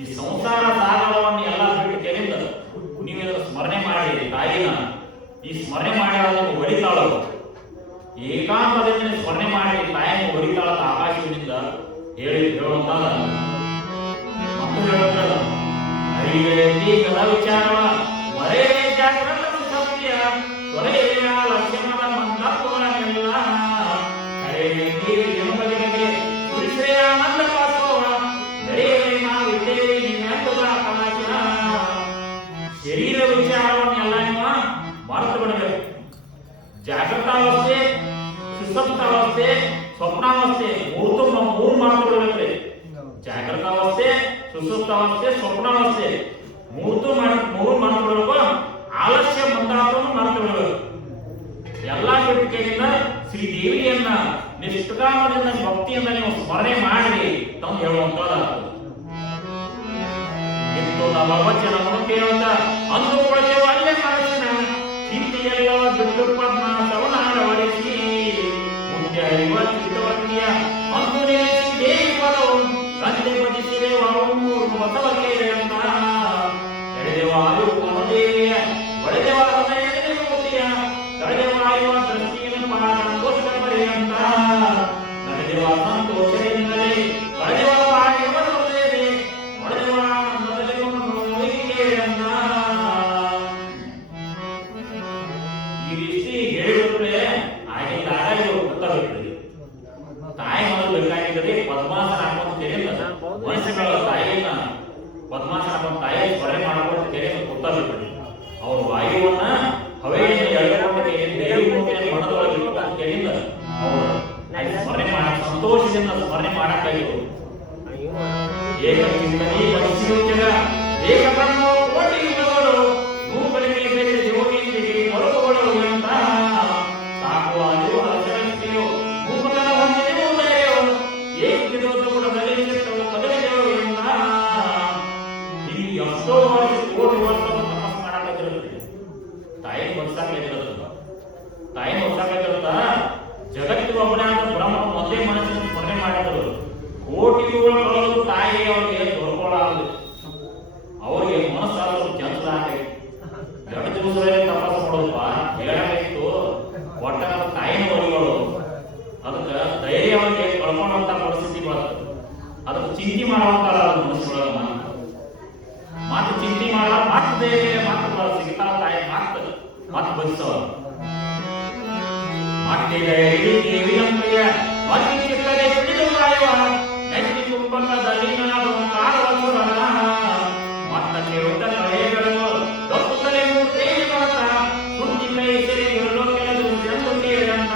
ಈ ಸಂಸಾರ ಸಾಗರವನ್ನು ಎಲ್ಲ ಬಿಟ್ಟು ಕೆರಿಂದ ನೀವು ಇದನ್ನು ಸ್ಮರಣೆ ಮಾಡಿ ತಾಯಿನ ಈ ಸ್ಮರಣೆ ಮಾಡಿದಾಗ ಹೊಡಿತಾಳು. ಏಕಾಂತದಿಂದ ಸ್ಮರಣೆ ಮಾಡಿ ತಾಯಿಯನ್ನು ಹೊಡಿತಾಳ ಆಕಾಶದಿಂದ ಹೇಳುವಂತಾದ ಮತ್ತು ಹೇಳುತ್ತದ ಅರಿವೇತಿ ಕದ ವಿಚಾರವ ಮರೇ ಜಾಗ್ರತ ಸತ್ಯ ತೊರೆಯ ಲಕ್ಷ್ಮಣದ ಮಂತ್ರತ್ವಗಳನ್ನೆಲ್ಲ ಕರೆವೇತಿ ಎಂಬಗೆ ಸುರಿಸೇ ಆನಂದ ಪಾಸವ ನಡೆಯಲೇ ನಾವಿದ್ದೇವೆ ನಿನ್ನೆಂಬುದ ಆಕಾಶ ಶರೀರ ವಿಚಾರವನ್ನೆಲ್ಲ ನಿಮ್ಮ ಮರೆತು ಬಿಡಬೇಕು. ಜಾಗೃತಾವಸ್ಥೆ, ಸುಷುಪ್ತಾವಸ್ಥೆ, ಸ್ವಪ್ನಾವಸ್ಥೆ ಮೂರು ಮಾತು ಬಿಡಬೇಕ್ರಿ. ಜಾಗೃತಾವಸ್ಥೆ, ಸುಷುಪ್ತಾವಸ್ಥೆ, ಸ್ವಪ್ನಾವಸ್ಥೆ ಮೂರು ಮಾತು ಬಿಡಬೇಕು. ಆಲಸ್ಯ ಮಂದಾರ್ಥವನ್ನು ಮರೆತು ಬಿಡಬೇಕು. ಎಲ್ಲಾ ಚಟುವಟಿಕೆಯಿಂದ ಶ್ರೀ ದೇವಿಯನ್ನ ನಿಷ್ಕಾಮದಿಂದ ಭಕ್ತಿಯಿಂದ ನೀವು ಸ್ಮರಣೆ ಮಾಡಿ ತಾವು ಹೇಳುವಂತದ್ದು. ಇಂದು ನಮ್ಮ ವಚನವನ್ನು ಕೇಳುತ್ತ ಅಂದುಕೊಳ್ಳೇವ ಅಲ್ಲೇ ಮನಸ್ಸಿನ ಚಿಂತೆಯೆಲ್ಲ ಬಿಟ್ಟು ಪದ್ಮ ಸವನಾಡವಳಿಸಿ ಮುಂದೆ ಅರಿವ ಚಿತ್ತವರ್ತಿಯ ಅಂದು ನಿಲ್ಲಿಸಿ ದೇವಿ ಪದವು ಕಂದೆ ಭಜಿಸಿದೆ ಮೂರು ಬಸವಕ್ಕೆ ಅಂತ ಎಳೆದೆವಾಯು ದೇವಿಯ ಒಡೆದೆವಾದ ಮೂರ್ತಿಯ ತಡೆದೆವಾಯುವ ದೃಷ್ಟಿಯನ್ನು ಪಾದೋಷ ಪರ್ಯಂತ ನಡೆದೆವ ಸಂತೋಷದಿಂದಲೇ ಕಳೆದೆವ ಪಾಠ್ಯವನ್ನುಳ್ಳೇನೆ ಒಡೆದೆವ ಅಂತ ಈ ರೀತಿ ಹೇಳಿಬಿಟ್ರೆ ಆಗಿದ್ದಾಗ ಇವರು ಗೊತ್ತಾಗ್ಬಿಟ್ರಿ. ತಾಯಿ ಮೊದಲು ಬೇಕಾಗಿದ್ದರೆ ಪದ್ಮಾಸನ ಹಾಕೊಂಡು ಕೇಳಿಲ್ಲ ಮನುಷ್ಯಗಳ ತಾಯಿಯನ್ನ ಪದ್ಮಾಸನ ಹಾಕೊಂಡು ತಾಯಿ ಸ್ಮರಣೆ ಮಾಡ್ಕೊಂಡು ಕೇಳಿ ಗೊತ್ತಾಗ್ಬಿಟ್ರಿ. ಅವರು ವಾಯುವನ್ನ ಹವೆಯನ್ನು ಎಳೆದುಕೊಂಡು ದೇವಿ ಮೂರ್ತಿಯನ್ನು ಮನದೊಳಗೆ ಇಟ್ಟುಕೊಂಡು ಕೇಳಿಲ್ಲ ಅವರು ಸ್ಮರಣೆ ಮಾಡ ಸಂತೋಷದಿಂದ ಸ್ಮರಣೆ ಮಾಡಕ್ಕಾಗಿರು. ಏಕಚಿಂತನೆ ಲಕ್ಷ್ಮೀಜಗ ಏಕ ಬ್ರಹ್ಮ ಕೋಟಿ ಯುಗಗಳು ನೂಕಲಿಗೆ ಬೇರೆ ಯೋಗಿಂದಿಗೆ ಹೊರಗುಗಳು ಅಂತ ಸಾಕುವಾದು ಅಲಸರಸ್ತೆಯೋ ಮೂಕತನ ಹೊಂದಿದೆ ಉದಯೋ ಏಕಿದೋದು ಕೂಡ ಬಲಿಸಿಟ್ಟವು ಕದಲಿದೆವು ಎಂದ ಇಲ್ಲಿ ಎಷ್ಟೋ ವರ್ಷ ಕೋಟಿ ವರ್ಷ ತಪಸ್ ಮಾಡಕ್ಕಾಗಿರುತ್ತೆ. ತಾಯಿ ಹೊಸಾಕಿರುತ್ತ ತಾಯಿ ಹೊಸಾಕಿರುತ್ತ ಜಗತ್ತಿನ ಒಬ್ಬನೇ ಅಂತ ಬ್ರಹ್ಮ ಒಂದೇ ಮನಸ್ಸನ್ನು ಸ್ಮರಣೆ ಮಾಡಿದ್ರು. ಕೋಟಿಗಳು ಕಳೆದು ತಾಯಿ ಅವರಿಗೆ ದೊರಕೊಳ್ಳಾಗದು. ಅವರಿಗೆ ಮನಸ್ಸಾದ್ರು ಕೆಲಸ ಆಗೈತಿ. ಎರಡು ದಿವಸದಲ್ಲಿ ತಪಸ್ಸು ಮಾಡೋದಪ್ಪ ಹೇಳಬೇಕು. ಒಟ್ಟ ತಾಯಿನ ಒಲಿಗಳು ಅದಕ್ಕೆ ಧೈರ್ಯ ಅವರಿಗೆ ಕಳ್ಕೊಳ್ಳುವಂತ ಪರಿಸ್ಥಿತಿ ಬರ್ತದೆ. ಅದಕ್ಕೆ ಚಿಂತೆ ಮಾಡುವಂತಾರ ಮನಸ್ಸುಗಳ ಮಾತು ಚಿಂತೆ ಮಾಡ ಮಾತು ಧೈರ್ಯ ಮಾತು ಸಿಗ್ತಾವ ತಾಯಿ ಮಾತು ಬದುಕವ ಮಾತಿಗೆ ದೇವಿಯಂಬೆಯ ಮತಿ ಚಿಕ್ಕದೆ ಹಿಡಿದು ಕಾಯುವ ನೆತ್ತಿ ಕುಂಭದಲ್ಲಿ ನಾನು ಕಾಲವಸುರನ ಮತ್ತ ಕೇಳುತ್ತ ಕಳೆಗಳು ದೊಪ್ಪುತ್ತಲೇ ಮೂರ್ತಿಯಲ್ಲಿ ಬರ್ತ ಸುದ್ದಿ ಕೈ ಸೆರೆಗಳು ಕೆಲವು ಎಂದು ಕೇಳಂತ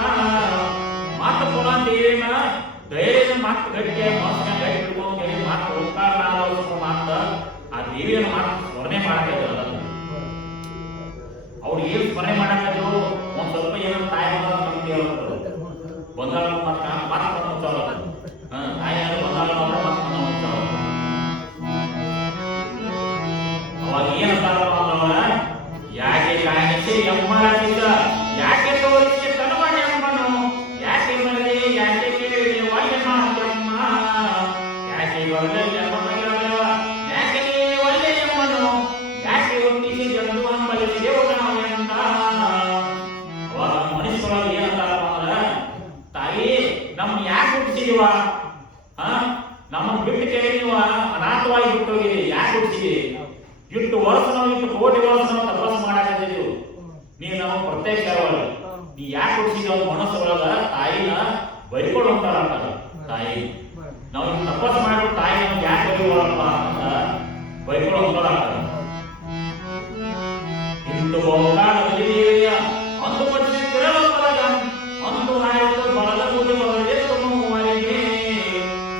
ಮಾತು ಪುನಃ ದೇವಿನ ಧೈರ್ಯದ ಮಾತು ಗಟ್ಟಿಯ ಮನಸ್ಸಿನ ಗಟ್ಟಿ ಹಿಡ್ಕೊಂಡು ಕೇಳಿ ಮಾತು ಹೋಗ್ತಾರ ಮಾತ ಆ ದೇವಿಯನ್ನು ಮಾತು ಸ್ಮರಣೆ ಮಾಡಕ್ಕಾಗಲ್ಲ. ಅವ್ರು ಏನು ಸ್ಮರಣೆ ಮಾಡಕ್ಕಾದ್ರು ಒಂದ್ ಸ್ವಲ್ಪ ಏನೋ ತಾಯಿ ಬಂಗಾಳ ಮಾತು ತಾಯಿ ಬಂಗಾಳ ಅವಾಗ ಏನಂತಾರ ಯಾಕೆ ಕಾಣಿಸಿ ಎಮ್ಮರಾಜಿದ ಯಾಕೆ ತೋರಿಸಿ ತನವಾಡಿ ಅಮ್ಮನು ಯಾಕೆ ಮರದೆ ಯಾಕೆ ಕೇಳಿ ವಾಯ್ಯ ಮಾತಮ್ಮ ಯಾಕೆ ಬರಲೇ ಯಾಕೆ ಒಳ್ಳೆ ಎಮ್ಮನು ಯಾಕೆ ಒಟ್ಟಿಸಿ ಜಂದು ಹಂಬಲಿ ದೇವನಾವ ಅಂತ ಅವಾಗ ಮನುಷ್ಯರೊಳಗೆ ಏನಂತಾರಪ್ಪ ಅಂದ್ರ ತಾಯಿ ನಮ್ ಯಾಕೆ ಹುಟ್ಟಿಸಿದೀವ ನಮ್ಮನ್ನು ಬಿಟ್ಟು ಕೇಳಿ ನೀವು ಅನಾಥವಾಗಿ ಬಿಟ್ಟು ಹೋಗಿರಿ. ಯಾಕೆ ಹುಟ್ಟಿಸಿರಿ? ಇಟ್ಟು ವರ್ಷ ನಾವು ಇಟ್ಟು ಕೋಟಿ ವರ್ಷ ನಾವು ತಪಸ್ಸು ಮಾಡಾಕಿದ್ದೀವಿ. ನೀವು ನಮ್ಮ ಪ್ರತ್ಯೇಕ ನೀ ಯಾಕೆ ಹುಟ್ಟಿಸಿದ ಮನಸ್ಸು ಒಳಗ ತಾಯಿನ ಬೈಕೊಂಡು ಹೋಗ್ತಾರ ತಾಯಿ ನಾವು ತಪಸ್ಸು ಮಾಡಿ ತಾಯಿ ನಮ್ಗೆ ಯಾಕೆ ಬೈಕೊಳ್ಳಪ್ಪ ಅಂತ ಬೈಕೊಂಡು ಹೋಗ್ತಾರ. ಇಂದು ಬಹುಕಾಲದಲ್ಲಿ ದೇವಿಯ ಅಂದು ಪಡಿಸಿ ತಿರಲೊಬ್ಬರಾಗ ಅಂದು ಆಯ್ತು ಬರದ ಕೂಡಿ ಮೊದಲಿಗೆ ತುಮುವರೆಗೆ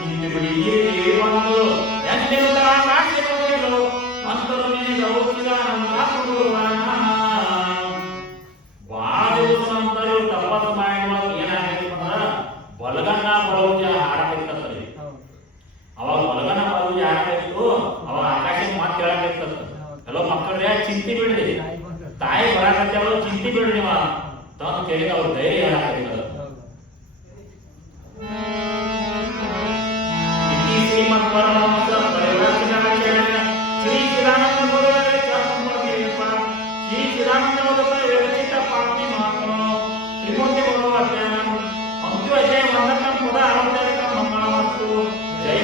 ಇಂದು ಬಿಡಿ ದೇವಿ ಬಂದು ಎಂತೆಂತ ಕಾಟಿಗಳು ಅಂತರು ನಿನಗೆ ಹೋಗಿದ ನಮ್ಮ ಬಹಳ ದಿವಸ ನಂತರ ತಪಸ್ಸು ಮಾಡುವಾಗ ಏನಾಗೈತಿ ಅಂದ್ರ ಬಲಗನ್ನ ಬಲೌಜ ಹಾಡಬೇಕಂತ್ರಿ. ಅವಾಗ ಬಲಗನ್ನ ಬಲೌಜ ಹಾಡಬೇಕು. ಅವಾಗ ಆಕಾಶ ಮಾತು ಕೇಳಬೇಕಂತ. ಎಲ್ಲೋ ಮಕ್ಕಳ್ರೆ ಚಿಂತೆ ಬಿಡ್ರಿ, ತಾಯಿ ಬರಾಕತ್ತೇವ ಚಿಂತೆ ಬಿಡ್ರಿ ನೀವ ತಂದು ಕೇಳಿದ ಅವ್ರ ಧೈರ್ಯ ಹೇಳಾಕತ್ತದ. ಶ್ರೀಮದ್ ಪರಮಹಂಸ ಪರಿವರ್ತನಾಚಾರ್ಯ ಶ್ರೀ ಚಿದಾನಂದ ಗುರುಗಳ ಚರಣಮೂರ್ತಿಯಪ್ಪ ಶ್ರೀ ಚಿದಾನಂದ ವಿರಚಿತ ಪಾವನಿ ಮಹಾತ್ಮನು ತ್ರಿಮೂರ್ತಿ ಗುರುವರ್ಧನ ಅಂತ್ಯ ಜಯ ಮಂಗಲಂ ಪದ ಆರೋಗ್ಯ ಮಂಗಳಮಸ್ತು ಜಯ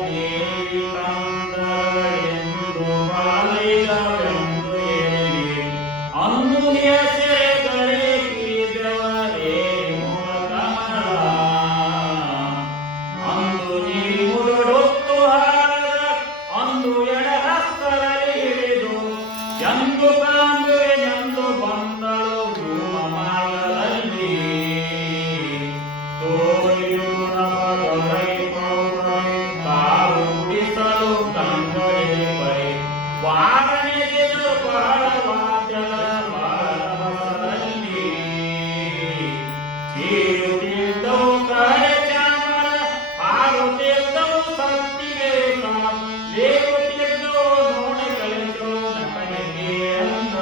ದೇವಿ ತಂದಳೆಂದು ಬಾಳಿದವೆಂದು ಹೇಳಿ ಅಂದು ಹೆಸರೆಗರೆ ಕಿರಿದವರೇ ಕಮಲ ಅಂದು ನೀಡುತ್ತು ಹಾರದ ಅಂದು ಎಡಹಸ್ತರಲ್ಲಿ ಹಿಡಿದು ಎಂದು ಕಾಂಬೆನೆಂದು ಬಂದಳು ಭೂಮಮಾಲದಲ್ಲಿ ತೋರಿದು ನಮದೊರೈ ಪೌರೈ ಕಾರು ಉಡಿಸಲು ಕಂಗಳೆ ಬೈ ವಾರನೆಗೆದು ಬಾಳವಾದ್ಯದ ಬಾಳವಸರಲ್ಲಿ ಚೀರುತ್ತಿದ್ದವು ಕಡೆ ಚಾಮರ ಹಾರುತ್ತಿದ್ದವು ಸತ್ತಿಗೆ ಲೇಗುತ್ತಿದ್ದವು ನೋಡಿ ಕಳಿಸು ನಕನಿಗೆ ಅಂದ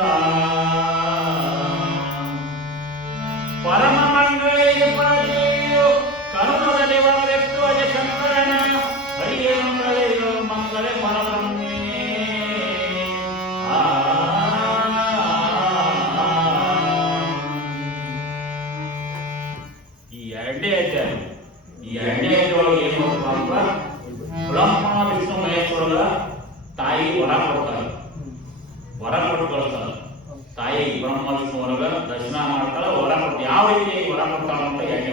ಪರಮ ಮಂಗಳೇ ಪರದೇವಿಯು ಕರುಣದಲ್ಲಿ ಬರವೆತ್ತು ಅಜ ಶಂಕರನ ಹರಿಯ ಮಂಗಳೆಯೋ ಮಂಗಳೆ ಪರಬ್ರಹ್ಮೇ ಈ ಎರಡನೇ ಅಧ್ಯಾಯದೊಳಗೆ ಏನು ಮಾಡ್ತಾರಪ್ಪ ಬ್ರಹ್ಮ ವಿಷ್ಣು ಮಹೇಶ್ವರರ ತಾಯಿ ವರ ಕೊಡ್ತಾರೆ ವರ ಕೊಟ್ಟು ಕಳಿಸ್ತಾರೆ ತಾಯಿ ಬ್ರಹ್ಮ ವಿಷ್ಣು ಹೊರಗ ದರ್ಶನ ಮಾಡ್ತಾಳೆ ವರ ಕೊಟ್ಟು ಯಾವ ರೀತಿ ವರ ಕೊಡ್ತಾಳ ಅಂತ ಎರಡನೇ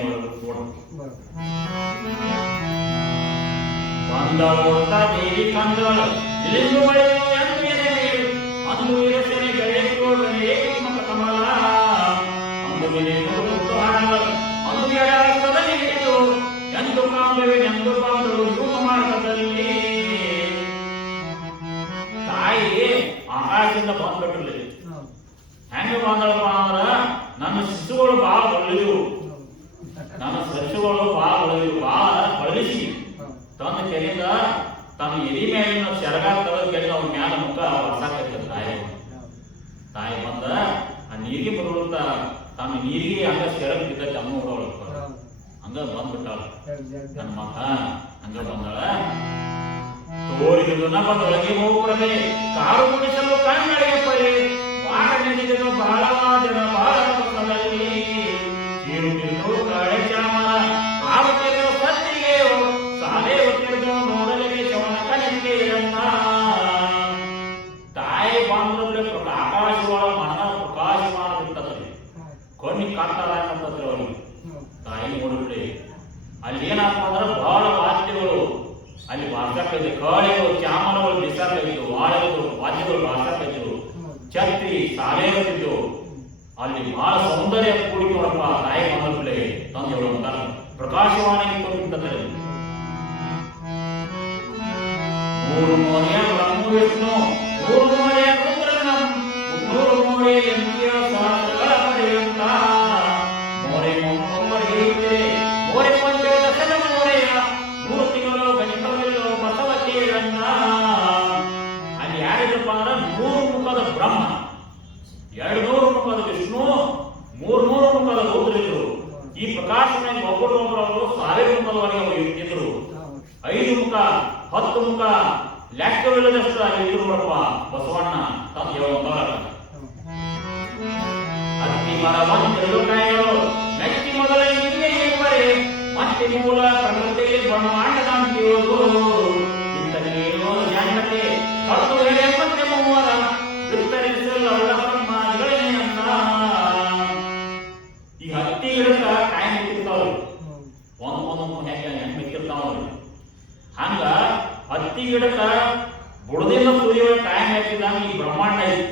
ಬಂದ ಓಡ್ತಾ ದೇವಿ ಕಂದಳ ಇಳಿದು ಬಳಿಯೋ ಎಂದು ಎದೆ ಅಂದು ಇರಸನೆ ಗಳೆಯೋಡನೆ ಕಮಲ ಅಂದು ಬೆಲೆ ಕೊಟ್ಟು ಹಾಡಲ ಅಂದು ಎಡಹಸ್ತದಲ್ಲಿ ಹಿಡಿದು ಎಂದು ಕಾಂಬೆನೆಂದು ಬಂದಳು ಧೂಮ ಮಾರ್ಗದಲ್ಲಿ ತಾಯಿ ಆಕಾಶದಿಂದ ಬಂದ್ಬಿಟ್ರಲ್ಲಿ ಹೆಂಗ ಬಂದಳಪ್ಪ ಅಂದ್ರ ನನ್ನ ಶಿಶುಗಳು ಬಹಳ ಒಳ್ಳೆಯವು ನನ್ನ ಸಸ್ಯಗಳು ಬಹಳ ಒಳ್ಳೆಯವು ಬಹಳ ಬಳಸಿ ತನ್ನ ಕೆರೆಯಿಂದ ತನ್ನ ಎದಿ ಮೇಲಿನ ಸೆರಗ ತೆಗೆದು ಕೆರೆದ ಅವ್ರ ಮ್ಯಾಲ ಮುಖ ಹೊರಸಾಕೈತೆ ತಾಯಿ ಬಂದ ಆ ನೀರಿಗೆ ಬರುವಂತ ತನ್ನ ನೀರಿಗೆ ಹಂಗ ಸೆರಗ್ ಬಿದ್ದೈತೆ ಅಮ್ಮ ನೋಡೋಳು ಹಂಗ ಬಂದ್ಬಿಟ್ಟಾಳ ನನ್ನ ಮಗ ಹಂಗ ಬಂದಾಳ ತೋರಿದುದು ನಮ್ಮದೊಳಗೆ ಹೋಗುತ್ತದೆ ಕಾರು ಗುಡಿಸಲು ಕಣ್ಣಳಿಗೆ ಪರಿ ಬಾಳ ನೆನೆದು ಬಹಳವಾದ ಬಾಳದಲ್ಲಿ ಚೀರುತ್ತಿದ್ದು ಕಡೆ ಚಾಮರ ಆಗುತ್ತಿದ್ದು ಸತ್ತಿಗೆ ಸಾಲೆ ಹೊತ್ತಿದ್ದು ನೋಡಲಿಕ್ಕೆ ಶವನ ಕನಿಕೆ ತಾಯಿ ಬಾಂಧವ್ಯ ಆಕಾಶವಾಳ ಮನ ಪ್ರಕಾಶಮಾನ ಬಿಟ್ಟದ್ರಿ ಕಣ್ಣಿಗೆ ಕಾಣ್ತಾರ ಅನ್ನೋದ್ರಿ ಅವ್ರಿಗೆ ತಾಯಿ ನೋಡಿಬಿಡಿ ಅಲ್ಲಿ ಏನಪ್ಪ ಅಂದ್ರೆ ಬಹಳ ವಾದ್ಯಗಳು ಅಲ್ಲಿ ಬಾರ್ಸಾಕೈತೆ ಕಾಳೆಗಳು ಚಾಮರಗಳು ಬಿಸಾಕೈತು ವಾಳೆಗಳು ವಾದ್ಯಗಳು ಬಾರ್ಸಾಕೈತು ಛತ್ರಿ ಸಾಲೆ ಹೊತ್ತಿದ್ದು ಅಲ್ಲಿ ಬಹಳ ಸೌಂದರ್ಯ ಕೂಡಿ ನೋಡಪ್ಪ ತಾಯಿ ಬಂದಬಿಳೆ ತಂದು ಹೇಳುವಂತ ಪ್ರಕಾಶವಾಣಿ ಕೊಟ್ಟಿದ್ದಾರೆ ಮೂರು ಮೋರೆಯ ಬ್ರಹ್ಮ ವಿಷ್ಣು ಮೂರು ಮೋರೆಯ ರುದ್ರನಂ ಮೂರು ಮೋರೆ ಎಂತಿಯ ಸಹಸ್ರಗಳ ಪರ್ಯಂತ ಮೋರೆ ಒಬ್ಬೊಬ್ಬರಿಗೆ ಇರುತ್ತದೆ ಮೋರೆ ಪಂಚದಶನ ಮೋರೆಯ ಮೂರ್ತಿಗಳು ಗಣಿತವಿಲ್ಲೋ ಬಸವಚೇರನ್ನ ಅಲ್ಲಿ ಯಾರಿದ್ರಪ್ಪ ಅಂದ್ರೆ 100 ಮುಖದ ಬ್ರಹ್ಮ 200 ಮುಖದ ವಿಷ್ಣು 300 ಮುಖದ ರುದ್ರಿದ್ರು ಈ ಪ್ರಕಾಶನ ಒಬ್ಬರೊಬ್ಬರವರು 1000 ಮುಖದವರೆಗೆ ಅವರು ಇದ್ರು 5 ಮುಖ 10 ಮುಖ ಲೆಕ್ಕವಿಲ್ಲದಷ್ಟು ಅಲ್ಲಿ ಇದ್ರು ನೋಡಪ್ಪ ಬಸವಣ್ಣ ತಂದು ಹೇಳುವಂತವರ ಅತ್ತಿ ಮರ ಒಂದೆರಡು ಕಾಯಿಗಳು ಮೆಚ್ಚಿ ಮೊದಲ ಇಬ್ಬರೇ ಮತ್ತೆ ಮೂಲ ಪ್ರಕೃತಿಗೆ ಬ್ರಹ್ಮಾಂಡದಂತಿರುವುದು ಇಂಥನೇನೋ ಜಾಣತೆ ಕಟ್ಟು ಹೇಳಿ ಮತ್ತೆ ಮೂವರ ವಿಸ್ತರಿಸಲವಳ ಬ್ರಹ್ಮಾದಿಗಳೇ ಅಂತ ಈ ಹತ್ತಿ ಗಿಡಕ್ಕ ಕಾಯಿ ಮೆತ್ತಿರ್ತಾವ್ರಿ ಒಂದೊಂದು ಹೆಂಗೆ ಮೆತ್ತಿರ್ತಾವ್ರಿ ಹಂಗ ಹತ್ತಿ ಗಿಡಕ್ಕ ಬುಡದಿಂದ ಸೂರ್ಯ ಕಾಯಿ ಮೆತ್ತಿದಾಗ ಈ ಬ್ರಹ್ಮಾಂಡ ಐತಿ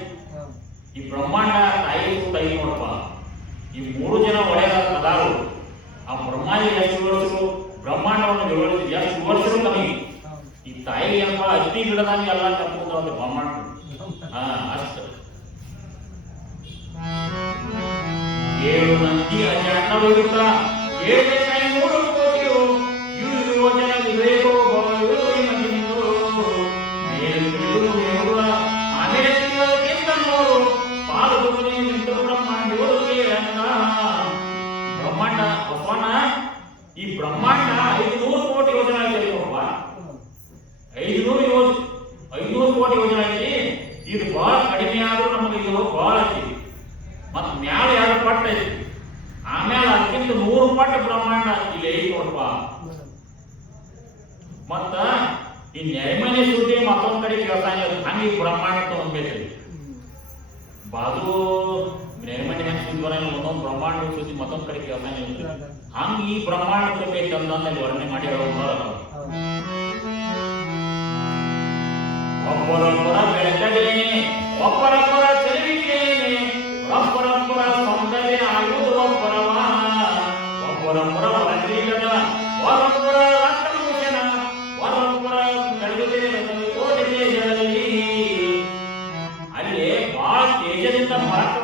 ಈ ಬ್ರಹ್ಮಾಂಡ ತಾಯಿ ಐತಿ ನೋಡಪ್ಪ ಈ 3 ಜನ ಒಳ್ಳೆಯ ಅದಾರು ಆ ಬ್ರಹ್ಮಾಂಡ ಎಷ್ಟು ವರ್ಷರು ಬ್ರಹ್ಮಾಂಡವನ್ನು ಎಷ್ಟು ವರ್ಷರು ಕಮ್ಮಿ ಈ ತಾಯಿ ಏನಪ್ಪ ಹತ್ತಿ ಗಿಡದಾಗ ಎಲ್ಲ ಕರ್ಕೊಂಡು ಅದು ಬ್ರಹ್ಮಾಂಡ ಅಷ್ಟು 7 ನಂದಿ ಅಜಾಂಡರು ಇರುತ್ತ 7 ಕೈ 3 ಕೋಟಿಯು ಯೋಜನ ವಿವೇಕೋ ಆಮೇಲೆ ಪಾಲು ಬ್ರಹ್ಮಾಂಡ ಬ್ರಹ್ಮಾಂಡ ಬಸವಣ್ಣ ಈ ಬ್ರಹ್ಮಾಂಡ 500 ಕೋಟಿ ಯೋಜನೆ ಆಗಿದೆ 500 ಕೋಟಿ ಯೋಜನೆ ಐತಿ ಇದು ಬಹಳ ಕಡಿಮೆ ಆದ್ರೂ ನಮಗೆ ಇದು ಬಹಳ ಐತಿ ಮತ್ ಮ್ಯಾಲ 2 ಪಟ್ಟು ಐತಿ ಆಮೇಲೆ ಅದಕ್ಕಿಂತ 100 ಪಟ್ಟು ಬ್ರಹ್ಮಾಂಡ ಇಲ್ಲಿ ಐತಿ ನೋಡಪ್ಪ ಮತ್ತ ಈ ನೆರೆಮನೆ ಸುದ್ದಿ ಮತ್ತೊಂದ್ ಕಡೆ ಕೇಳ್ತಾನೆ ಹಂಗೆ ಈ ಬ್ರಹ್ಮಾಂಡ ತಗೊಂಡ್ಬೇಕ್ರಿ ಬಾಜು ನೆರೆಮನೆ ಹೆಂಗ್ ಸುದ್ದಿ ಬರ ಒಂದೊಂದು ಬ್ರಹ್ಮಾಂಡ ಸುದ್ದಿ ಮತ್ತೊಂದ್ ಕಡೆ ಕೇಳ್ತಾನೆ ಹಂಗ ಈ ಬ್ರಹ್ಮಾಂಡ ತಗೋಬೇಕಂದ ವರ್ಣನೆ ಮಾಡಿ ಹೇಳೋದು ಒಬ್ಬರೊಬ್ಬರ ಬೆಳಕದೇನೆ ಒಬ್ಬರೊಬ್ಬರ ಚೆಲುವಿಗೇನೆ ಒಬ್ಬರೊಬ್ಬರ ಸೌಂದರ್ಯ ಆಗುವುದು ಒಬ್ಬರವ ಒಬ್ಬರೊಬ್ಬರ ಹೊರತೀಗದ ಒಬ್ಬೊಬ್ಬರ ರಕ್ತಭೂಷಣ ಒಬ್ಬೊಬ್ಬರ ಬೆಳಗುದೇ ಅಲ್ಲಿ ಬಹಳ ತೇಜದಿಂದ ಹೊರಟ